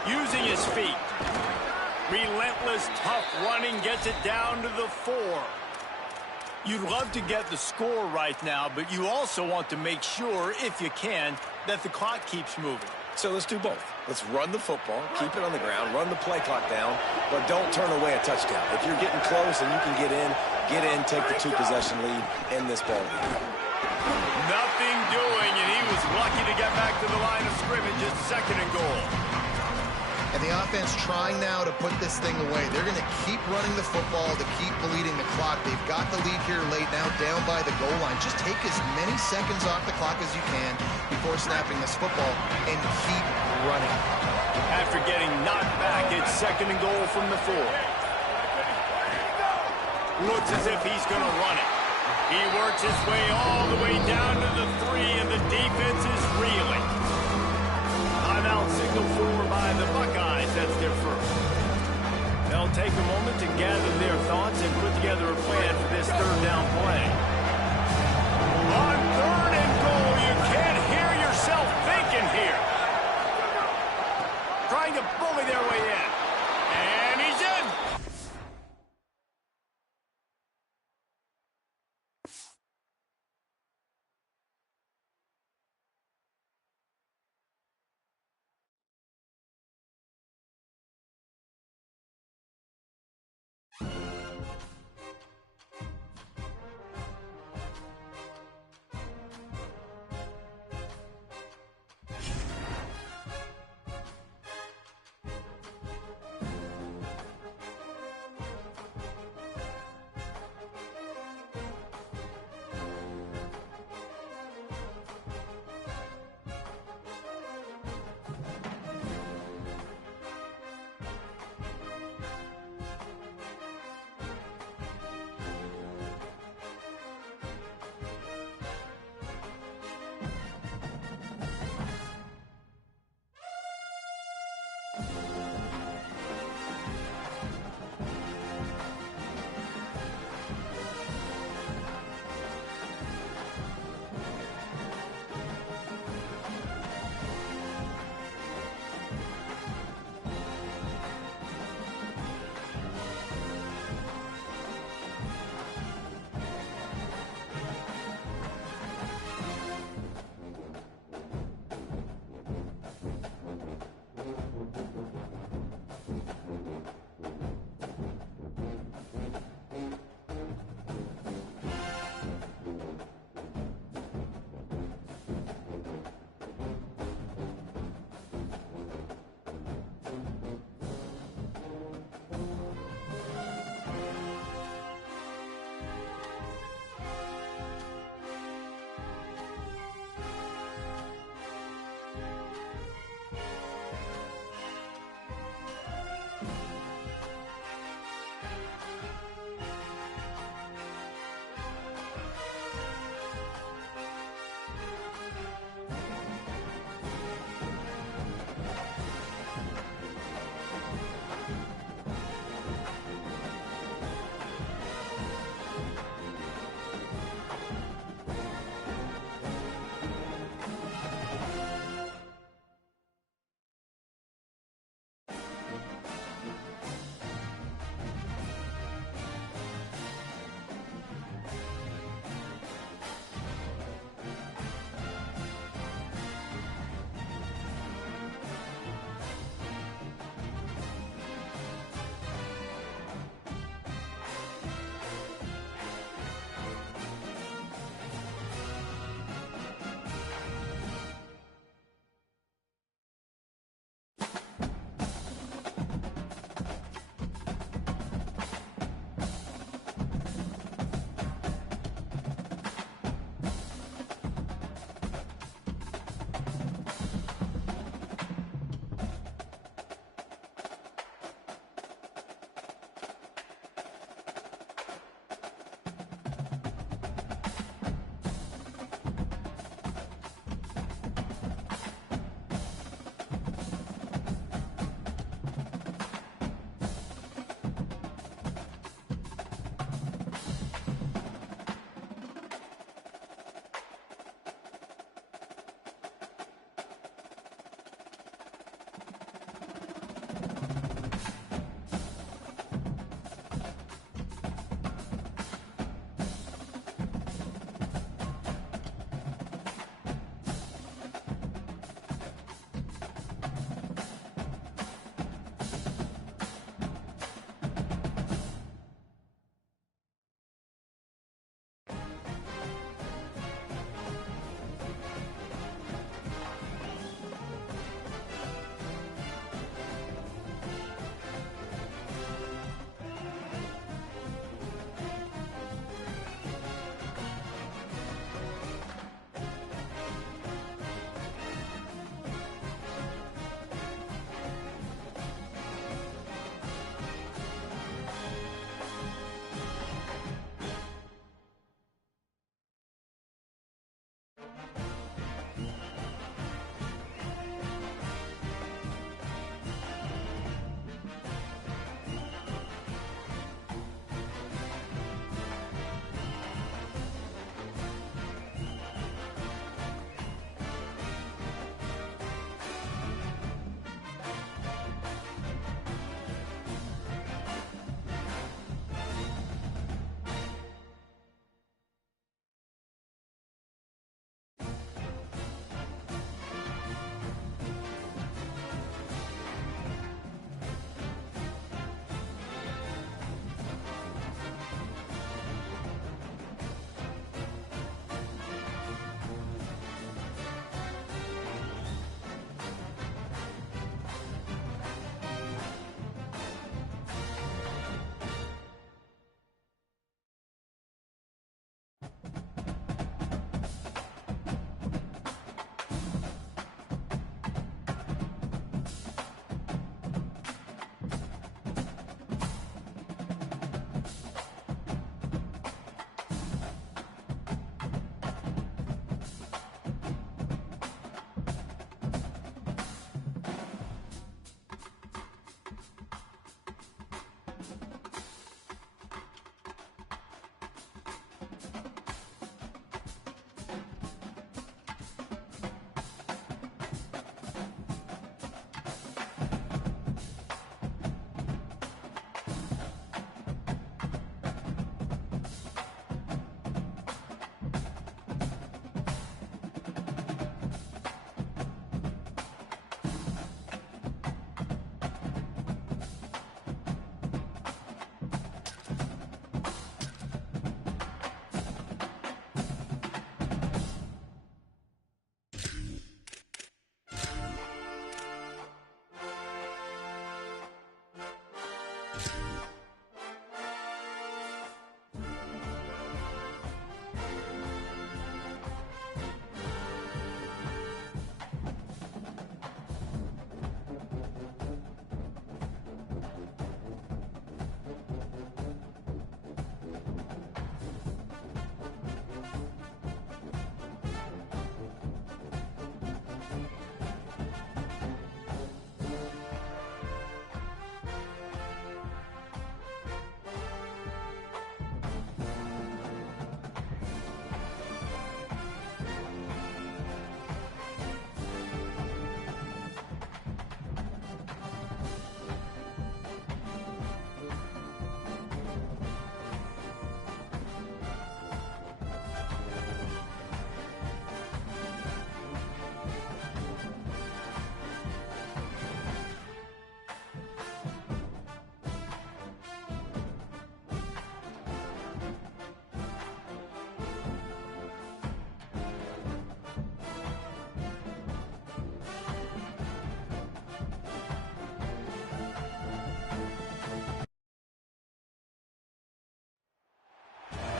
Using his feet. Relentless, tough running, gets it down to the 4. You'd love to get the score right now, but you also want to make sure, if you can, that the clock keeps moving. So let's do both. Let's run the football, keep it on the ground, run the play clock down, but don't turn away a touchdown. If you're getting close and you can get in, take the 2-possession lead, end this ball game. Nothing doing, and he was lucky to get back to the line of scrimmage at 2nd and goal. And the offense trying now to put this thing away. They're going to keep running the football to keep bleeding the clock. They've got the lead here late now down by the goal line. Just take as many seconds off the clock as you can before snapping this football and keep running. After getting knocked back, it's 2nd and goal from the 4. Looks as if he's going to run it. He works his way all the way down to the 3, and the defense is reeling. Timeout signal for by the Buckeyes. That's their 1st. They'll take a moment to gather their thoughts and put together a plan for this 3rd down play. On 3rd and goal, you can't hear yourself thinking here. Trying to bully their way in. And he's in.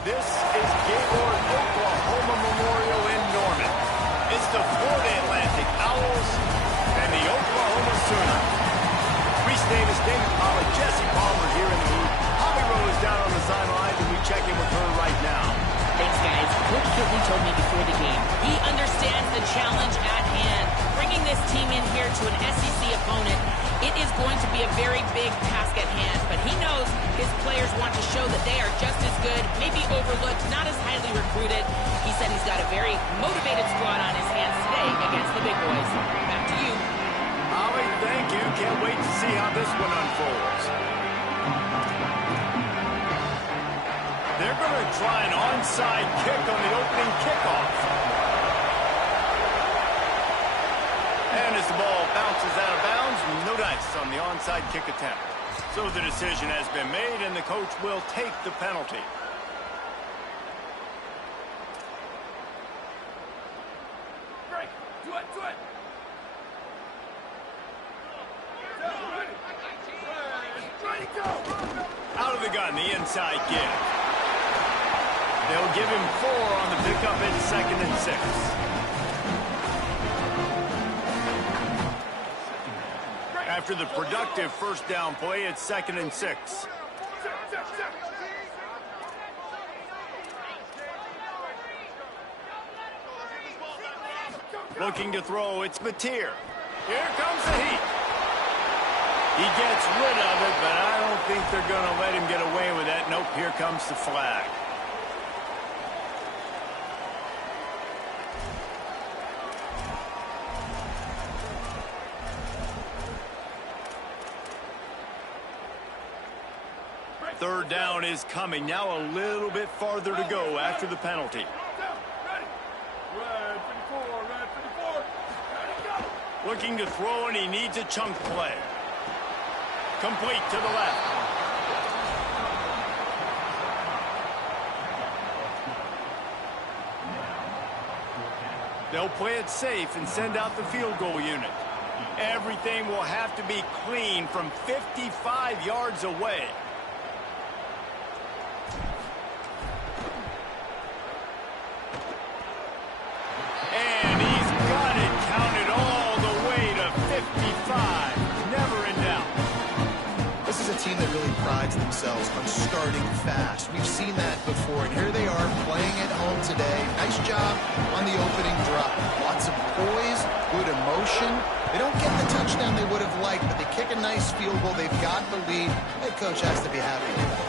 This is Gaylord Oklahoma Memorial in Norman. It's the Florida Atlantic Owls and the Oklahoma Sooners. Reese Davis, David Pollack, Jesse Palmer here in the booth. Holly Rose down on the sidelines, and we check in with her right now. Thanks, guys. Coach Kitley told me before the game, he understands the challenge at hand. Bringing this team in here to an SEC opponent, it is going to be a very big task at hand. But he knows his players want to show that they are just as good, maybe overlooked, not as highly recruited. He said he's got a very motivated squad on his hands today against the big boys. Back to you. Holly, thank you. Can't wait to see how this one unfolds. They're going to try an onside kick on the opening kickoff. And as the ball bounces out of bounds, no dice on the onside kick attempt. So the decision has been made, and the coach will take the penalty. Break. Do it. Ready, go. Out of the gun, the inside give. They'll give him 4 on the pickup in 2nd and 6. After the productive first down play, it's 2nd and 6. Looking to throw, it's Mateer. Here comes the heat. He gets rid of it, but I don't think they're going to let him get away with that. Nope, here comes the flag. Third down is coming. Now a little bit farther to go after the penalty. Red 54. Ready, go. Looking to throw, and he needs a chunk play. Complete to the left. They'll play it safe and send out the field goal unit. Everything will have to be clean from 55 yards away. And he's got it counted all the way to 55. Never in doubt. This is a team that really prides themselves on starting fast. We've seen that before, and here they are playing at home today. Nice job on the opening drop. Lots of poise, good emotion. They don't get the touchdown they would have liked, but they kick a nice field goal. They've got the lead. Head coach has to be happy with that.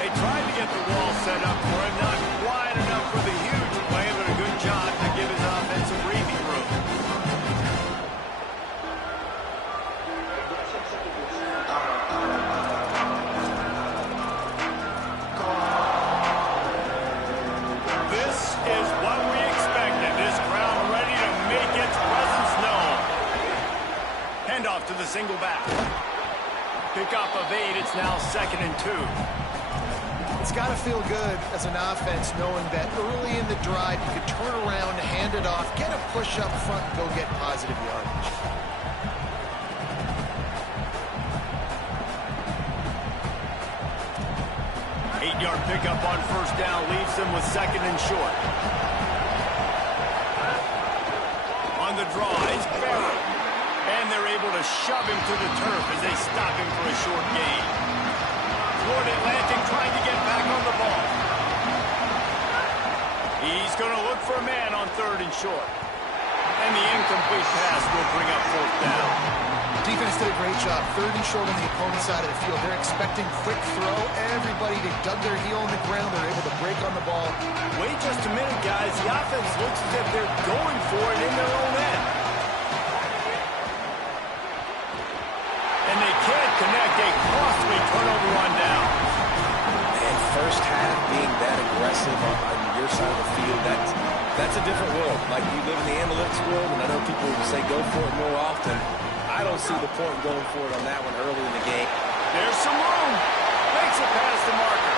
They tried to get the wall set up for him. Not wide enough for the huge play, but a good job to give his offensive breathing room. This is what we expected. This crowd ready to make its presence known. Handoff to the single back. Pick up of 8. It's now 2nd and 2. It's got to feel good as an offense knowing that early in the drive you could turn around, hand it off, get a push up front, and go get positive yardage. Eight-yard pickup on first down leaves them with 2nd and short. On the draw, it's Barrett. And they're able to shove him to the turf as they stop him for a short gain. Florida Atlantic trying to get back on the ball. He's going to look for a man on 3rd and short. And the incomplete pass will bring up 4th down. Defense did a great job. 3rd and short on the opponent's side of the field. They're expecting quick throw. Everybody, they dug their heel on the ground. They're able to break on the ball. Wait just a minute, guys. The offense looks as if they're going for it in their own end. And they can't connect a costly turnover on down. And first half being that aggressive on your side of the field, that's a different world. Like, you live in the analytics world, and I know people will say go for it more often. I don't see the point in going for it on that one early in the game. There's some room. Makes it past the marker.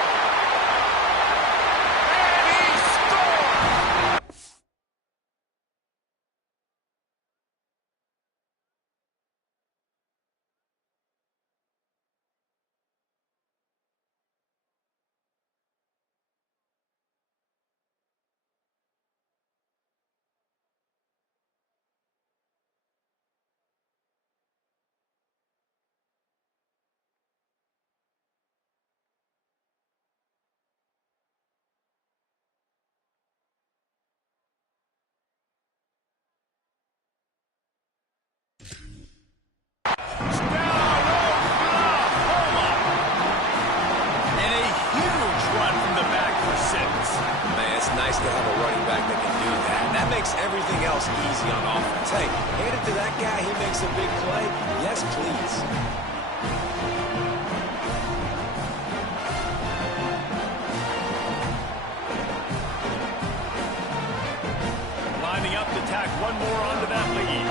to have a running back that can do that. And that makes everything else easy on offense. Hey, hand it to that guy. He makes a big play. Yes, please. Lining up to tack one more onto that lead.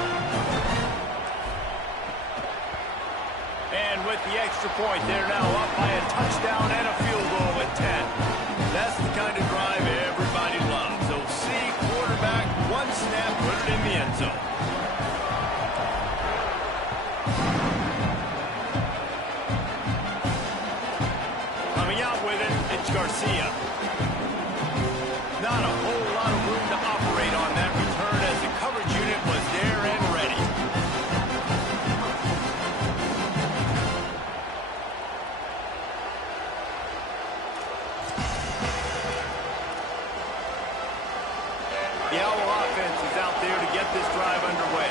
And with the extra point, they're now up by a touchdown and a field goal at 10. That's the kind of drive everybody loves. So see quarterback, one snap, put it in the end zone. Coming out with it, it's Garcia. Not a whole lot of room to operate on that return as the coverage unit was there and ready. The Owl offense is out there to get this drive underway.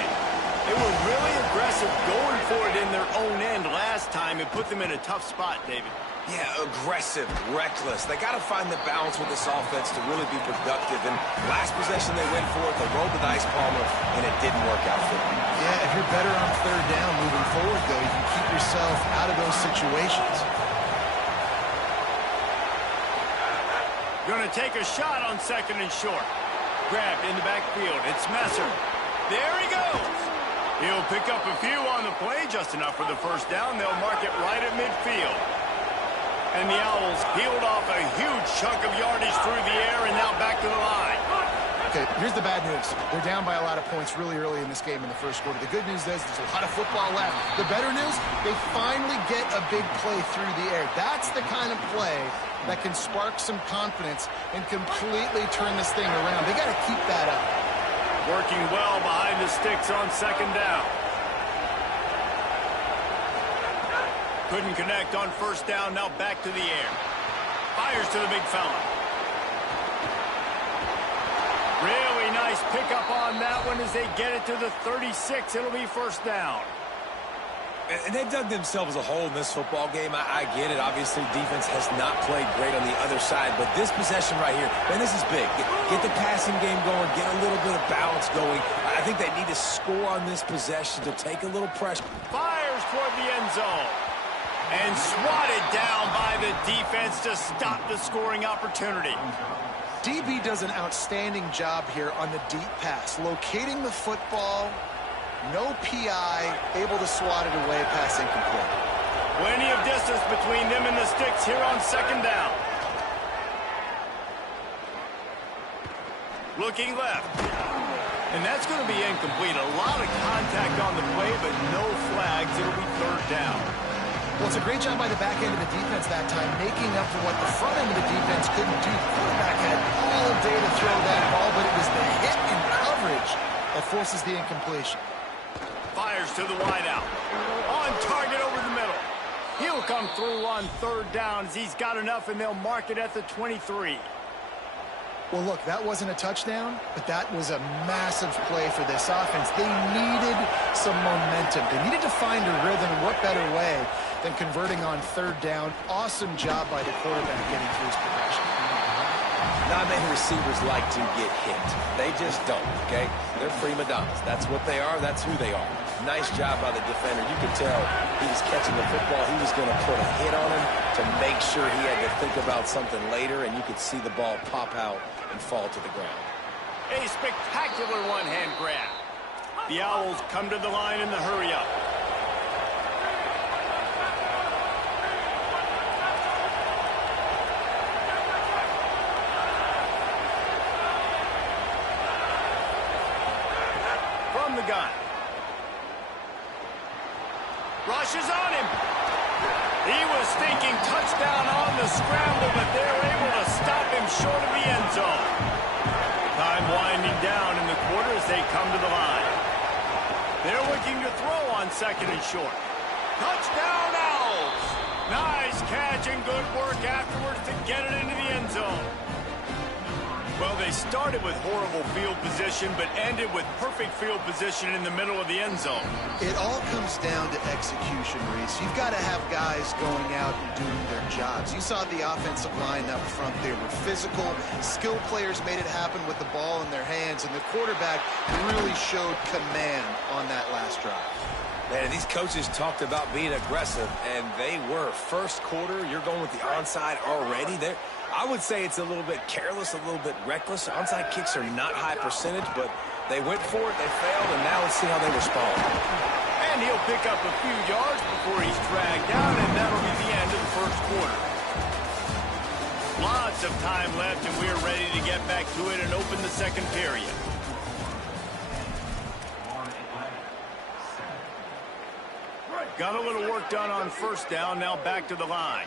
They were really aggressive going for it in their own end last time and put them in a tough spot, David. Yeah, aggressive, reckless. They got to find the balance with this offense to really be productive. And last possession they went for it, they rolled the dice, Palmer, and it didn't work out for them. Yeah, if you're better on third down moving forward, though, you can keep yourself out of those situations. Going to take a shot on second and short. Grabbed in the backfield. It's Messer. There he goes. He'll pick up a few on the play, just enough for the first down. They'll mark it right at midfield. And the Owls peeled off a huge chunk of yardage through the air and now back to the line. Okay, here's the bad news. They're down by a lot of points really early in this game in the first quarter. The good news is there's a lot of football left. The better news, they finally get a big play through the air. That's the kind of play that can spark some confidence and completely turn this thing around. They got to keep that up. Working well behind the sticks on second down. Couldn't connect on first down, now back to the air. Fires to the big fella. Really nice pickup on that one as they get it to the 36. It'll be first down. And they've dug themselves a hole in this football game. I get it. Obviously, defense has not played great on the other side. But this possession right here, man, this is big. Get the passing game going. Get a little bit of balance going. I think they need to score on this possession to take a little pressure. Fires toward the end zone. And swatted down by the defense to stop the scoring opportunity. DB does an outstanding job here on the deep pass. Locating the football, no PI, able to swat it away, pass incomplete. Plenty of distance between them and the sticks here on second down. Looking left. And that's going to be incomplete. A lot of contact on the play, but no flags. It'll be third down. Well, it's a great job by the back end of the defense that time, making up for what the front end of the defense couldn't do. The quarterback had all day to throw that ball, but it was the hit in coverage that forces the incompletion. Fires to the wideout. On target over the middle. He'll come through on third down as he's got enough, and they'll mark it at the 23. Well, look, that wasn't a touchdown, but that was a massive play for this offense. They needed some momentum. They needed to find a rhythm, and what better way than converting on third down. Awesome job by the quarterback getting through his progression. Not many receivers like to get hit. They just don't, okay? They're prima donnas. That's what they are. That's who they are. Nice job by the defender. You could tell he was catching the football. He was going to put a hit on him to make sure he had to think about something later, and you could see the ball pop out and fall to the ground. A spectacular one-hand grab. The Owls come to the line in the hurry-up. From the gun. Rushes on him. He was thinking touchdown on the scramble, but they're able to stop him short of the end zone. Time winding down in the quarter as they come to the line. They're looking to throw on second and short. Touchdown, Owls! Nice catch and good work afterwards to get it into the end zone. Well, they started with horrible field position, but ended with perfect field position in the middle of the end zone. It all comes down to execution, Reese. You've got to have guys going out and doing their jobs. You saw the offensive line up front. They were physical. Skilled players made it happen with the ball in their hands, and the quarterback really showed command on that last drive. Man, these coaches talked about being aggressive, and they were. First quarter, you're going with the onside already. I would say it's a little bit careless, a little bit reckless. Onside kicks are not high percentage, but they went for it, they failed, and now let's see how they respond. And he'll pick up a few yards before he's dragged down, and that'll be the end of the first quarter. Lots of time left, and we're ready to get back to it and open the second period. Got a little work done on first down, now back to the line.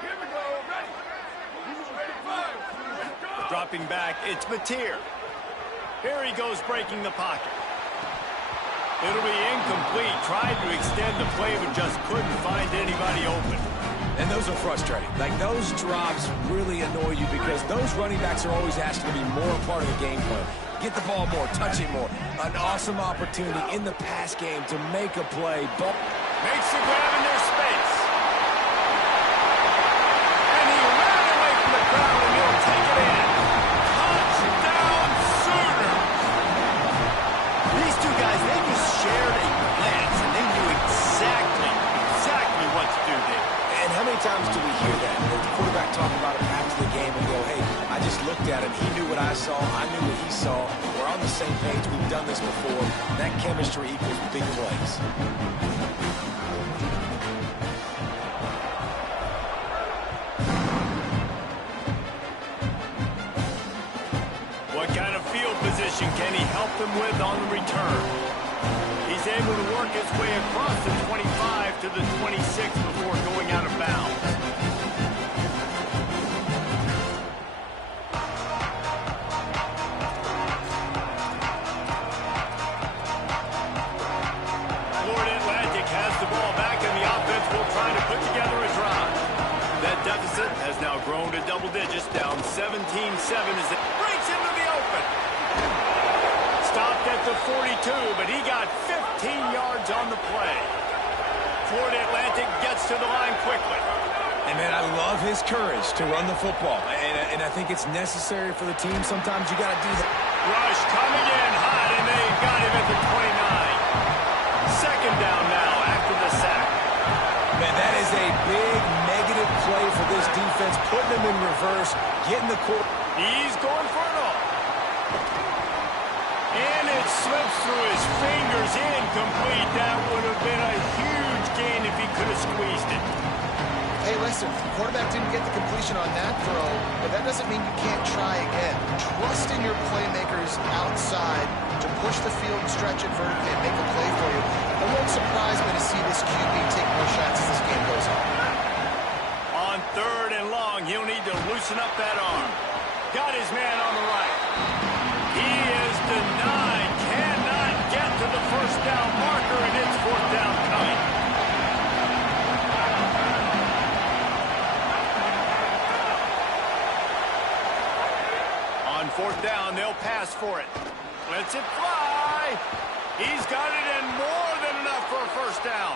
Here we go, ready. Ready, five. Ready, go. Dropping back, it's Mateer. Here he goes breaking the pocket. It'll be incomplete. Tried to extend the play, but just couldn't find anybody open. And those are frustrating. Like, those drops really annoy you because those running backs are always asked to be more a part of the game plan. Get the ball more, touch it more. An awesome opportunity in the pass game to make a play. Makes the grab in their space. And he ran away from the crowd, and he'll take it in. Touchdown, Sooners! These two guys, they just shared a glance, and they knew exactly what to do there. And how many times do we hear that? The quarterback talk about it after the game and go, hey, I just looked at him. He knew what I saw. I knew what he saw. We're on the same page. We've done this before. That chemistry equals big plays. What kind of field position can he help them with on the return? He's able to work his way across the 25 to the 26 before going out of bounds. Florida Atlantic has the ball back, and the offense will try to put together a drive. That deficit has now grown to double digits, down 17-7 as it breaks into the open. Stopped at the 42, but he got 15 yards on the play. Florida Atlantic gets to the line quickly. And, man, I love his courage to run the football. And I think it's necessary for the team. Sometimes you got to do that. Rush coming in hot, and they got him at the 29. Second down now after the sack. Man, that is a big negative play for this defense, putting them in reverse, getting the quarter. He's going for it all. And it slips through his fingers, incomplete. That would have been a huge gain if he could have squeezed it. Hey, listen, the quarterback didn't get the completion on that throw, but that doesn't mean you can't try again. Trust in your playmakers outside to push the field and stretch it vertically and make a play for you. It won't surprise me to see this QB take more shots as this game goes on. On third and long, he'll need to loosen up that arm. Got his man on the right. He is denied, cannot get to the first down marker, and it's fourth down coming. On fourth down, they'll pass for it. Lets it fly. He's got it and more than enough for a first down.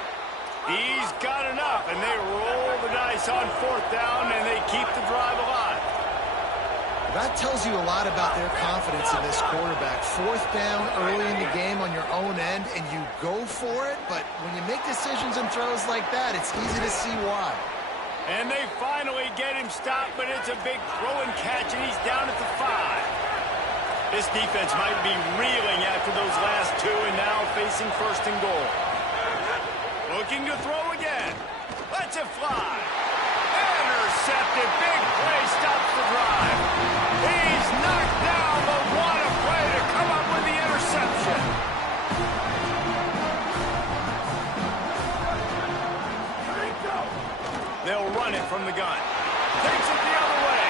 He's got enough, and they roll the dice on fourth down, and they keep the drive alive. That tells you a lot about their confidence in this quarterback. Fourth down early in the game on your own end, and you go for it, but when you make decisions and throws like that, it's easy to see why. And they finally get him stopped, but it's a big throw and catch, and he's down at the 5. This defense might be reeling after those last two, and now facing first and goal. Looking to throw again. Lets it fly. Intercepted. Big play stops the drive. He's knocked down, but what a play to come up with the interception. They'll run it from the gun. Takes it the other way.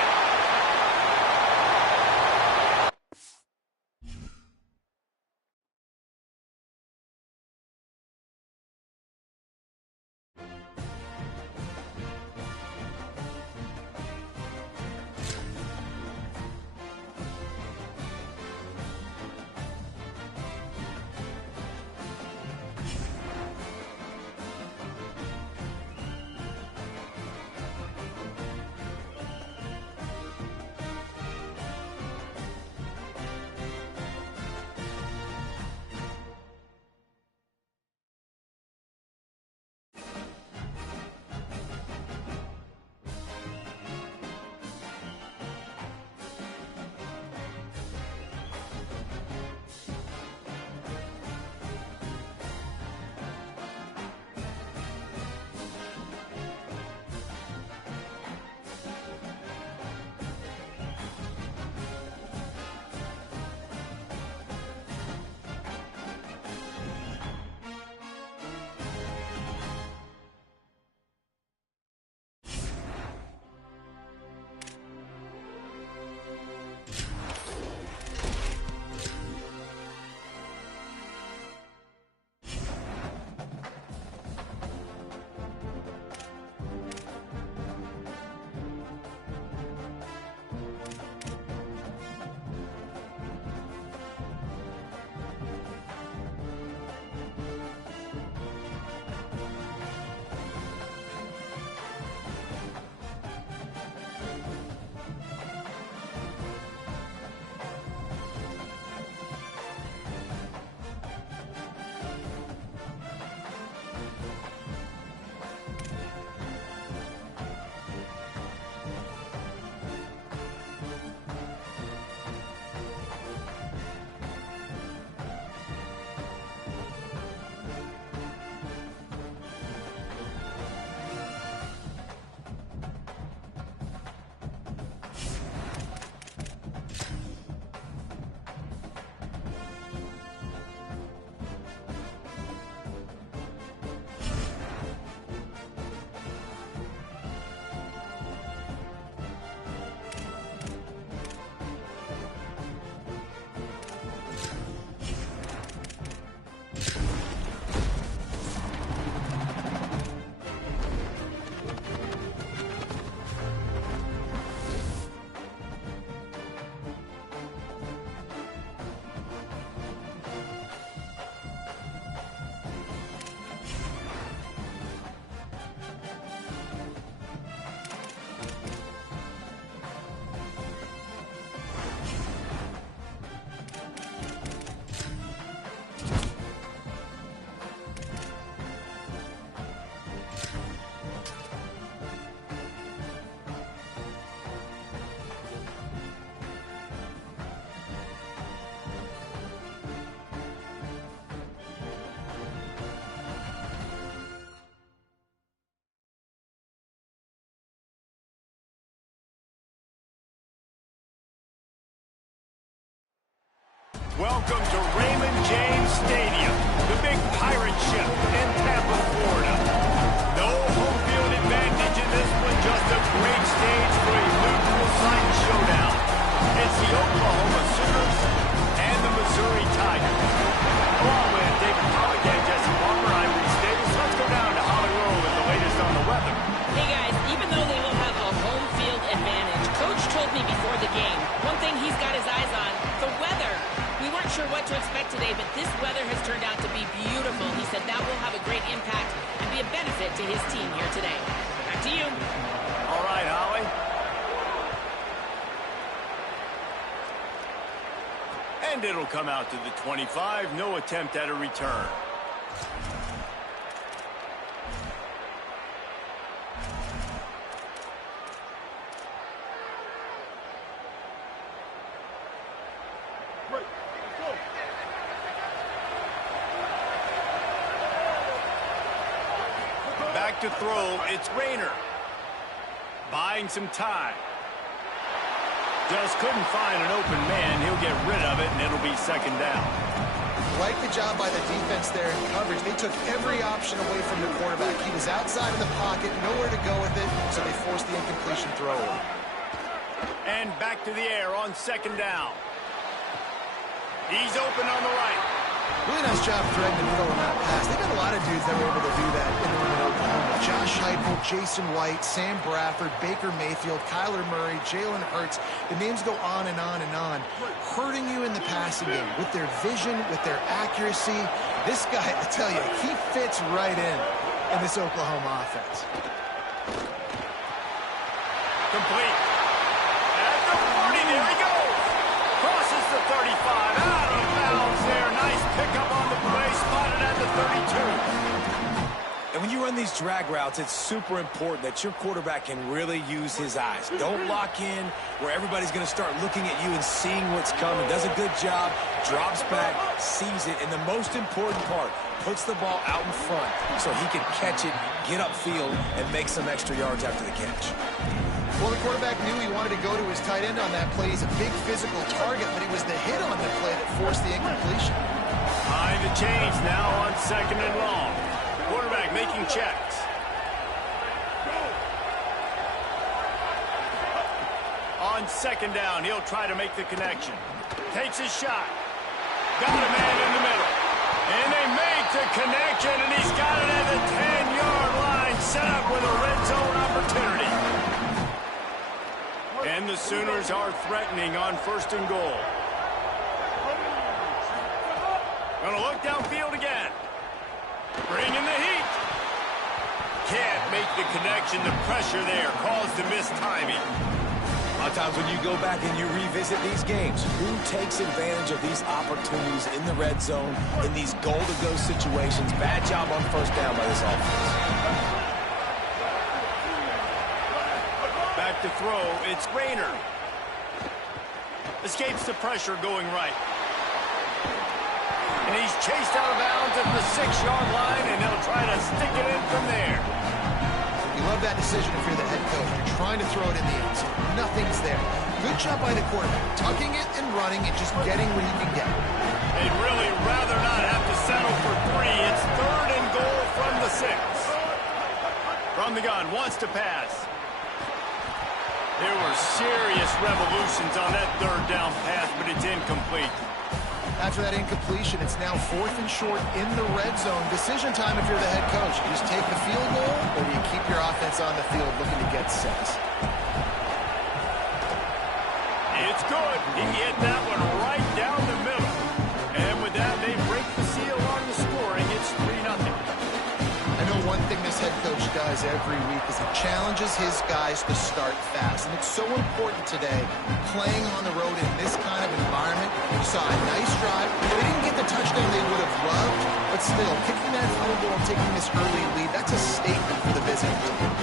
Welcome to Raymond James Stadium, the big pirate ship in Tampa, Florida. No home field advantage in this one, just a great stage for a neutral site showdown. It's the Oklahoma Sooners and the Missouri Tigers. Along with David Pollack and Jesse Palmer, I'm Reese Davis. Let's go down to Hollywood with the latest on the weather. Hey guys, even though they will have a home field advantage, Coach told me before the game, one thing he's got his eyes on, the weather. We weren't sure what to expect today, but this weather has turned out to be beautiful. He said that will have a great impact and be a benefit to his team here today. Back to you. All right, Holly. And it'll come out to the 25. No attempt at a return. Back to throw, it's Rayner. Buying some time. Just couldn't find an open man. He'll get rid of it, and it'll be second down. Like the job by the defense there in coverage. They took every option away from the quarterback. He was outside of the pocket, nowhere to go with it, so they forced the incompletion throw. And back to the air on second down. He's open on the right. Really nice job threading the middle on that pass. They got a lot of dudes that were able to do that in the room in Oklahoma. Josh Heupel, Jason White, Sam Bradford, Baker Mayfield, Kyler Murray, Jalen Hurts. The names go on and on and on. Hurting you in the passing game with their vision, with their accuracy. This guy, I tell you, he fits right in this Oklahoma offense. Complete. At the 40, there he goes. Crosses the 35. Out of bounds there. Nice pickup on the play. Spotted at the 32. And when you run these drag routes, it's super important that your quarterback can really use his eyes. Don't lock in where everybody's going to start looking at you and seeing what's coming. Does a good job, drops back, sees it, and the most important part, puts the ball out in front so he can catch it, get upfield, and make some extra yards after the catch. Well, the quarterback knew he wanted to go to his tight end on that play. He's a big physical target, but it was the hit on the play that forced the incompletion. Behind the chains now on second and long. Quarterback making checks. On second down, he'll try to make the connection. Takes his shot. Got a man in the middle. And they make the connection, and he's got it at the 10-yard line, set up with a red zone opportunity. And the Sooners are threatening on first and goal. Gonna look downfield again. Bringing the heat. Can't make the connection. The pressure there caused the mistiming. A lot of times when you go back and you revisit these games, who takes advantage of these opportunities in the red zone, in these goal-to-go situations? Bad job on first down by this offense. Back to throw, it's Rayner. Escapes the pressure going right. And he's chased out of bounds at the 6-yard line, and he'll try to stick it in from there. You love that decision if you're the head coach. You're trying to throw it in the end zone. Nothing's there. Good job by the quarterback. Tucking it and running and just getting what he can get. They'd really rather not have to settle for 3. It's third and goal from the 6. From the gun, wants to pass. There were serious revolutions on that third down pass, but it's incomplete. After that incompletion, it's now 4th and short in the red zone. Decision time if you're the head coach. You just take the field goal, or do you keep your offense on the field looking to get 6? It's good. He hit that one right down the middle. And with that, they break the seal on the scoring. It's 3-0. I know one thing this head coach does every week is he challenges his guys to start fast. And it's so important today, playing on the road in this kind of environment. You saw a nice drive. They didn't get the touchdown they would have loved, but still, kicking that field goal and taking this early lead, that's a statement for the visiting team.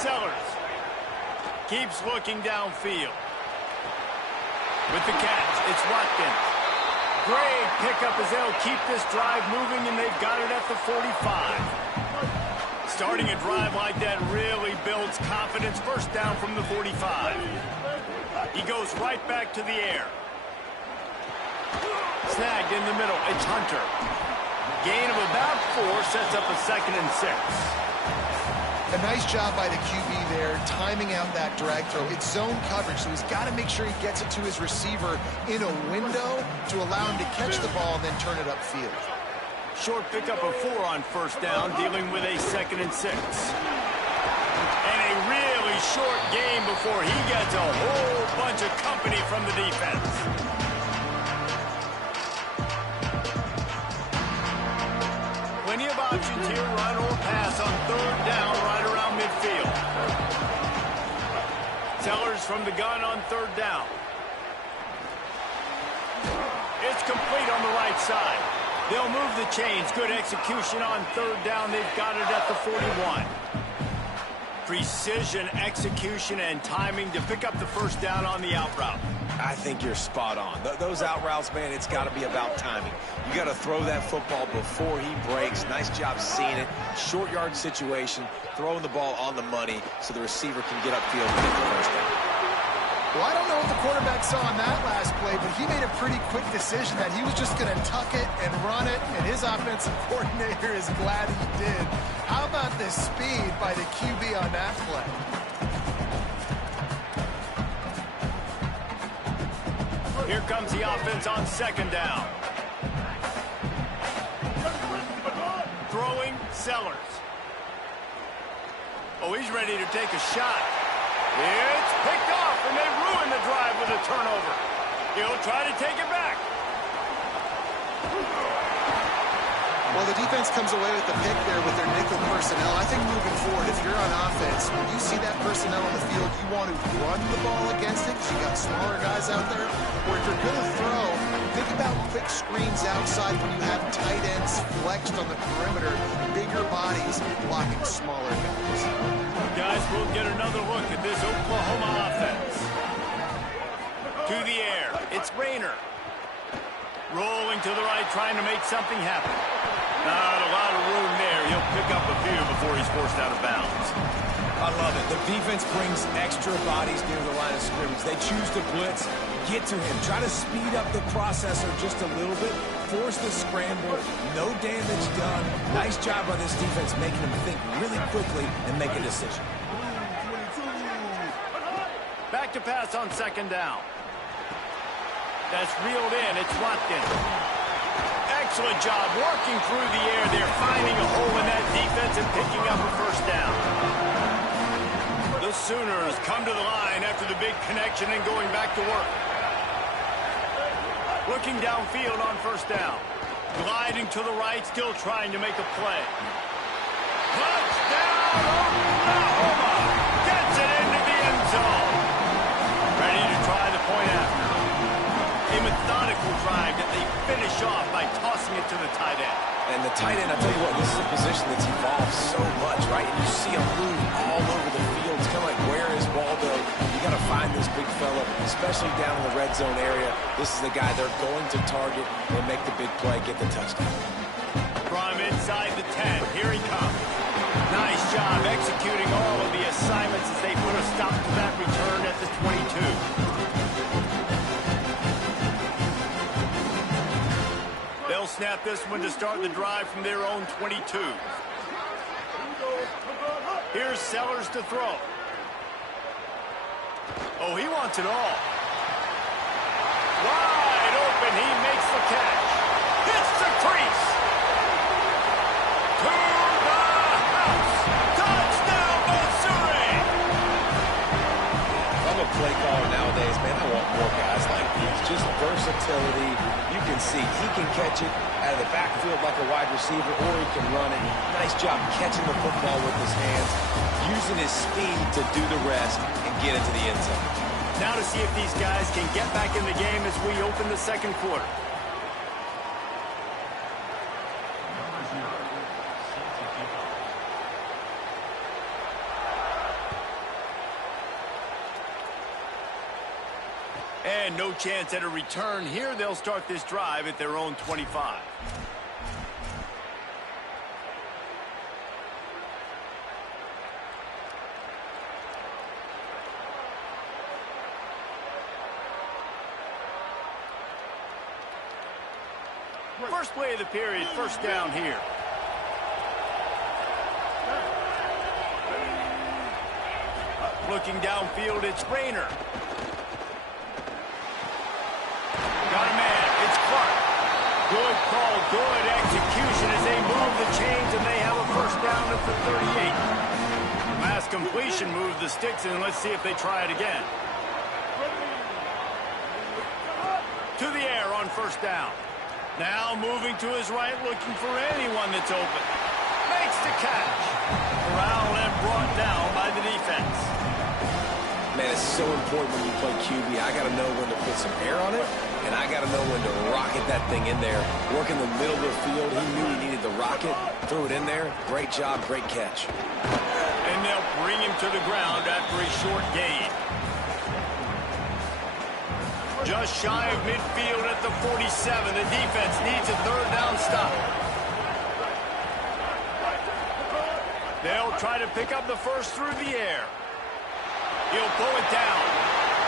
Sellers keeps looking downfield. With the catch, it's Watkins. Great pickup as they'll keep this drive moving, and they've got it at the 45. Starting a drive like that really builds confidence. First down from the 45. He goes right back to the air. Snagged in the middle. It's Hunter. Gain of about 4 sets up a 2nd and 6. A nice job by the QB there, timing out that drag throw. It's zone coverage, so he's got to make sure he gets it to his receiver in a window to allow him to catch the ball and then turn it upfield. Short pickup of 4 on first down, dealing with a 2nd and 6. And a really short game before he gets a whole bunch of company from the defense. Plenty of options here, run or pass on 3rd down right around midfield. Sellers from the gun on 3rd down. It's complete on the right side. They'll move the chains. Good execution on 3rd down. They've got it at the 41. Precision, execution, and timing to pick up the first down on the out route. I think you're spot on. Those out routes, man, it's got to be about timing. You got to throw that football before he breaks. Nice job seeing it. Short yard situation, throwing the ball on the money so the receiver can get upfield and get the first down. Well, I don't know what the quarterback saw on that last play, but he made a pretty quick decision that he was just going to tuck it and run it, and his offensive coordinator is glad he did. How about the speed by the QB on that play? Here comes the offense on 2nd down. Throwing, Sellers. Oh, he's ready to take a shot. It's picked off, and they ruin the drive with a turnover. He'll try to take it back. Well, the defense comes away with the pick there with their nickel personnel. I think moving forward, if you're on offense, when you see that personnel on the field, you want to run the ball against it because you got smaller guys out there. Or if you're going to throw, think about quick screens outside when you have tight ends flexed on the perimeter, bigger bodies blocking smaller guys. Guys, we'll get another look at this Oklahoma offense. To the air, it's Rayner. Rolling to the right, trying to make something happen. Not a lot of room there. He'll pick up a few before he's forced out of bounds. I love it. The defense brings extra bodies near the line of scrimmage. They choose to blitz, get to him, try to speed up the processor just a little bit, force the scramble, no damage done. Nice job by this defense making him think really quickly and make a decision. Back to pass on 2nd down. That's reeled in. It's Watkins. Excellent job working through the air there, finding a hole in that defense and picking up a first down. The Sooners come to the line after the big connection and going back to work. Looking downfield on first down. Gliding to the right, still trying to make a play. Touchdown, Oklahoma! Gets it into the end zone. Ready to try the point after. A methodical drive that they finish off by tossing it to the tight end. And the tight end, I'll tell you what, this is a position that's evolved so much, right? And you see him move all over the field. It's kind of like, where is Waldo? You got to find this big fella, especially down in the red zone area. This is the guy they're going to target and make the big play, get the touchdown. From inside the 10, here he comes. Nice job executing all of the assignments as they put a stop to that return at the 22. They'll snap this one to start the drive from their own 22. Here's Sellers to throw. Oh, he wants it all. Wide open, he makes the catch. Hits the crease. To the house. Touchdown, Missouri. I'm a play caller nowadays, man. I want more guys like these. Just versatility. You can see he can catch it out of the backfield like a wide receiver, or he can run it. Nice job catching the football with his hands, using his speed to do the rest and get into the end zone. Now to see if these guys can get back in the game as we open the second quarter. And no chance at a return here. They'll start this drive at their own 25. First play of the period, first down here. Looking downfield, it's Rayner. Got a man, it's Clark. Good call, good execution as they move the chains, and they have a first down at the 38. Last completion moved the sticks, and let's see if they try it again. To the air on first down. Now moving to his right, looking for anyone that's open. Makes the catch. Corralled and brought down by the defense. Man, it's so important when you play QB. I got to know when to put some air on it, and I got to know when to rocket that thing in there. Work in the middle of the field. He knew he needed the rocket. Threw it in there. Great job, great catch. And they'll bring him to the ground after a short gain. Just shy of midfield at the 47. The defense needs a third down stop. They'll try to pick up the first through the air. He'll pull it down.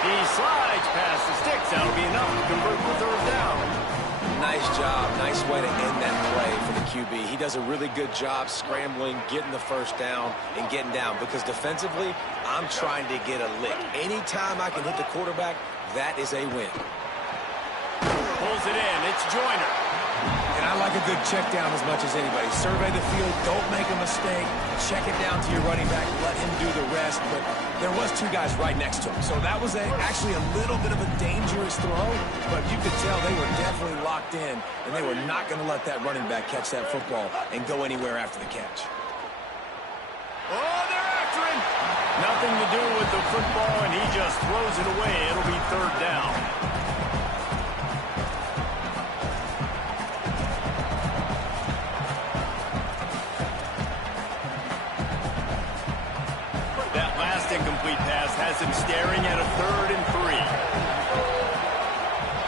He slides past the sticks. That'll be enough to convert the third down. Nice job. Nice way to end that play for the QB. He does a really good job scrambling, getting the first down, and getting down. Because defensively, I'm trying to get a lick. Anytime I can hit the quarterback, that is a win. Pulls it in. It's Joyner. And I like a good check down as much as anybody. Survey the field. Don't make a mistake. Check it down to your running back. Let him do the rest. But there was two guys right next to him. So that was actually a little bit of a dangerous throw. But you could tell they were definitely locked in. And they were not going to let that running back catch that football and go anywhere after the catch. Oh, they're after him. Nothing to do with the football, and he just throws it away. It'll be third down. That last incomplete pass has him staring at a 3rd and 3.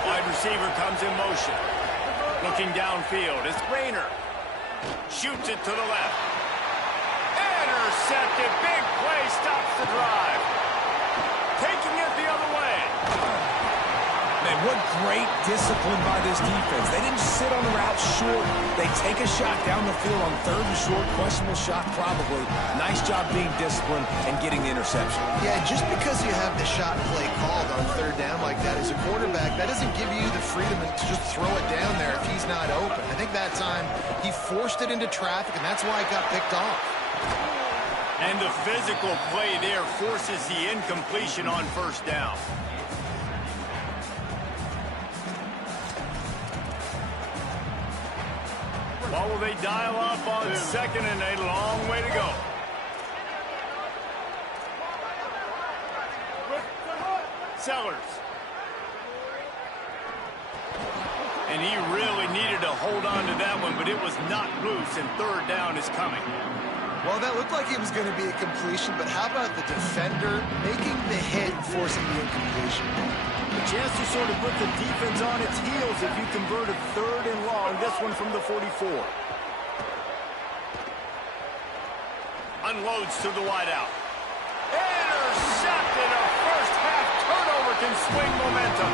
Wide receiver comes in motion. Looking downfield, it's Rayner. Shoots it to the left. Intercepted. Big play stops the drive. Taking it the other way. Man, what great discipline by this defense. They didn't sit on the route short. They take a shot down the field on 3rd and short. Questionable shot probably. Nice job being disciplined and getting the interception. Yeah, just because you have the shot play called on 3rd down like that as a quarterback, that doesn't give you the freedom to just throw it down there if he's not open. I think that time he forced it into traffic, and that's why it got picked off. And the physical play there forces the incompletion on first down. What will they dial up on 2nd and a long way to go? Sellers. And he really needed to hold on to that one, but it was not loose, and third down is coming. Well, that looked like it was going to be a completion, but how about the defender making the hit and forcing the incompletion? A chance to sort of put the defense on its heels if you convert a 3rd and long. This one from the 44. Unloads to the wideout. Intercepted. A first-half turnover can swing momentum.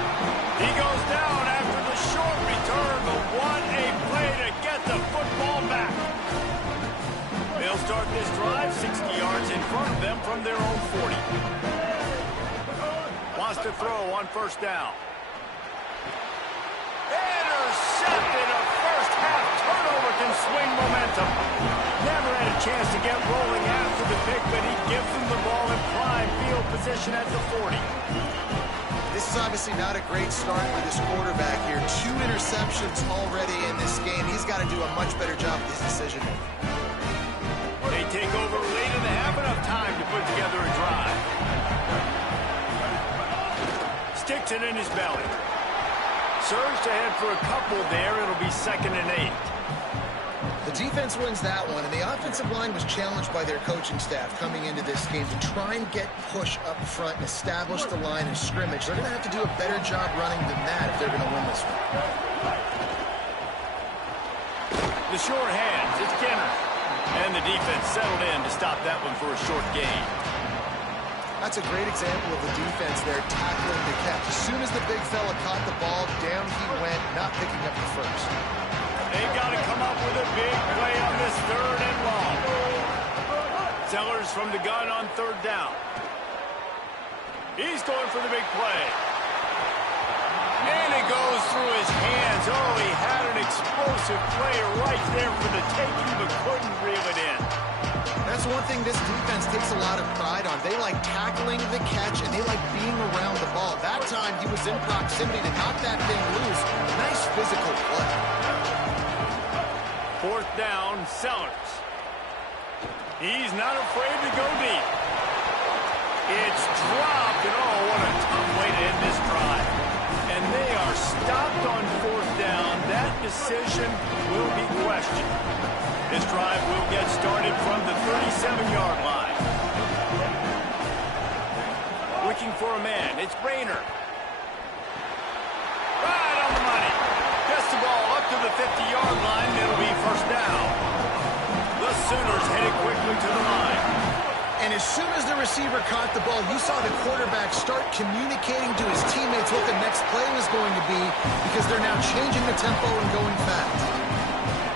He goes down after the short return, but what a play to get the football back. They'll start this drive 60 yards in front of them from their own 40. Wants to throw on first down. Intercepted. A first-half turnover can swing momentum. Never had a chance to get rolling after the pick, but he gives them the ball in prime field position at the 40. This is obviously not a great start for this quarterback here. 2 interceptions already in this game. He's got to do a much better job with his decision-making. They take over late in the half, enough time to put together a drive. Sticks it in his belly. Surged ahead for a couple there. It'll be 2nd and 8. The defense wins that one, and the offensive line was challenged by their coaching staff coming into this game to try and get push up front and establish the line of scrimmage. They're going to have to do a better job running than that if they're going to win this one. The short hands, it's Kenner. And the defense settled in to stop that one for a short gain. That's a great example of the defense there tackling the catch. As soon as the big fella caught the ball, down he went, not picking up the first. They've got to come up with a big play on this 3rd and long. Sellers from the gun on 3rd down. He's going for the big play. And it goes through his hands. Oh, he had an explosive player right there for the taking, but couldn't reel it in. That's one thing this defense takes a lot of pride on. They like tackling the catch, and they like being around the ball. That time, he was in proximity to knock that thing loose. Nice physical play. 4th down, Sellers. He's not afraid to go deep. It's dropped, and oh, what a tough way to end this drive. And they are stopped on 4th down. That decision will be questioned. This drive will get started from the 37-yard line. Looking for a man. It's Rayner. Right on the money. Gets the ball up to the 50-yard line. It'll be 1st down. The Sooners headed quickly to the line. And as soon as the receiver caught the ball, you saw the quarterback start communicating to his teammates what the next play was going to be because they're now changing the tempo and going fast.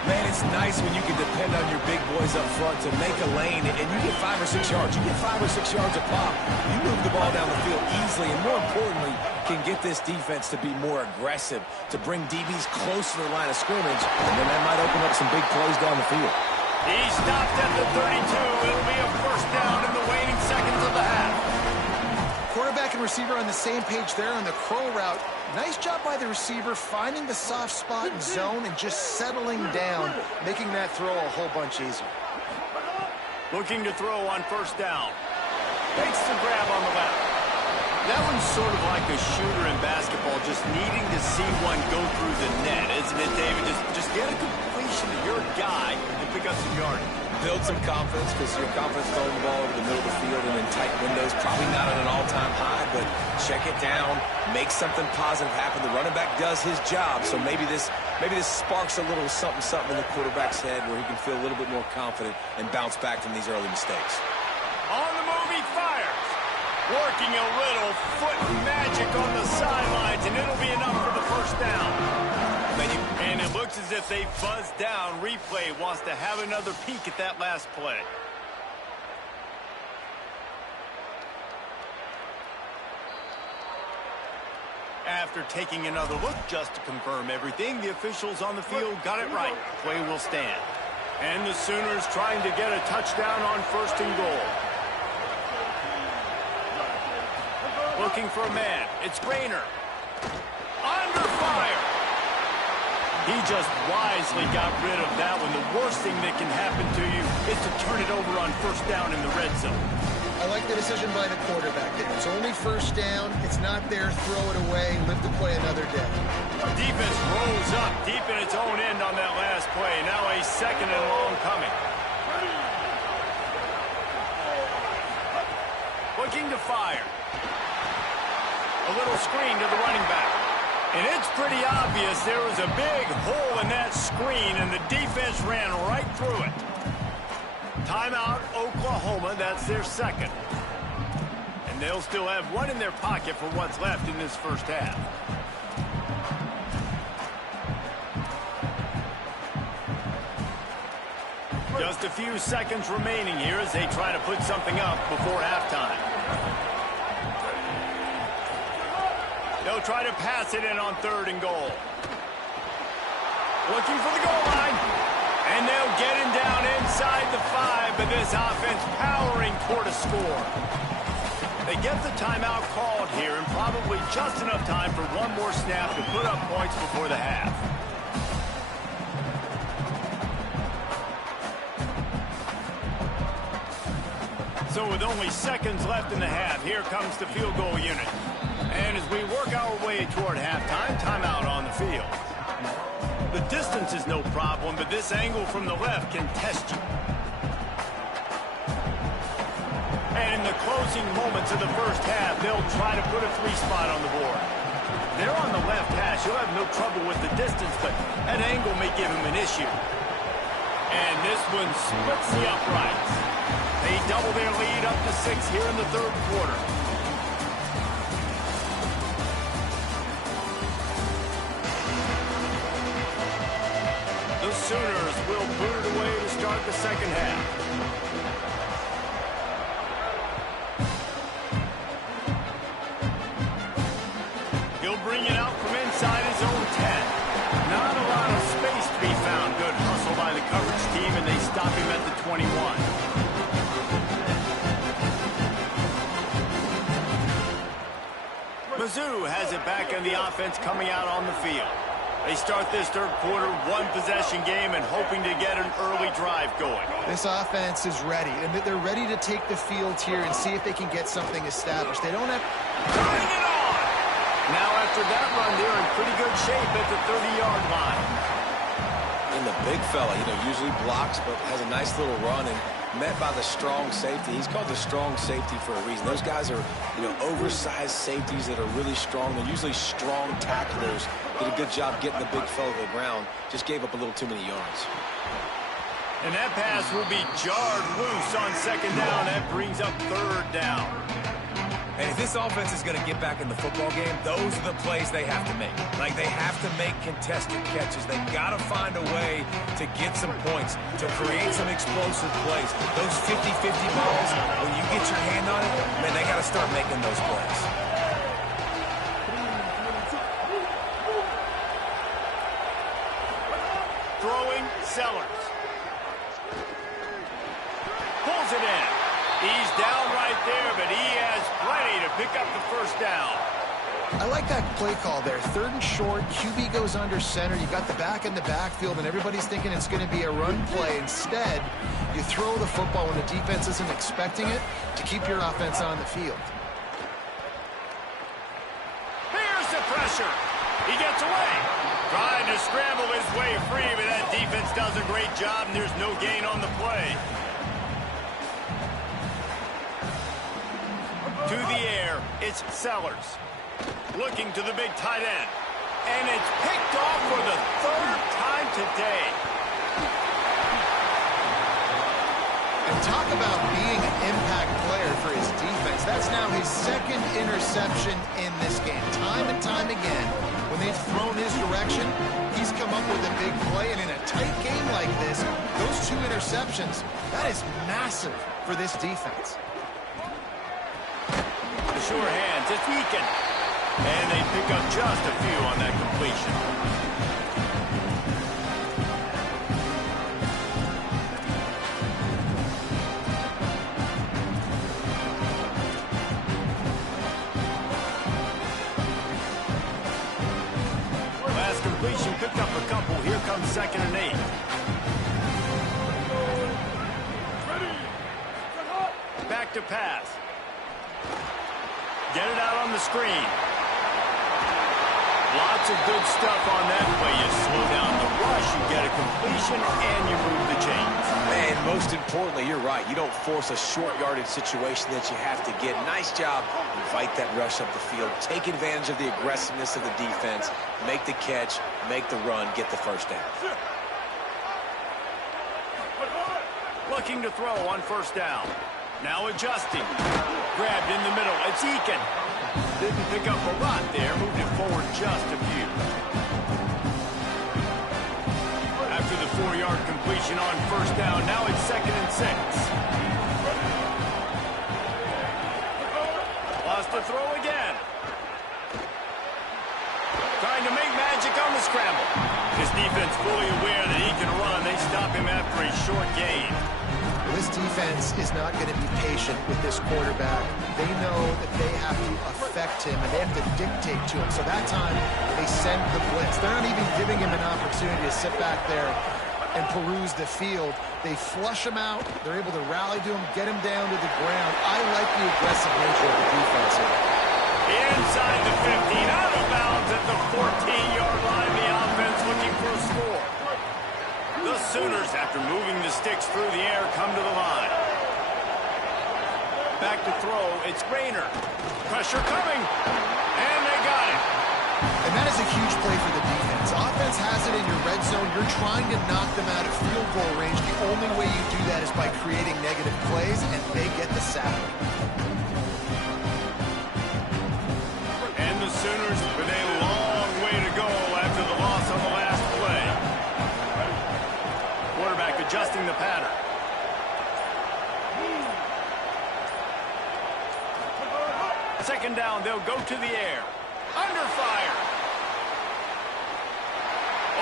Man, it's nice when you can depend on your big boys up front to make a lane, and you get 5 or 6 yards. You get 5 or 6 yards a pop. You move the ball down the field easily, and more importantly, can get this defense to be more aggressive, to bring DBs close to the line of scrimmage, and then that might open up some big plays down the field. He stopped at the 32. It'll be a 1st down in the waning seconds of the half. Quarterback and receiver on the same page there on the crow route. Nice job by the receiver finding the soft spot in zone and just settling down, making that throw a whole bunch easier. Looking to throw on 1st down. Makes the grab on the left. That one's sort of like a shooter in basketball, just needing to see one go through the net, isn't it, David? Just get a completion to your guy and pick up some yardage. Build some confidence, because your confidence throwing the ball over the middle of the field and in tight windows, probably not at an all-time high, but check it down, make something positive happen. The running back does his job, so maybe this sparks a little something in the quarterback's head where he can feel a little bit more confident and bounce back from these early mistakes. On the move, he fires. Working a little foot magic on the sidelines, and it'll be enough for the 1st down. And it looks as if they buzzed down. Replay wants to have another peek at that last play. After taking another look just to confirm everything, the officials on the field got it right. Play will stand. And the Sooners trying to get a touchdown on 1st and goal. Looking for a man. It's Rayner. Under fire. He just wisely got rid of that one. The worst thing that can happen to you is to turn it over on 1st down in the red zone. I like the decision by the quarterback there. It's only 1st down. It's not there. Throw it away. Live to play another day. Defense rolls up deep in its own end on that last play. Now a 2nd and long coming. Looking to fire. A little screen to the running back. And it's pretty obvious there was a big hole in that screen, and the defense ran right through it. Timeout, Oklahoma. That's their 2nd. And they'll still have one in their pocket for what's left in this 1st half. Just a few seconds remaining here as they try to put something up before halftime. They'll try to pass it in on 3rd and goal. Looking for the goal line. And they'll get him down inside the 5, but this offense powering toward a score. They get the timeout called here, and probably just enough time for one more snap to put up points before the half. So with only seconds left in the half, here comes the field goal unit. And as we work our way toward halftime, timeout on the field. The distance distance is no problem, but this angle from the left can test you. And in the closing moments of the first half, they'll try to put a 3-spot on the board. They're on the left hash. He'll have no trouble with the distance, but that angle may give him an issue. And this one splits the uprights. They double their lead up to 6 here in the third quarter. The Sooners will boot it away to start the second half. He'll bring it out from inside his own 10. Not a lot of space to be found. Good hustle by the coverage team, and they stop him at the 21. Mizzou has it back in the offense coming out on the field. They start this third quarter, one-possession game, and hoping to get an early drive going. This offense is ready, and they're ready to take the field here and see if they can get something established. They don't have... Turning it on! Now, after that run, they're in pretty good shape at the 30-yard line. And the big fella, usually blocks, but has a nice little run and met by the strong safety. He's called the strong safety for a reason. Those guys are, oversized safeties that are really strong. They're usually strong tacklers. Did a good job getting the big fella to the ground. Just gave up a little too many yards. And that pass will be jarred loose on second down. That brings up third down. And if this offense is going to get back in the football game, those are the plays they have to make. Like, they have to make contested catches. They've got to find a way to get some points, to create some explosive plays. Those 50-50 balls, when you get your hand on it, man, they got to start making those plays. Throwing, Sellers. Pulls it in. He's down right there, but he has plenty to pick up the first down. I like that play call there. Third and short, QB goes under center. You got the back in the backfield, and everybody's thinking it's going to be a run play. Instead, you throw the football when the defense isn't expecting it to keep your offense on the field. Here's the pressure. He gets away. Trying to scramble his way free, but that defense does a great job, and there's no gain on the play. To the air, it's Sellers. Looking to the big tight end. And it's picked off for the third time today. And talk about being an impact player for his defense. That's now his second interception in this game. Time and time again, when they've thrown his direction, he's come up with a big play. And in a tight game like this, those 2 interceptions, that is massive for this defense. Sure hands, it's Eakin. And they pick up just a few on that completion. Last completion picked up a couple. Here comes 2nd and 8. Back to pass. Get it out on the screen. Lots of good stuff on that play. You slow down the rush, you get a completion, and you move the chains. Man, most importantly, you're right. You don't force a short yardage situation that you have to get. Nice job. Invite that rush up the field. Take advantage of the aggressiveness of the defense. Make the catch, make the run, get the first down. Looking to throw on first down. Now adjusting. Grabbed in the middle. It's Eakin. Didn't pick up a lot there. Moved it forward just a few. After the 4-yard completion on first down, now it's 2nd and 6. Lost to throw again. Trying to make magic on the scramble. His defense fully aware that he can run. They stop him after a short gain. This defense is not going to be patient with this quarterback. They know that they have to affect him, and they have to dictate to him. So that time, they send the blitz. They're not even giving him an opportunity to sit back there and peruse the field. They flush him out. They're able to rally to him, get him down to the ground. I like the aggressive nature of the defense here. Inside the 15, out of bounds at the 14-yard line. The offense looking for a score. Sooners, after moving the sticks through the air, come to the line. Back to throw. It's Rayner. Pressure coming. And they got it. And that is a huge play for the defense. Offense has it in your red zone. You're trying to knock them out of field goal range. The only way you do that is by creating negative plays, and they get the sack. And the Sooners with a long way to go after the loss on the last play. Quarterback adjusting the pattern. Second down, they'll go to the air. Under fire.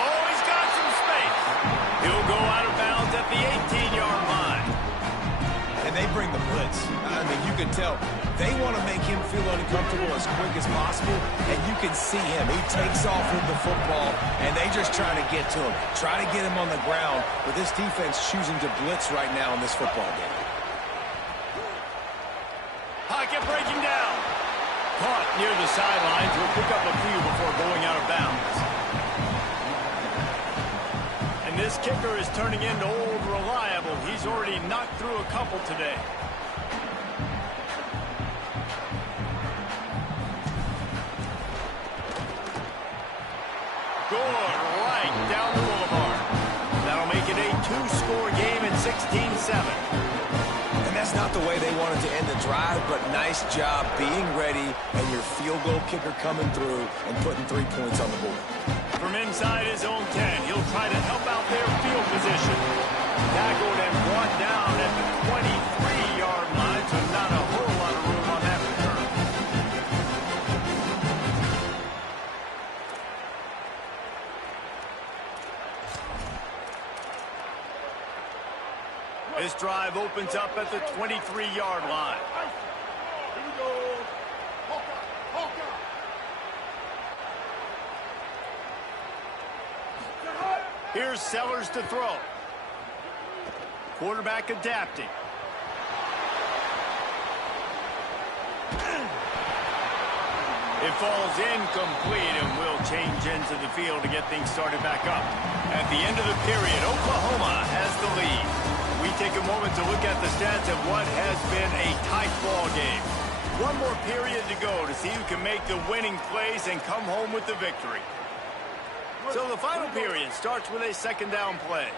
Oh, he's got some space. He'll go out of bounds at the 18-yard line. And they bring the blitz. I mean, you can tell they want to make him feel uncomfortable as quick as possible, and you can see him. He takes off with the football, and they just try to get to him, try to get him on the ground, but this defense choosing to blitz right now in this football game. Pocket breaking down. Caught near the sidelines. Will pick up a few before going out of bounds. And this kicker is turning into old reliable. He's already knocked through a couple today. Good right down the boulevard. That'll make it a two-score game at 16-7. That's not the way they wanted to end the drive, but nice job being ready and your field goal kicker coming through and putting 3 points on the board. From inside his own 10, he'll try to help out their field position. Tackled and brought down at the 23-yard line, so not a whole lot of room on that return. This drive opens up at the 23-yard line. Here we go. Hawkeye. Here's Sellers to throw. Quarterback adapting. It falls incomplete and will change into the field to get things started back up. At the end of the period, Oklahoma has the lead. We take a moment to look at the stats of what has been a tight ball game. One more period to go to see who can make the winning plays and come home with the victory. So the final period starts with a second down play.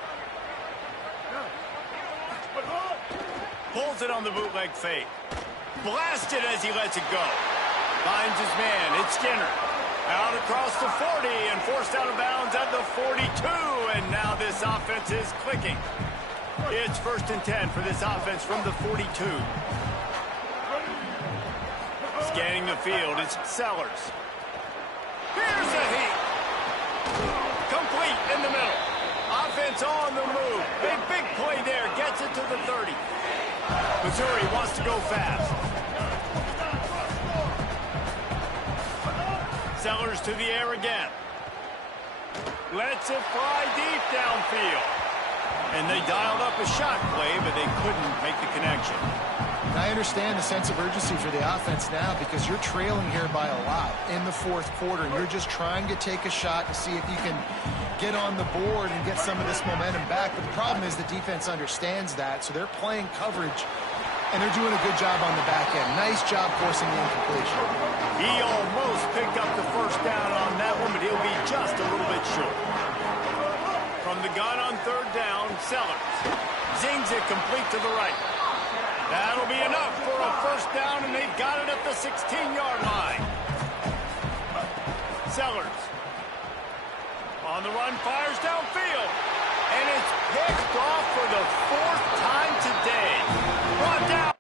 Pulls it on the bootleg fake. Blasted as he lets it go. Finds his man. It's Skinner. Out across the 40 and forced out of bounds at the 42. And now this offense is clicking. It's 1st and 10 for this offense from the 42. Scanning the field, it's Sellers. Here's a heat. Complete in the middle. Offense on the move. A big play there. Gets it to the 30. Missouri wants to go fast. Sellers to the air again. Lets it fly deep downfield. And they dialed up a shot play, but they couldn't make the connection. And I understand the sense of urgency for the offense now because you're trailing here by a lot in the fourth quarter, and you're just trying to take a shot to see if you can get on the board and get some of this momentum back. But the problem is the defense understands that, so they're playing coverage, and they're doing a good job on the back end. Nice job forcing the incompletion. He almost picked up the first down on that one, but he'll be just a little bit short. From the gun on third down, Sellers zings it complete to the right. That'll be enough for a first down, and they've got it at the 16-yard line. Sellers on the run, fires downfield, and it's picked off for the 4th time today. Brought down.